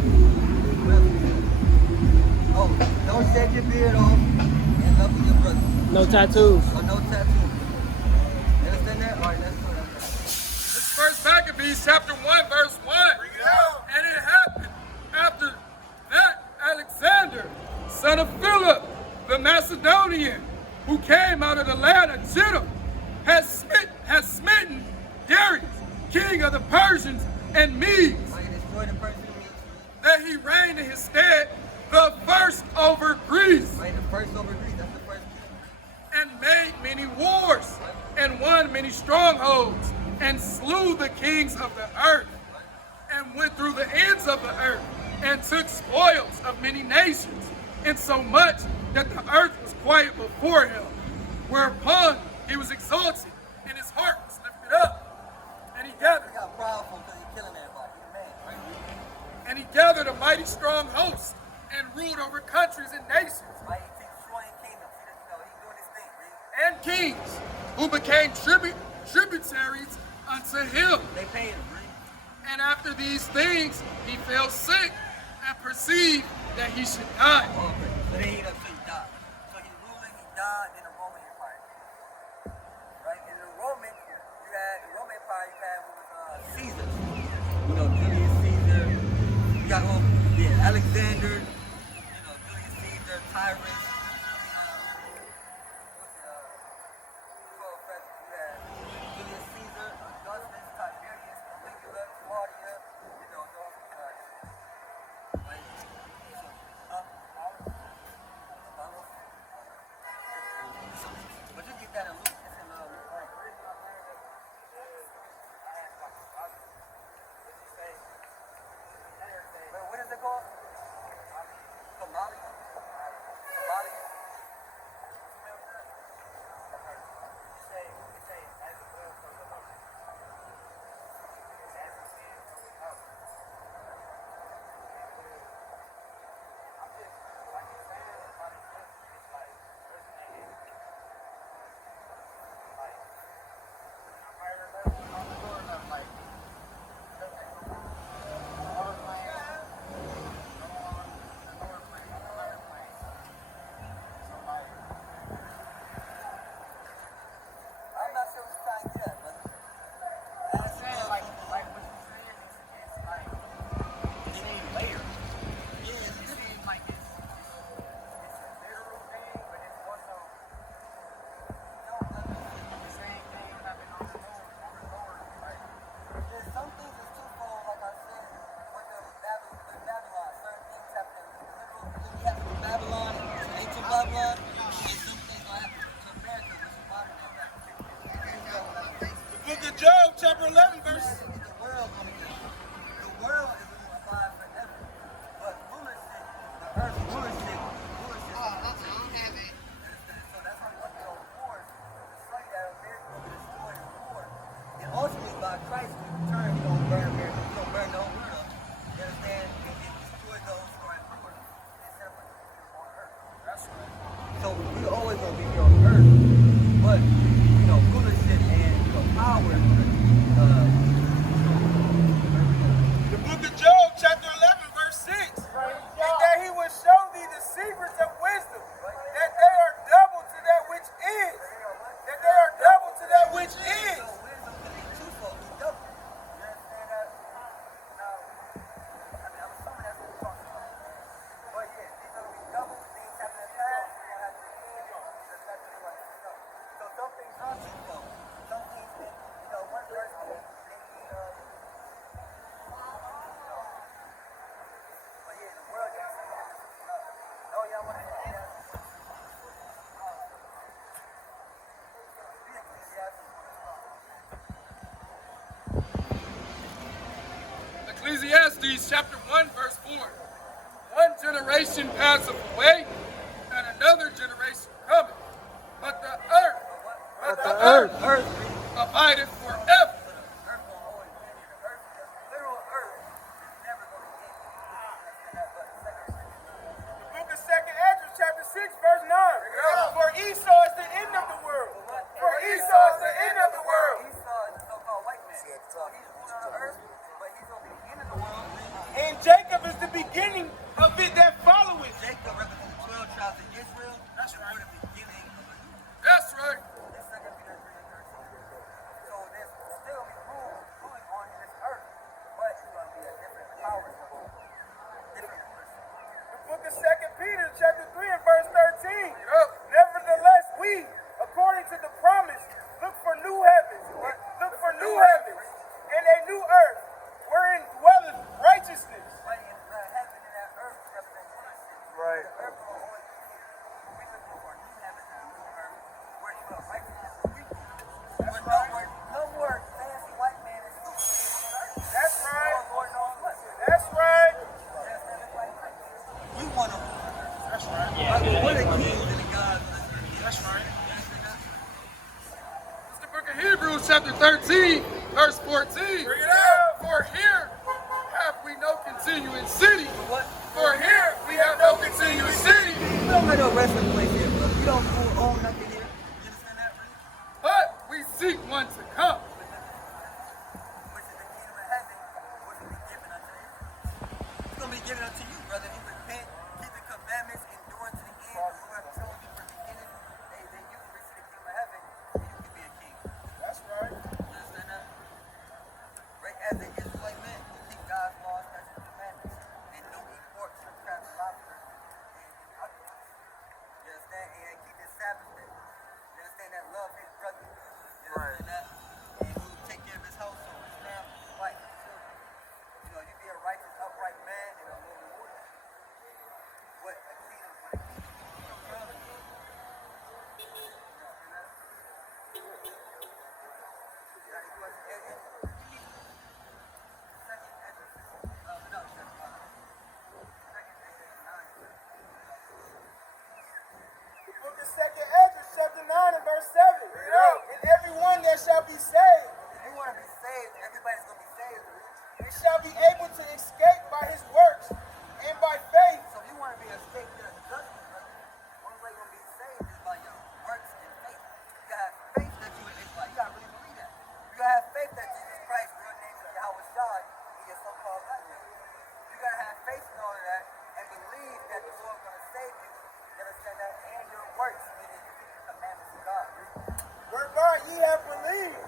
Oh, don't shave your beard off and love with your brother. No tattoos. Or no tattoo. You understand that? All right, let's go. This is First Maccabees chapter 1, verse 1. Bring it out. And it happened after that Alexander, son of Philip, the Macedonian, who came out of the land of Judah, has smitten Darius, king of the Persians and Medes, Like destroy the person who means. that he reigned in his stead, the first over Greece, Right, the first over Greece, that's the first king. and made many wars, and won many strongholds, and slew the kings of the earth, and went through the ends of the earth, and took spoils of many nations, insomuch that the earth was quiet before him. Whereupon he was exalted, and his heart was lifted up, and he gathered He got powerful because he's killing everybody. He's a man, right? and he gathered a mighty strong host, and ruled over countries and nations, Right, he keeps destroying kingdoms. He's doing his thing, read. and kings, who became tributaries unto him. They pay him, read. And after these things, he fell sick and perceived that he should die. Oh, okay. So then he up so he died. So he's ruling, he died in the Roman Empire. Right? In the Roman Empire, you had what was Caesar. You know, Julius Caesar. You got Alexander. You know, Julius Caesar, Tyrus. Julius Caesar, Augustus, Tiberius, Caligula, Claudia. You know, those guys. Right? But you get that in Luke. It's in Luke 1. Wait, what is it called? Somali? Somali? chapter 11, verse. The world gonna be the world is gonna abide forever. But rulership, the earth rulership. So that's why we want to go wars to show you that America will be destroyed in war. And ultimately by Christ when he returns, he gonna burn America, he gonna burn the whole world up. You understand? And destroy those who are in power and set up a new kingdom on earth. That's right. So we're always gonna be here on earth. But rulership and power is gonna The book of Job, chapter 11, verse 6. And that he will show thee the secrets of wisdom, that they are double to that which is. That they are double to that which is. So wisdom can be twofold, be double. You understand that? Now, I'm assuming that's what we're talking about. But yeah, these are gonna be double things happen in the past. We're gonna have to that's not really what you know. So some things are twofold. Some things can, one verse can be but yeah, the world is no, y'all want to say that? Ecclesiastes chapter 1, verse 4. One generation passeth away, and another generation cometh. But the earth abideth forever. The book of 2nd Ezra, chapter 6, verse 9. For Esau is the end of the world. For Esau is the end of the world. Esau is a so-called white man. So he's ruling on earth, but he's going to be the end of the world. And Jacob is the beginning of it that followeth. Jacob represents the 12 tribes of Israel. That's right. The beginning of a new That's right. That's 2 Peter 3:13. So there's still be ruling on this earth, but it's going to be a different power. Different person. The book of 2nd Peter, chapter 3, and verse 13. Nevertheless, we, according to the promise, look for new heavens. Look for new heavens and a new earth, wherein dwelleth righteousness. But in heaven and that earth represent rulership. Right. The earth will always be here. We look for a new heaven and a new earth where you will righteousness will be. But no more fancy white man is on earth. That's right. Oh, Lord knows what. That's right. We want to rule. That's right. We're the kings and the gods of this earth. That's right. It's the book of Hebrews chapter 13, verse 14. Bring it out. For here have we no continuing city. What? For here we have no continuing city. We don't have no resting place here, bro. We don't own nothing here. You understand that, really? But we seek one to come. Which is the kingdom of heaven, which will be given unto you. It's going to be given unto you, brother. If you repent, keep the commandments, endure to the end, the Lord have chosen you from the beginning, then you can reach the kingdom of heaven, and you can be a king. That's right. You understand that? Right as the Israelite men who keep God's laws, statutes, and commandments, and don't eat pork, shrimp, crabs, and lobster, and octopus. You understand? And keep the Sabbath day. You understand that? Love his brother. You understand that? And who take care of his household, his family, his wife, his children. You be a righteous, upright man, and the Lord reward you. What a kingdom, what a kingdom. You know, brother. You understand that? You got any questions? The book of 2nd Ezra, chapter 9, and verse 7. And everyone that shall be saved, If you want to be saved, everybody's going to be saved. and shall be able to escape by his works and by faith. So if you want to be escaped to the judgment, brother, the only way you're going to be saved is by your works and faith. You got to have faith that you are Israelite. You got to really believe that. You got to have faith that Jesus Christ, real name is Yahweh Shai, he is so-called black man. You got to have faith in all of that and believe that the Lord is going to save you. You understand that? And your works, meaning you keep the commandments of God. Whereby ye have believed,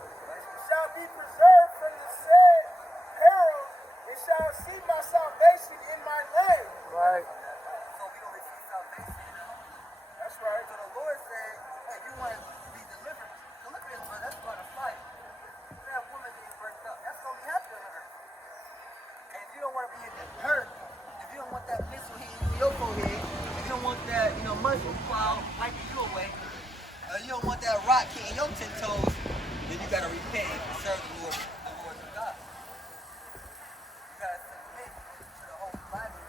shall be preserved from the said peril, and shall see my salvation in my name. Right. So we don't receive salvation in our own. That's right. So the Lord said, hey, if you want to be delivered, so look at this, brother, that's about a fire. Look at that woman being burnt up. That's going to be happening on earth. And if you don't want to be in the hurt, if you don't want that missile hitting you in your forehead, if you don't want that, mushroom cloud wiping you away, you don't want that rock hitting your 10 toes, then you gotta repent and serve the Lord your God. You gotta submit to the whole Bible.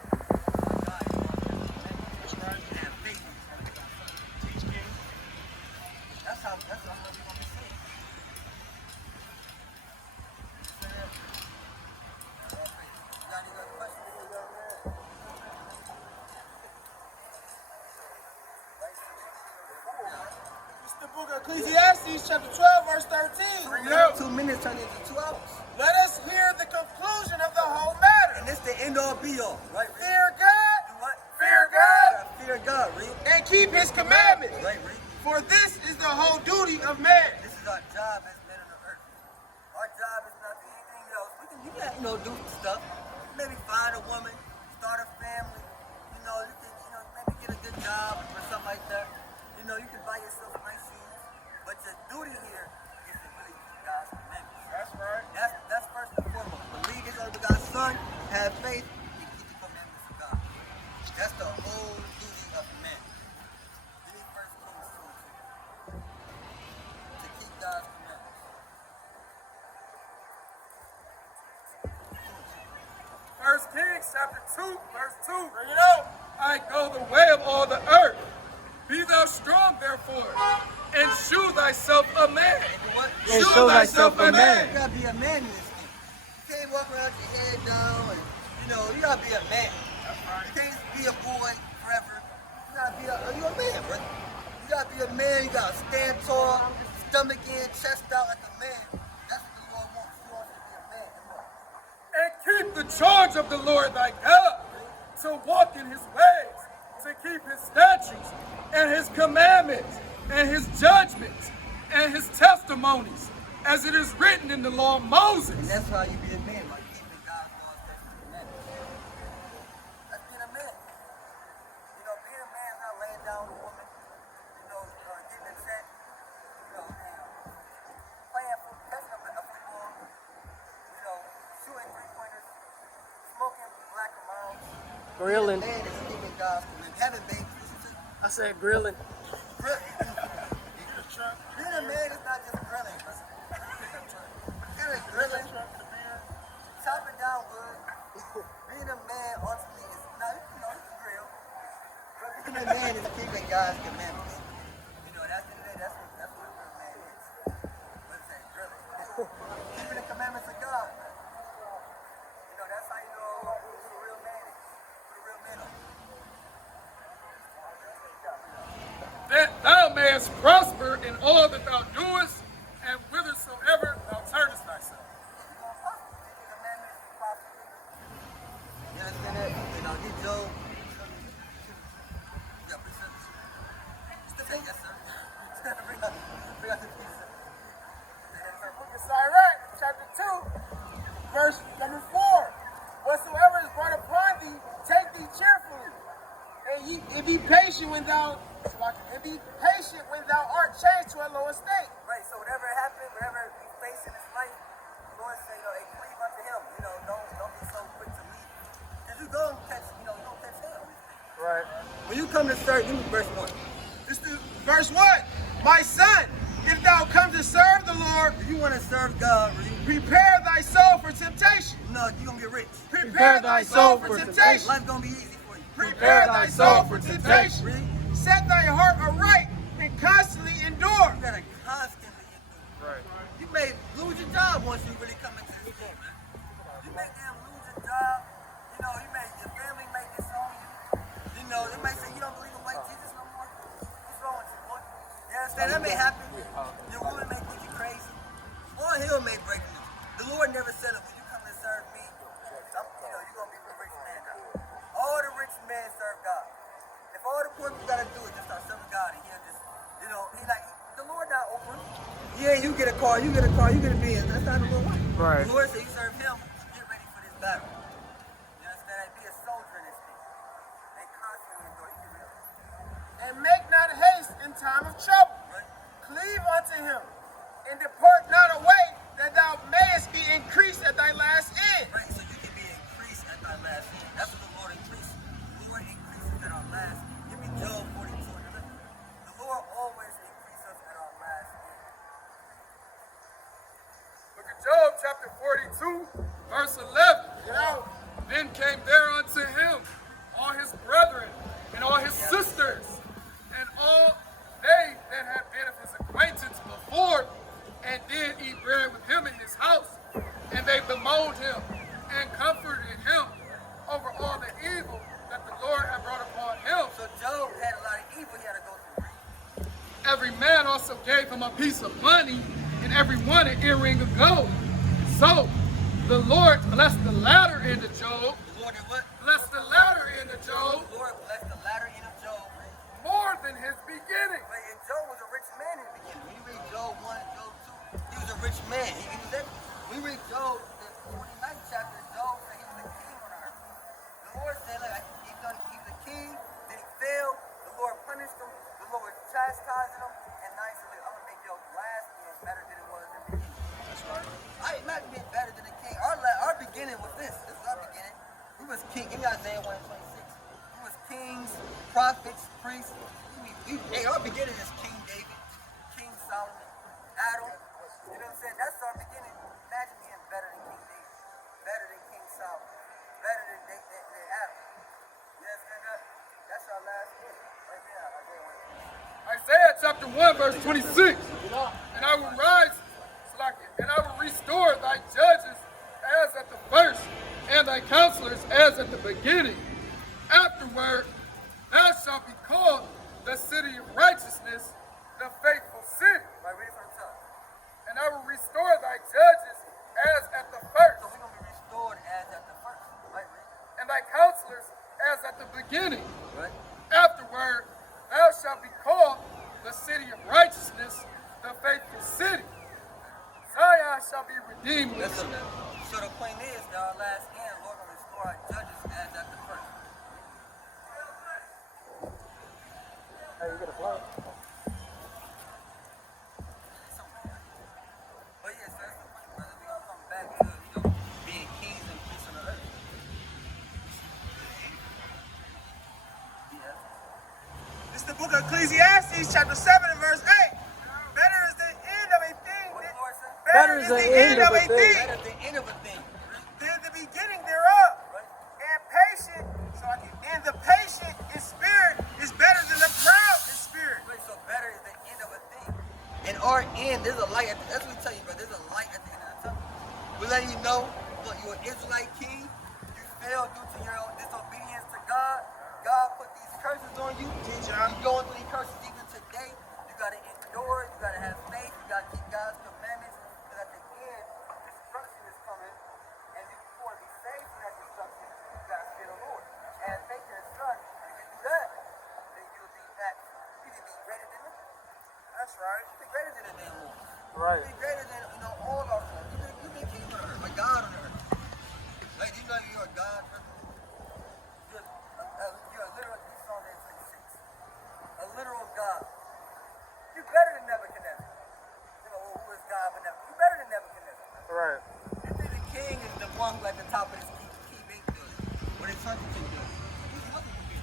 God is going to and have faith in His Teach King. That's how we're gonna be saved. It's the book of Ecclesiastes, chapter 12, verse 13. 2 minutes turn into 2 hours. Let us hear the conclusion of the whole matter. And it's the end all be all, right? Reed? Fear God, Do what? fear God, Fear God, Reed. and keep His commandments. Right, Reed. For this is the whole duty of man. This is our job as men on the earth. Our job is not to do anything else. You can, do stuff. Maybe find a woman, start a family. You can, maybe get a good job or something like that. You can buy yourself nice shoes. But your duty here is to really keep God's commandments. That's right. That's first and foremost. Believe in God's Son, have faith, and keep the commandments of God. That's the whole duty of man. Read 1 Kings 2. To keep God's commandments. First Kings chapter 2, verse 2. Bring it out. I go the way of all the earth. Be thou strong, therefore, and shew thyself a man. What? Shew thyself a man. You gotta be a man in this thing. You can't walk around with your head down and, you gotta be a man. You can't be a boy forever. You gotta be you a man, brother. You gotta be a man, you gotta stand tall, stomach in, chest out like a man. That's what the Lord wants. He wants you to be a man. Come on. And keep the charge of the Lord thy God, to walk in his ways, to keep his statutes, and his commandments, and his judgments, and his testimonies, as it is written in the law of Moses. And that's how you be a man, like keeping God's laws, statutes, and commandments. That's being a man. Being a man is not laying down with a woman, getting a check, playing catching a football, shooting three-pointers, smoking black amounts. Grilling. Being a man is keeping God's commandments. Having babies, I said grilling. Being a man is not just grilling, bro. You're grilling, chopping down wood. Being a man ultimately is not, you can grill. But being a man is keeping God's commandments. That's what a real man is. What is that? Grilling. Keeping the commandments of God. That's how you know who a real man is. Who a real man is. That thou mayest prosper in all that thou doest, and whithersoever thou turnest thyself. You understand that? Get Job. Yes, sir. Bring out the piece. Book of Sirach, chapter 2, verse number 4. Whatsoever is brought upon thee, take thee cheerfully, and be patient when thou art changed to a low estate. Right, so whatever happened, whatever you face in this life, the Lord say, hey, cleave unto him. Don't be so quick to leave. Because you don't catch hell. Right. When you come to serve, give me verse 1. This is verse 1. My son, if thou come to serve the Lord, If you want to serve God, prepare thy soul for temptation. you're going to get rich. Prepare thy soul for temptation. Life's going to be easy for you. Prepare thy soul for temptation. Read. Set thy heart aright and constantly endure. You got to constantly endure. Right. You may lose your job once you really come into this game, man. You may lose your job. Your family may disown you. They may say you don't believe in white Jesus no more. What's wrong with you, boy? You understand? That may happen. Your woman may think you crazy. Or he'll may break you. The Lord never said it. When you come to serve me, you're going to be a rich man now. All the rich men serve God. If all the poor people got to do is just start serving God, and he'll just, the Lord not open. Yeah, you get a car, you get a Benz. That's not the Lord way. Right. The Lord said you serve him, get ready for this battle. You understand? Be a soldier in this thing. And constantly endure. You get real. And make not haste in time of trouble. Right? Cleave unto him, and depart not away, that thou mayest be increased at thy last end. Right, so you can be increased at thy last end. That's what the Lord increases. The Lord increases at our last. Give me Job 42 and 11. The Lord always increases us at our last end. chapter 42, verse 11. Then came there unto him all his brethren and all his sisters, and all they that had been of his acquaintance before, and did eat bread with him in his house. And they bemoaned him and comforted him over all the evil that the Lord had brought upon him. So Job had a lot of evil he had to go through. Every man also gave him a piece of money, and every one an earring of gold. So the Lord blessed the latter end of Job. The Lord did what? Blessed the latter end of Job The Lord blessed the latter end of Job. more than his beginning. But Job was a rich man in the beginning. When you read Job 1 and Job 2, he was a rich man. He was that. When we read Job, the 49th chapter, Job said he was a king on earth. The Lord said, like, he was a king, then he failed. The Lord punished him. The Lord was chastising him. And now he said, I'm going to make your last end better than it was in the beginning. That's right. I ain't not being better than the king. Our beginning was this. This was our beginning. We was king. Give me Isaiah 1:26. We was kings, prophets, priests. Our beginning is King David, King Solomon, Adam. You know what I'm saying? That's our beginning. Imagine being better than King David, better than King Solomon, better than Adam. You understand that? That's our last word. Right there, Isaiah chapter 1, verse 26. And I will rise, and I will restore thy judges as at the first, and thy counselors as at the beginning. Afterward, thou shalt be called the city of righteousness, the faithful city. Right, read it from the top. And I will restore thy judges as at the first, So we're going to be restored as at the first. Right, read. and thy counselors as at the beginning. Right. Afterward, thou shalt be called the city of righteousness, the faithful city. Zion shall be redeemed. So the point is that our last end, Lord will restore our judges as at the first. Hey, you got a flow? But yes, that's the point, brother. We're going to come back to, being kings and priests on the earth. Yes. This is the book of Ecclesiastes, chapter 7 and verse 8. Better is the end of a thing. What the Lord said? Better is the end of a thing Better the end of a thing. than the beginning thereof. Right? And patient, and the patient in spirit is better than the proud in spirit. Right, so better is the end of a thing. And our end, there's a light. That's what we tell you, brother. There's a light at the end of the tunnel. We're letting you know, look, you're an Israelite king. You failed due to your own disobedience to God. God put these curses on you. You're going through these curses even today. You got to endure. You got to have faith. You got to keep God's commandments. Because at the end, destruction is coming. And if you want to be saved from that destruction, you got to fear the Lord. And faith in His Son, if you do that, then you'll be that. You can be greater than Him. That's right. You be greater than the damn Lord. Right. You be greater than all our sons. You be a king on earth, a God on earth. Like, do you know you're a God, brother? You're a literal, Psalm 26. A literal God. You're better than Nebuchadnezzar. Who is God but Nebuchadnezzar? You're better than Nebuchadnezzar. Right. You think the king is the one who at the top of his key big good. What his son can do. He's nothing to do.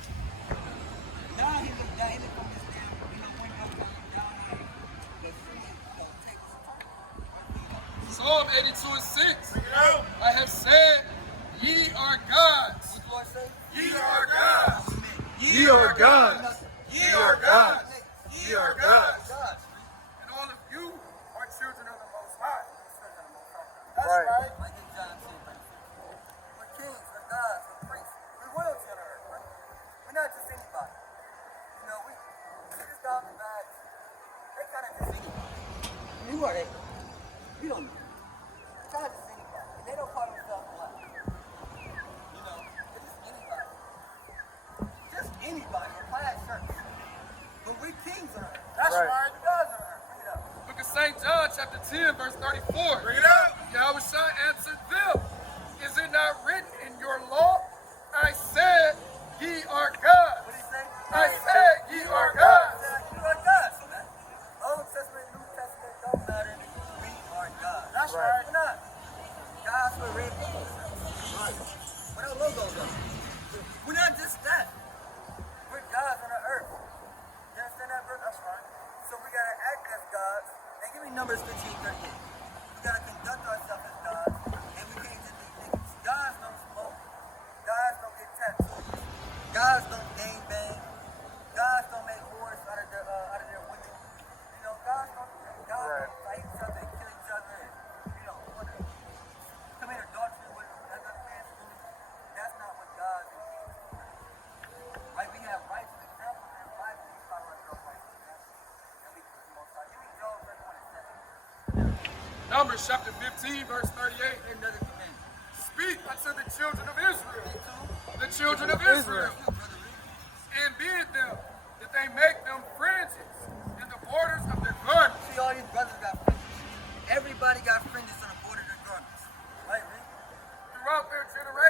Now he look down, he look from this damn, when he look down, the free, take his time. Psalm 82 and 6. I have said, ye are gods. What the Lord say? Ye are gods. Ye are gods. Ye are gods. Ye are gods. And all of you are children of the Most High. That's Right. right. Like in John 10, right? We're kings, we're gods, we're priests. We're royalty on earth, right? We're not just anybody. We just down the back. They kind of just anybody. Who are they? We don't know. They're kind of just anybody. And they don't call themselves black. They're just anybody. Just anybody in plaid shirts. But we're kings on earth. That's Right. right. We're gods on earth. Bring it up. Book of St. John, chapter 10, verse 34. Bring it up. Yahushua answered them, is it not written in your law? I said, ye are gods. What did he say? I said, ye are gods. You are gods, man. Old Testament, New Testament, don't matter. We are gods. That's Right. right. We're not. Gods with red logos. Right. What our logos are. We're not just that. We're gods on the earth. You understand that, brother? That's right. So we gotta act as gods. And give me Numbers 15:38. We gotta conduct ourselves as gods. Numbers chapter 15, verse 38. Here's another commandment. Speak unto the children of Israel, Me too. the children of Israel, Brother, read. and bid them that they make them fringes in the borders of their garments. See, all these brothers got fringes. Everybody got fringes on the border of their garments. Right, read. Throughout their generations,